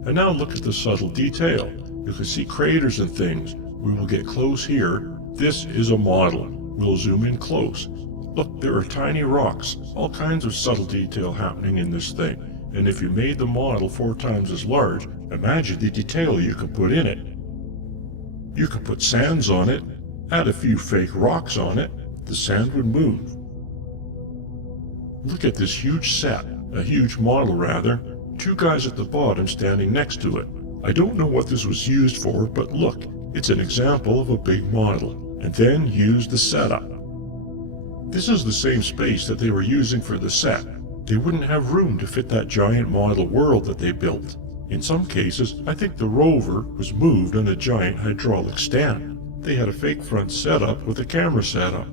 And now look at the subtle detail. You can see craters and things. We will get close here. This is a model. We'll zoom in close. Look, there are tiny rocks, all kinds of subtle detail happening in this thing. And if you made the model 4 times as large, imagine the detail you could put in it. You could put sands on it, add a few fake rocks on it, the sand would move. Look at this huge set, a huge model rather, 2 guys at the bottom standing next to it. I don't know what this was used for, but look, it's an example of a big model. And then use the setup. This is the same space that they were using for the set. They wouldn't have room to fit that giant model world that they built. In some cases, I think the rover was moved on a giant hydraulic stand. They had a fake front setup with a camera setup.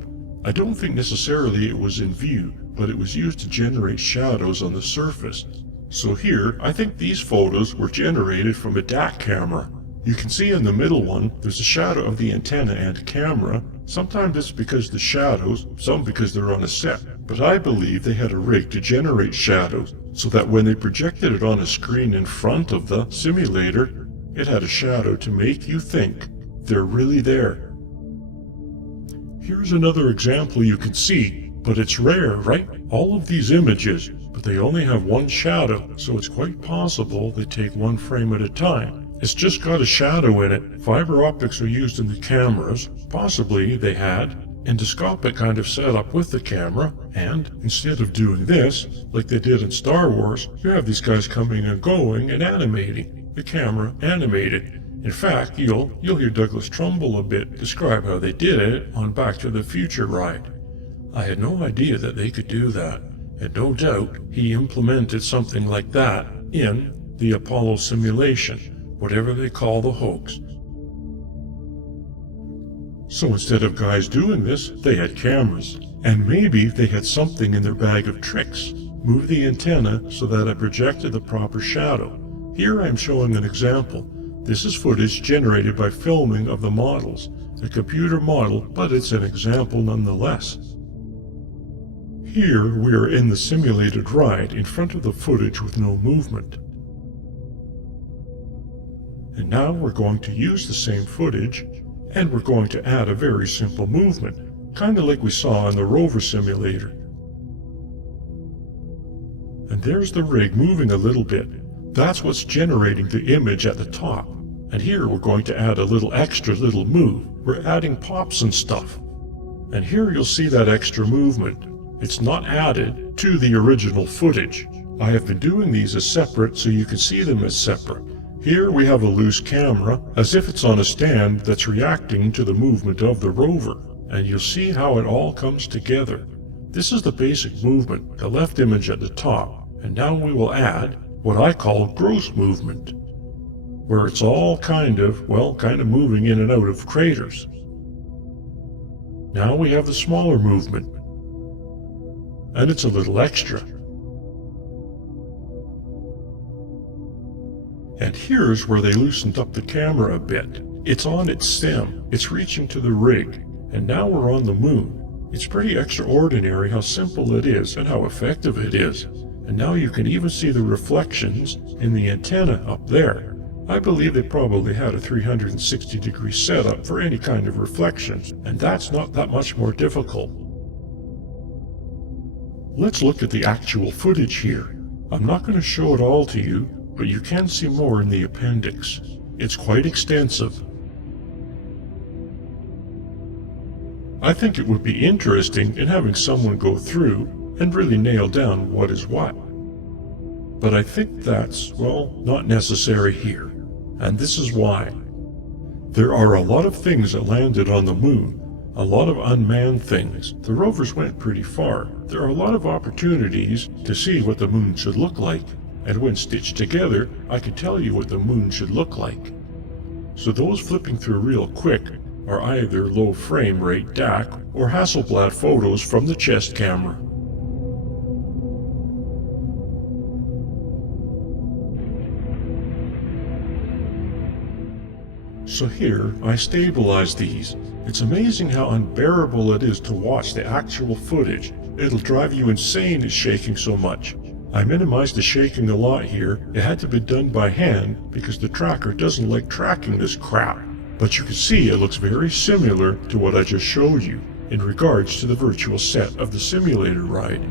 I don't think necessarily it was in view, but it was used to generate shadows on the surface. So here, I think these photos were generated from a DAC camera. You can see in the middle one, there's a shadow of the antenna and camera. Sometimes it's because the shadows, some because they're on a set. But I believe they had a rig to generate shadows, so that when they projected it on a screen in front of the simulator, it had a shadow to make you think they're really there. Here's another example you can see, but it's rare, right? All of these images, but they only have one shadow, so it's quite possible they take one frame at a time. It's just got a shadow in it. Fiber optics are used in the cameras. Possibly they had endoscopic kind of setup with the camera, and instead of doing this, like they did in Star Wars, you have these guys coming and going and animating. The camera animated. In fact, you'll hear Douglas Trumbull a bit describe how they did it on Back to the Future ride. I had no idea that they could do that, and no doubt he implemented something like that in the Apollo simulation, whatever they call the hoax. So instead of guys doing this, they had cameras. And maybe they had something in their bag of tricks. Move the antenna so that it projected the proper shadow. Here I am showing an example. This is footage generated by filming of the models. A computer model, but it's an example nonetheless. Here we are in the simulated ride in front of the footage with no movement. And now we're going to use the same footage, and we're going to add a very simple movement, kind of like we saw in the rover simulator. And there's the rig moving a little bit. That's what's generating the image at the top. And here we're going to add a little extra little move. We're adding pops and stuff. And here you'll see that extra movement. It's not added to the original footage. I have been doing these as separate so you can see them as separate. Here we have a loose camera, as if it's on a stand that's reacting to the movement of the rover, and you'll see how it all comes together. This is the basic movement, the left image at the top, and now we will add what I call gross movement, where it's all kind of moving in and out of craters. Now we have the smaller movement, and it's a little extra. And here's where they loosened up the camera a bit. It's on its stem, it's reaching to the rig, and now we're on the moon. It's pretty extraordinary how simple it is and how effective it is. And now you can even see the reflections in the antenna up there. I believe they probably had a 360-degree setup for any kind of reflections, and that's not that much more difficult. Let's look at the actual footage here. I'm not going to show it all to you, but you can see more in the appendix. It's quite extensive. I think it would be interesting in having someone go through and really nail down what is what. But I think that's, not necessary here. And this is why. There are a lot of things that landed on the moon, a lot of unmanned things. The rovers went pretty far. There are a lot of opportunities to see what the moon should look like. And when stitched together, I can tell you what the moon should look like. So those flipping through real quick are either low frame rate DAC or Hasselblad photos from the chest camera. So here, I stabilize these. It's amazing how unbearable it is to watch the actual footage. It'll drive you insane it's shaking so much. I minimized the shaking a lot here. It had to be done by hand because the tracker doesn't like tracking this crap. But you can see it looks very similar to what I just showed you in regards to the virtual set of the simulator ride.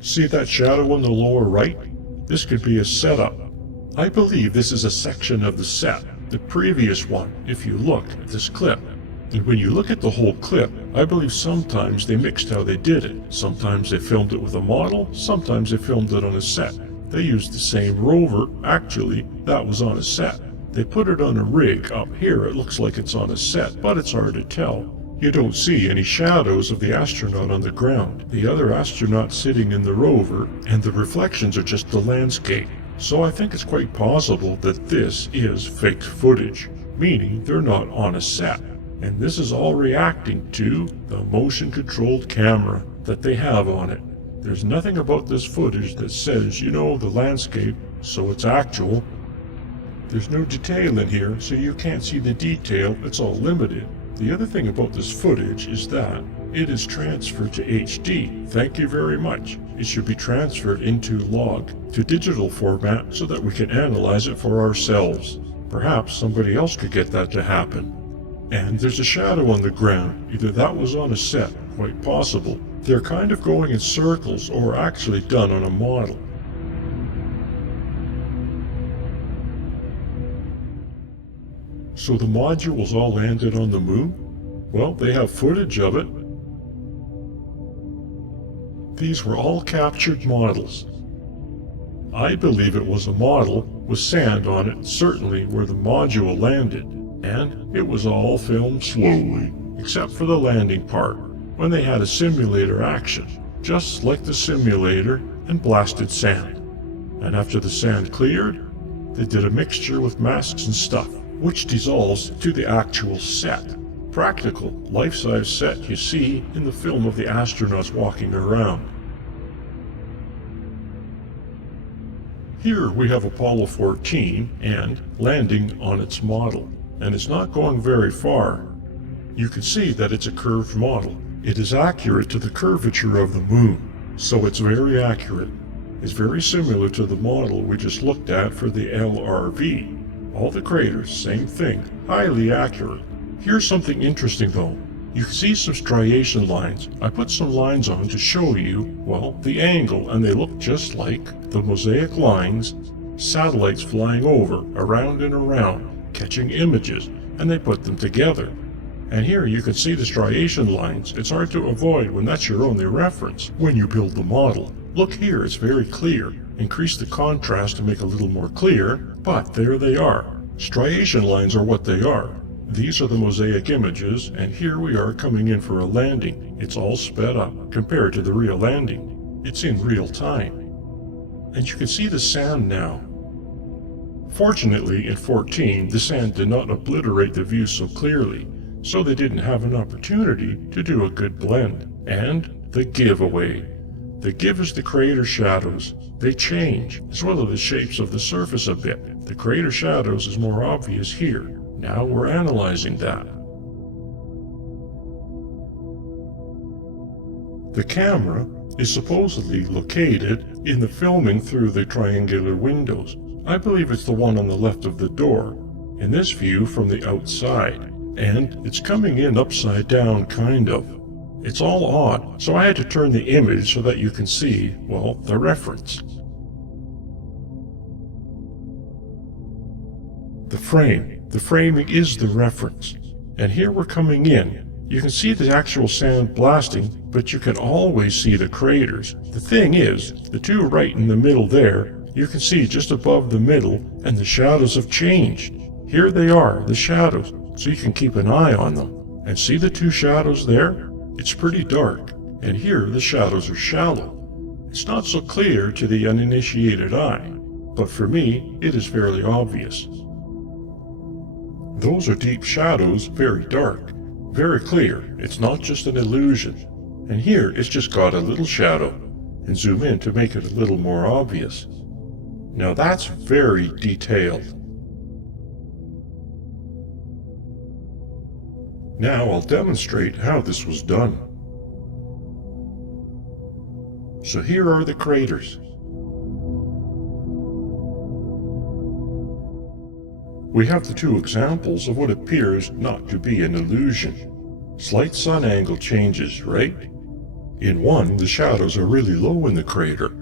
See that shadow on the lower right? This could be a setup. I believe this is a section of the set, the previous one, if you look at this clip. And when you look at the whole clip, I believe sometimes they mixed how they did it. Sometimes they filmed it with a model, sometimes they filmed it on a set. They used the same rover, actually, that was on a set. They put it on a rig. Up here it looks like it's on a set, but it's hard to tell. You don't see any shadows of the astronaut on the ground, the other astronaut sitting in the rover, and the reflections are just the landscape. So I think it's quite possible that this is fake footage, meaning they're not on a set. And this is all reacting to the motion-controlled camera that they have on it. There's nothing about this footage that says, the landscape, so it's actual. There's no detail in here, so you can't see the detail, it's all limited. The other thing about this footage is that it is transferred to HD. Thank you very much. It should be transferred into log, to digital format, so that we can analyze it for ourselves. Perhaps somebody else could get that to happen. And there's a shadow on the ground. Either that was on a set, quite possible. They're kind of going in circles or actually done on a model. So the modules all landed on the moon? Well, they have footage of it. These were all captured models. I believe it was a model with sand on it, certainly where the module landed, and it was all filmed slowly, except for the landing part, when they had a simulator action, just like the simulator, and blasted sand. And after the sand cleared, they did a mixture with masks and stuff, which dissolves to the actual set. Practical, life-size set you see in the film of the astronauts walking around. Here we have Apollo 14 and landing on its model, and it's not going very far. You can see that it's a curved model. It is accurate to the curvature of the moon, so it's very accurate. It's very similar to the model we just looked at for the LRV. All the craters, same thing, highly accurate. Here's something interesting though. You can see some striation lines. I put some lines on to show you, well, the angle, and they look just like the mosaic lines, satellites flying over, around and around, catching images, and they put them together. And here you can see the striation lines. It's hard to avoid when that's your only reference when you build the model. Look here, it's very clear. Increase the contrast to make it a little more clear, but there they are. Striation lines are what they are. These are the mosaic images, and here we are coming in for a landing. It's all sped up compared to the real landing. It's in real time. And you can see the sand now. Fortunately, in 14, the sand did not obliterate the view so clearly, so they didn't have an opportunity to do a good blend. And the giveaway. The give is the crater shadows. They change, as well as the shapes of the surface a bit. The crater shadows is more obvious here. Now we're analyzing that. The camera is supposedly located in the filming through the triangular windows. I believe it's the one on the left of the door, in this view from the outside, and it's coming in upside down kind of. It's all odd, so I had to turn the image so that you can see, well, the reference. The framing is the reference. And here we're coming in. You can see the actual sand blasting, but you can always see the craters. The thing is, the two right in the middle there, you can see just above the middle, and the shadows have changed. Here they are, the shadows, so you can keep an eye on them. And see the two shadows there? It's pretty dark, and here the shadows are shallow. It's not so clear to the uninitiated eye, but for me, it is fairly obvious. Those are deep shadows, very dark, very clear. It's not just an illusion. And here it's just got a little shadow, and zoom in to make it a little more obvious. Now that's very detailed. Now I'll demonstrate how this was done. So here are the craters. We have the two examples of what appears not to be an illusion. Slight sun angle changes, right? In one, the shadows are really low in the crater,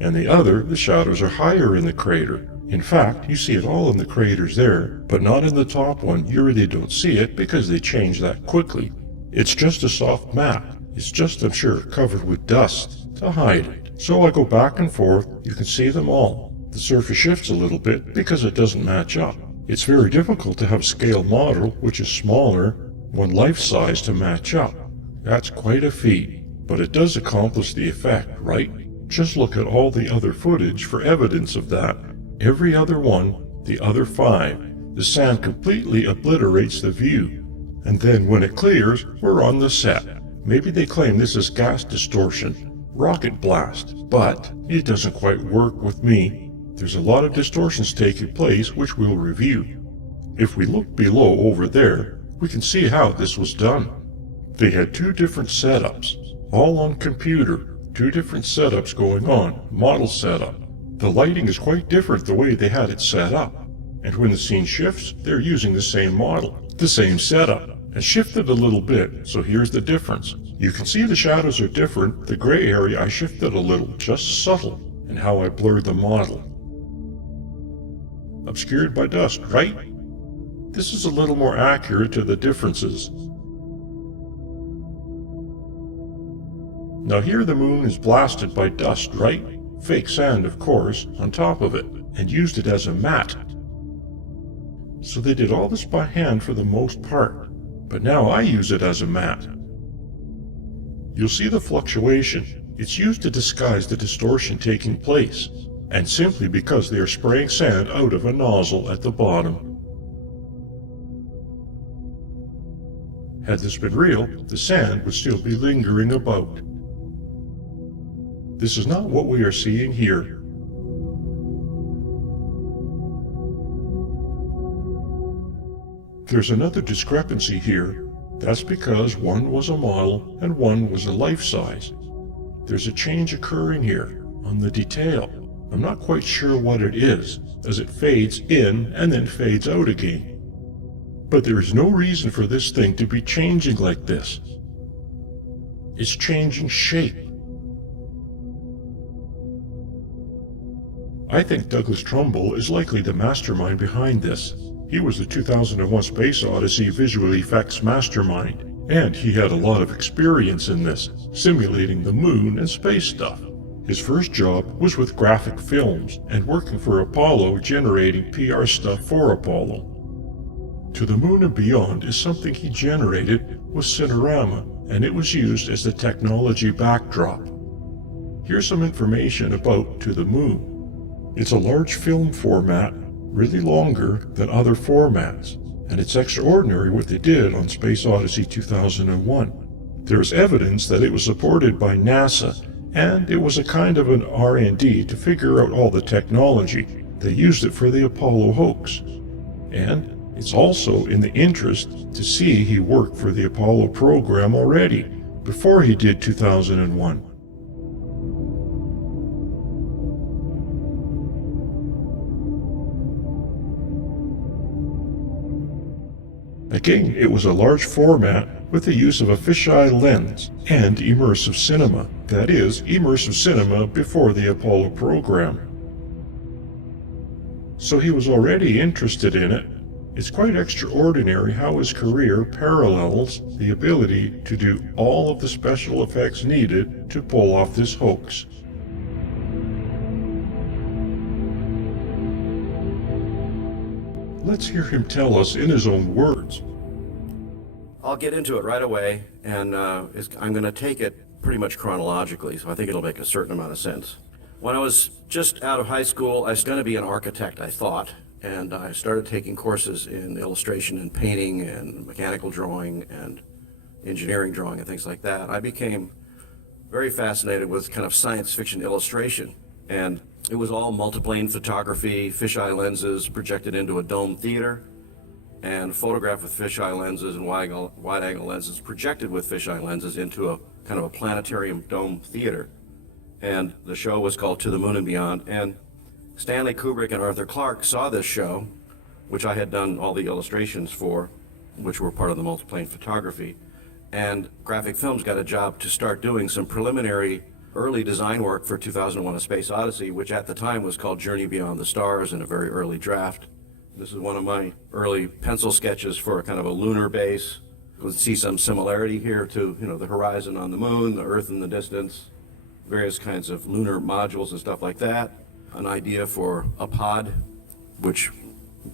and the other, the shadows are higher in the crater. In fact, you see it all in the craters there, but not in the top one. You really don't see it because they change that quickly. It's just a soft mat. It's just, I'm sure, covered with dust to hide it. So I go back and forth. You can see them all. The surface shifts a little bit because it doesn't match up. It's very difficult to have a scale model which is smaller, one life size, to match up. That's quite a feat, but it does accomplish the effect, right? Just look at all the other footage for evidence of that. Every other one, the other 5, the sand completely obliterates the view. And then when it clears, we're on the set. Maybe they claim this is gas distortion, rocket blast, but it doesn't quite work with me. There's a lot of distortions taking place which we'll review. If we look below over there, we can see how this was done. They had 2 different setups, all on computer, 2 different setups going on, model setup. The lighting is quite different the way they had it set up. And when the scene shifts, they're using the same model, the same setup, and shifted a little bit, so here's the difference. You can see the shadows are different, the gray area I shifted a little, just subtle, and how I blurred the model. Obscured by dust, right? This is a little more accurate to the differences. Now here the moon is blasted by dust, right? Fake sand, of course, on top of it, and used it as a mat. So they did all this by hand for the most part, but now I use it as a mat. You'll see the fluctuation. It's used to disguise the distortion taking place, and simply because they are spraying sand out of a nozzle at the bottom. Had this been real, the sand would still be lingering about. This is not what we are seeing here. There's another discrepancy here. That's because one was a model and one was a life-size. There's a change occurring here on the detail. I'm not quite sure what it is, as it fades in and then fades out again. But there is no reason for this thing to be changing like this. It's changing shape. I think Douglas Trumbull is likely the mastermind behind this. He was the 2001 Space Odyssey visual effects mastermind, and he had a lot of experience in this, simulating the moon and space stuff. His first job was with graphic films and working for Apollo generating PR stuff for Apollo. To the Moon and Beyond is something he generated with Cinerama, and it was used as the technology backdrop. Here's some information about To the Moon. It's a large film format, really longer than other formats, and it's extraordinary what they did on Space Odyssey 2001. There is evidence that it was supported by NASA, and it was a kind of an R&D to figure out all the technology. They used it for the Apollo hoax. And it's also in the interest to see he worked for the Apollo program already, before he did 2001. Again, it was a large format with the use of a fisheye lens and immersive cinema. That is, immersive cinema before the Apollo program. So he was already interested in it. It's quite extraordinary how his career parallels the ability to do all of the special effects needed to pull off this hoax. Let's hear him tell us in his own words. I'll get into it right away, and I'm going to take it pretty much chronologically, so I think it'll make a certain amount of sense. When I was just out of high school, I was going to be an architect, I thought, and I started taking courses in illustration and painting and mechanical drawing and engineering drawing and things like that. I became very fascinated with kind of science fiction illustration, and it was all multiplane photography, fisheye lenses projected into a dome theater, and photographed with fisheye lenses and wide-angle lenses projected with fisheye lenses into a kind of a planetarium dome theater. And the show was called To the Moon and Beyond, and Stanley Kubrick and Arthur Clarke saw this show, which I had done all the illustrations for, which were part of the multiplane photography, and Graphic Films got a job to start doing some preliminary early design work for 2001: A Space Odyssey, which at the time was called Journey Beyond the Stars in a very early draft. This is one of my early pencil sketches for a kind of a lunar base. You can see some similarity here to, the horizon on the moon, the Earth in the distance, various kinds of lunar modules and stuff like that. An idea for a pod, which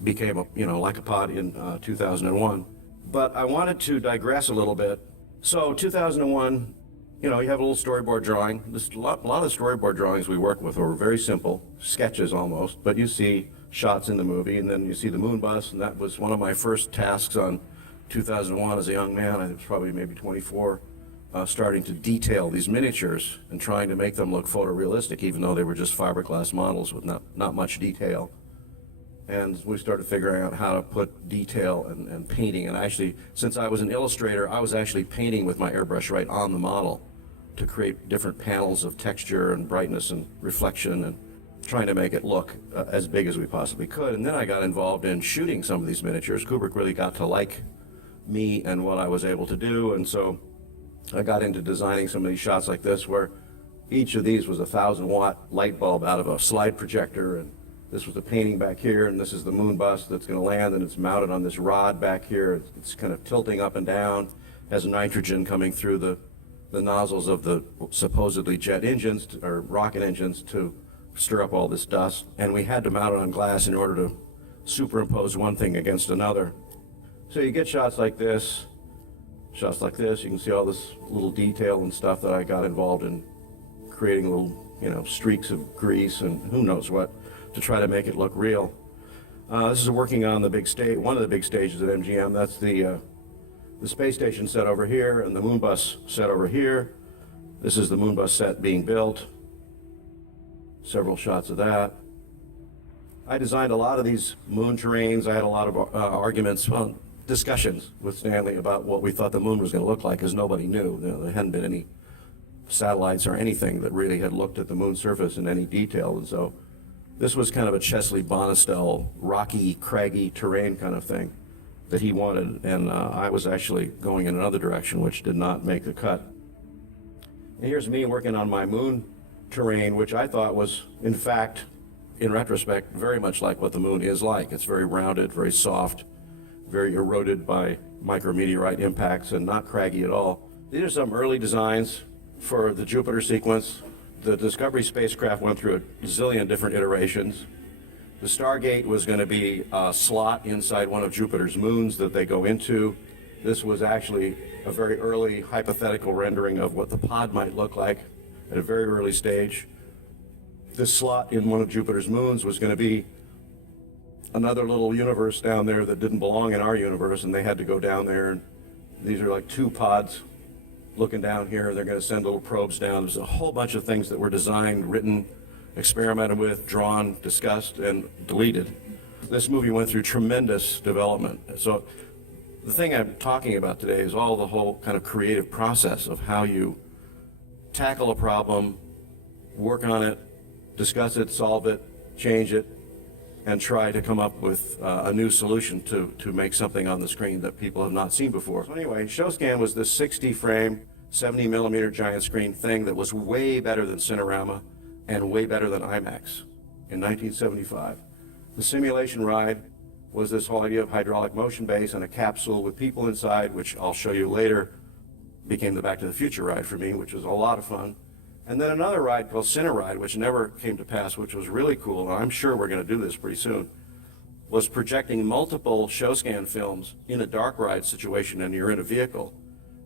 became like a pod in 2001. But I wanted to digress a little bit. So 2001, you have a little storyboard drawing. A lot of the storyboard drawings we work with were very simple, sketches almost, but you see shots in the movie, and then you see the moon bus, and that was one of my first tasks on 2001 as a young man. I was probably maybe 24, starting to detail these miniatures and trying to make them look photorealistic, even though they were just fiberglass models with not much detail. And we started figuring out how to put detail and painting, and actually, since I was an illustrator, I was actually painting with my airbrush right on the model to create different panels of texture and brightness and reflection, and trying to make it look as big as we possibly could. And then I got involved in shooting some of these miniatures. Kubrick really got to like me and what I was able to do, and so I got into designing some of these shots like this, where each of these was a 1,000-watt light bulb out of a slide projector, and This was a painting back here, and this is the moon bus that's going to land, and it's mounted on this rod back here. It's kind of tilting up and down, has nitrogen coming through the nozzles of the supposedly jet engines or rocket engines to stir up all this dust. And we had to mount it on glass in order to superimpose one thing against another. So you get shots like this, shots like this. You can see all this little detail and stuff that I got involved in creating little, streaks of grease and who knows what to try to make it look real. This is working on the big stage, one of the big stages at MGM. That's the space station set over here and the moon bus set over here. This is the moon bus set being built. Several shots of that. I designed a lot of these moon terrains. I had a lot of arguments, discussions with Stanley about what we thought the moon was going to look like, because nobody knew. There hadn't been any satellites or anything that really had looked at the moon's surface in any detail. And so this was kind of a Chesley Bonestell, rocky, craggy terrain kind of thing that he wanted. And I was actually going in another direction, which did not make the cut. And here's me working on my moon terrain, which I thought was, in fact, in retrospect, very much like what the moon is like. It's very rounded, very soft, very eroded by micrometeorite impacts, and not craggy at all. These are some early designs for the Jupiter sequence. The Discovery spacecraft went through a zillion different iterations. The Stargate was going to be a slot inside one of Jupiter's moons that they go into. This was actually a very early hypothetical rendering of what the pod might look like at a very early stage. This slot in one of Jupiter's moons was going to be another little universe down there that didn't belong in our universe, and they had to go down there. And these are like two pods looking down here. They're going to send little probes down. There's a whole bunch of things that were designed, written, experimented with, drawn, discussed, and deleted. This movie went through tremendous development. So the thing I'm talking about today is all the whole kind of creative process of how you tackle a problem, work on it, discuss it, solve it, change it, and try to come up with a new solution to make something on the screen that people have not seen before. So anyway, ShowScan was this 60-frame, 70-millimeter giant screen thing that was way better than Cinerama and way better than IMAX in 1975. The simulation ride was this whole idea of hydraulic motion base and a capsule with people inside, which I'll show you later, became the Back to the Future ride for me, which was a lot of fun. And then another ride called Cineride, which never came to pass, which was really cool, and I'm sure we're going to do this pretty soon, was projecting multiple ShowScan films in a dark ride situation, and you're in a vehicle.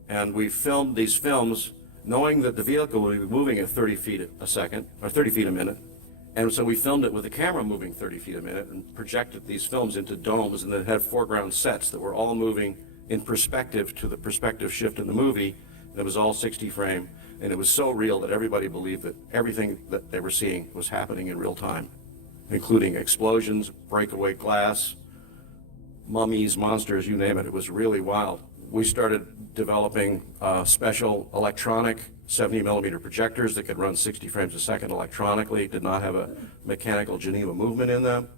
And we filmed these films knowing that the vehicle would be moving at 30 feet a second, or 30 feet a minute. And so we filmed it with the camera moving 30 feet a minute and projected these films into domes, and then had foreground sets that were all moving in perspective to the perspective shift in the movie. And it was all 60 frame. And it was so real that everybody believed that everything that they were seeing was happening in real time, including explosions, breakaway glass, mummies, monsters, you name it. It was really wild. We started developing special electronic 70-millimeter projectors that could run 60 frames a second electronically, did not have a mechanical Geneva movement in them.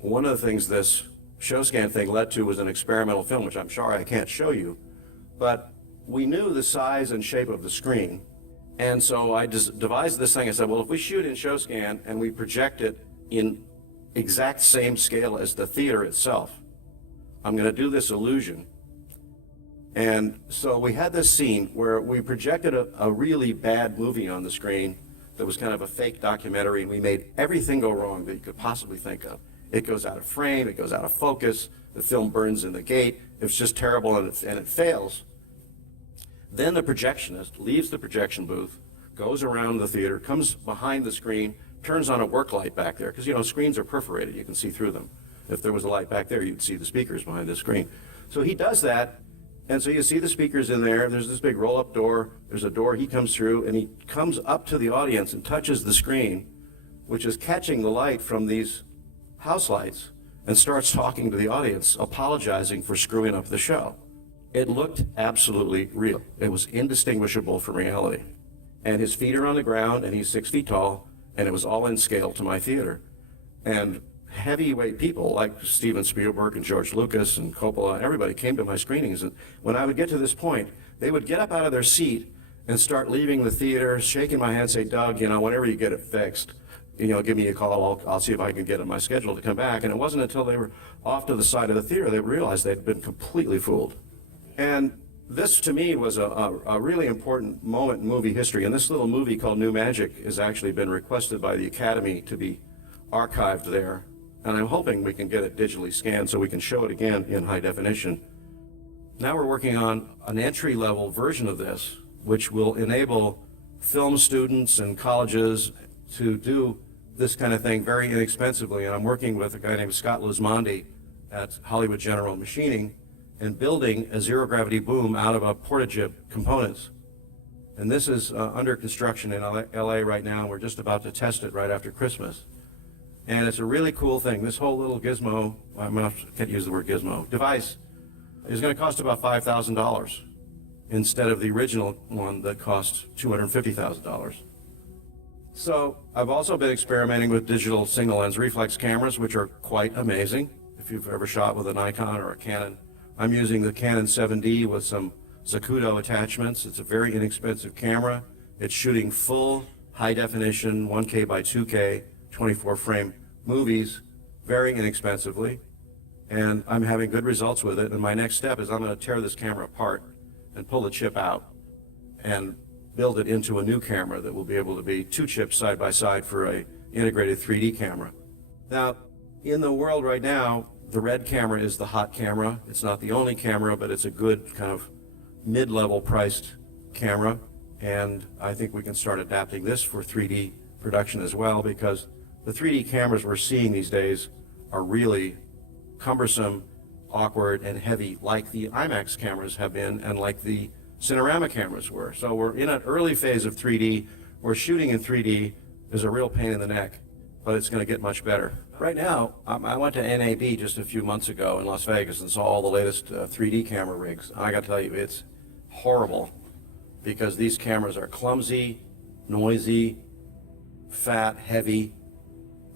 One of the things this ShowScan thing led to was an experimental film, which I'm sorry I can't show you, but we knew the size and shape of the screen. And so I just devised this thing. I said, well, if we shoot in ShowScan and we project it in exact same scale as the theater itself, I'm going to do this illusion. And so we had this scene where we projected a really bad movie on the screen that was kind of a fake documentary, and we made everything go wrong that you could possibly think of. It goes out of frame, it goes out of focus, the film burns in the gate, it's just terrible, and it fails. Then the projectionist leaves the projection booth, goes around the theater, comes behind the screen, turns on a work light back there, because screens are perforated, you can see through them. If there was a light back there, you'd see the speakers behind the screen. So he does that, and so you see the speakers in there, there's this big roll-up door, there's a door he comes through, and he comes up to the audience and touches the screen, which is catching the light from these house lights, and starts talking to the audience, apologizing for screwing up the show. It looked absolutely real. It was indistinguishable from reality. And his feet are on the ground, and he's 6 feet tall, and it was all in scale to my theater. And heavyweight people like Steven Spielberg and George Lucas and Coppola, everybody came to my screenings. And when I would get to this point, they would get up out of their seat and start leaving the theater, shaking my hand, say, Doug, whenever you get it fixed, give me a call. I'll see if I can get in my schedule to come back. And it wasn't until they were off to the side of the theater they realized they'd been completely fooled. And this, to me, was a really important moment in movie history. And this little movie called New Magic has actually been requested by the Academy to be archived there. And I'm hoping we can get it digitally scanned so we can show it again in high definition. Now we're working on an entry-level version of this, which will enable film students and colleges to do this kind of thing very inexpensively. And I'm working with a guy named Scott Lismondi at Hollywood General Machining and building a zero-gravity boom out of a porta-jib components. And this is under construction in LA right now. We're just about to test it right after Christmas. And it's a really cool thing. This whole little gizmo, I can't use the word gizmo, device is going to cost about $5,000 instead of the original one that cost $250,000. So I've also been experimenting with digital single lens reflex cameras, which are quite amazing. If you've ever shot with a Nikon or a Canon, I'm using the Canon 7D with some Zacuto attachments. It's a very inexpensive camera. It's shooting full high definition 1K by 2K 24 frame movies very inexpensively. And I'm having good results with it. And my next step is I'm going to tear this camera apart and pull the chip out and build it into a new camera that will be able to be 2 chips side by side for a integrated 3D camera. Now, in the world right now, the red camera is the hot camera. It's not the only camera, but it's a good kind of mid-level priced camera. And I think we can start adapting this for 3D production as well, because the 3D cameras we're seeing these days are really cumbersome, awkward, and heavy, like the IMAX cameras have been and like the Cinerama cameras were. So we're in an early phase of 3D. Where shooting in 3D is a real pain in the neck, but it's going to get much better. Right now, I went to NAB just a few months ago in Las Vegas and saw all the latest 3D camera rigs. And I got to tell you, it's horrible because these cameras are clumsy, noisy, fat, heavy,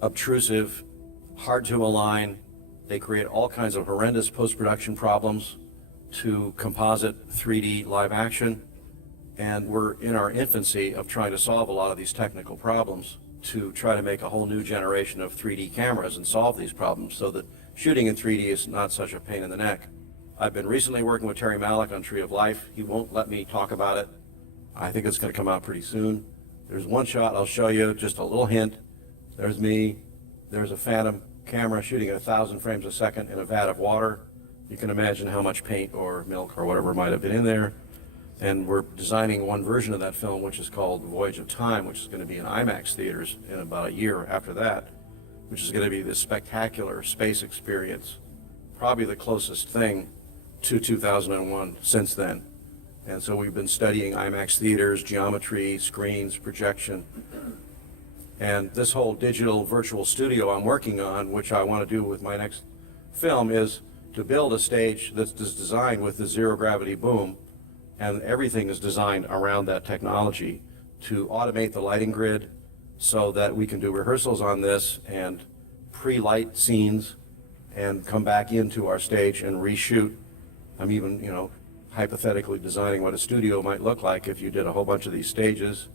obtrusive, hard to align. They create all kinds of horrendous post-production problems to composite 3D live action. And we're in our infancy of trying to solve a lot of these technical problems to try to make a whole new generation of 3D cameras and solve these problems so that shooting in 3D is not such a pain in the neck. I've been recently working with Terry Malick on Tree of Life. He won't let me talk about it. I think it's going to come out pretty soon. There's one shot I'll show you, just a little hint. There's me. There's a Phantom camera shooting at 1,000 frames a second in a vat of water. You can imagine how much paint or milk or whatever might have been in there. And we're designing one version of that film, which is called Voyage of Time, which is going to be in IMAX theaters in about a year after that, which is going to be this spectacular space experience, probably the closest thing to 2001 since then. And so we've been studying IMAX theaters, geometry, screens, projection. And this whole digital virtual studio I'm working on, which I want to do with my next film, is to build a stage that's designed with the zero gravity boom, and everything is designed around that technology to automate the lighting grid so that we can do rehearsals on this and pre-light scenes and come back into our stage and reshoot. I'm even, hypothetically designing what a studio might look like if you did a whole bunch of these stages.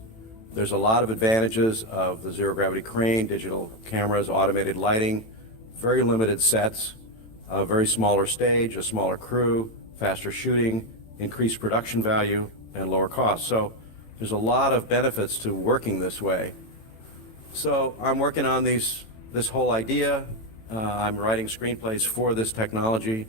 There's a lot of advantages of the zero gravity crane, digital cameras, automated lighting, very limited sets, a very smaller stage, a smaller crew, faster shooting, increased production value, and lower costs. So there's a lot of benefits to working this way. So I'm working on this whole idea. I'm writing screenplays for this technology,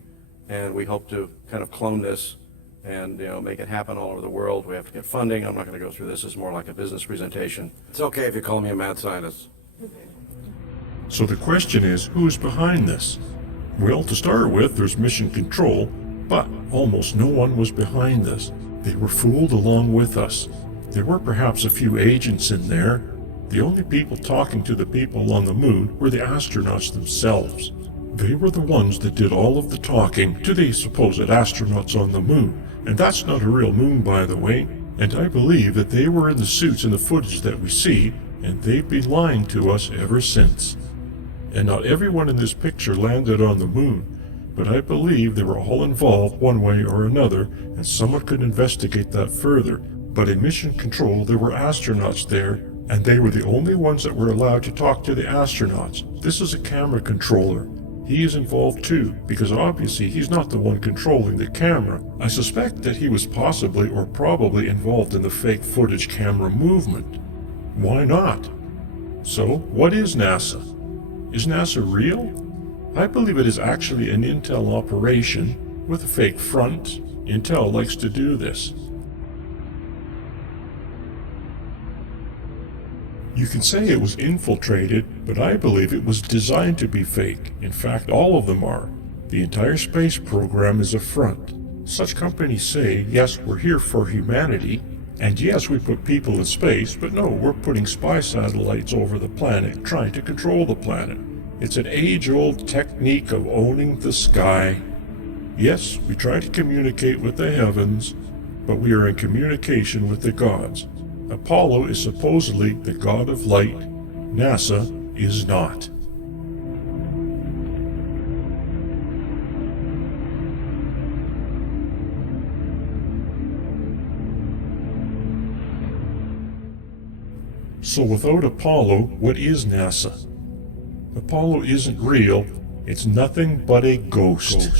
and we hope to kind of clone this and make it happen all over the world. We have to get funding. I'm not going to go through this. It's more like a business presentation. It's okay if you call me a mad scientist. So the question is, who's behind this? Well, to start with, there's Mission Control, but almost no one was behind this. They were fooled along with us. There were perhaps a few agents in there. The only people talking to the people on the moon were the astronauts themselves. They were the ones that did all of the talking to the supposed astronauts on the moon. And that's not a real moon, by the way. And I believe that they were in the suits in the footage that we see, and they've been lying to us ever since. And not everyone in this picture landed on the moon, but I believe they were all involved one way or another, and someone could investigate that further. But in Mission Control, there were astronauts there, and they were the only ones that were allowed to talk to the astronauts. This is a camera controller. He is involved too, because obviously he's not the one controlling the camera. I suspect that he was possibly or probably involved in the fake footage camera movement. Why not? So, what is NASA? Is NASA real? I believe it is actually an Intel operation with a fake front. Intel likes to do this. You can say it was infiltrated, but I believe it was designed to be fake. In fact, all of them are. The entire space program is a front. Such companies say, yes, we're here for humanity, and yes, we put people in space, but no, we're putting spy satellites over the planet, trying to control the planet. It's an age-old technique of owning the sky. Yes, we try to communicate with the heavens, but we are in communication with the gods. Apollo is supposedly the god of light. NASA is not. So without Apollo, what is NASA? Apollo isn't real. It's nothing but a ghost.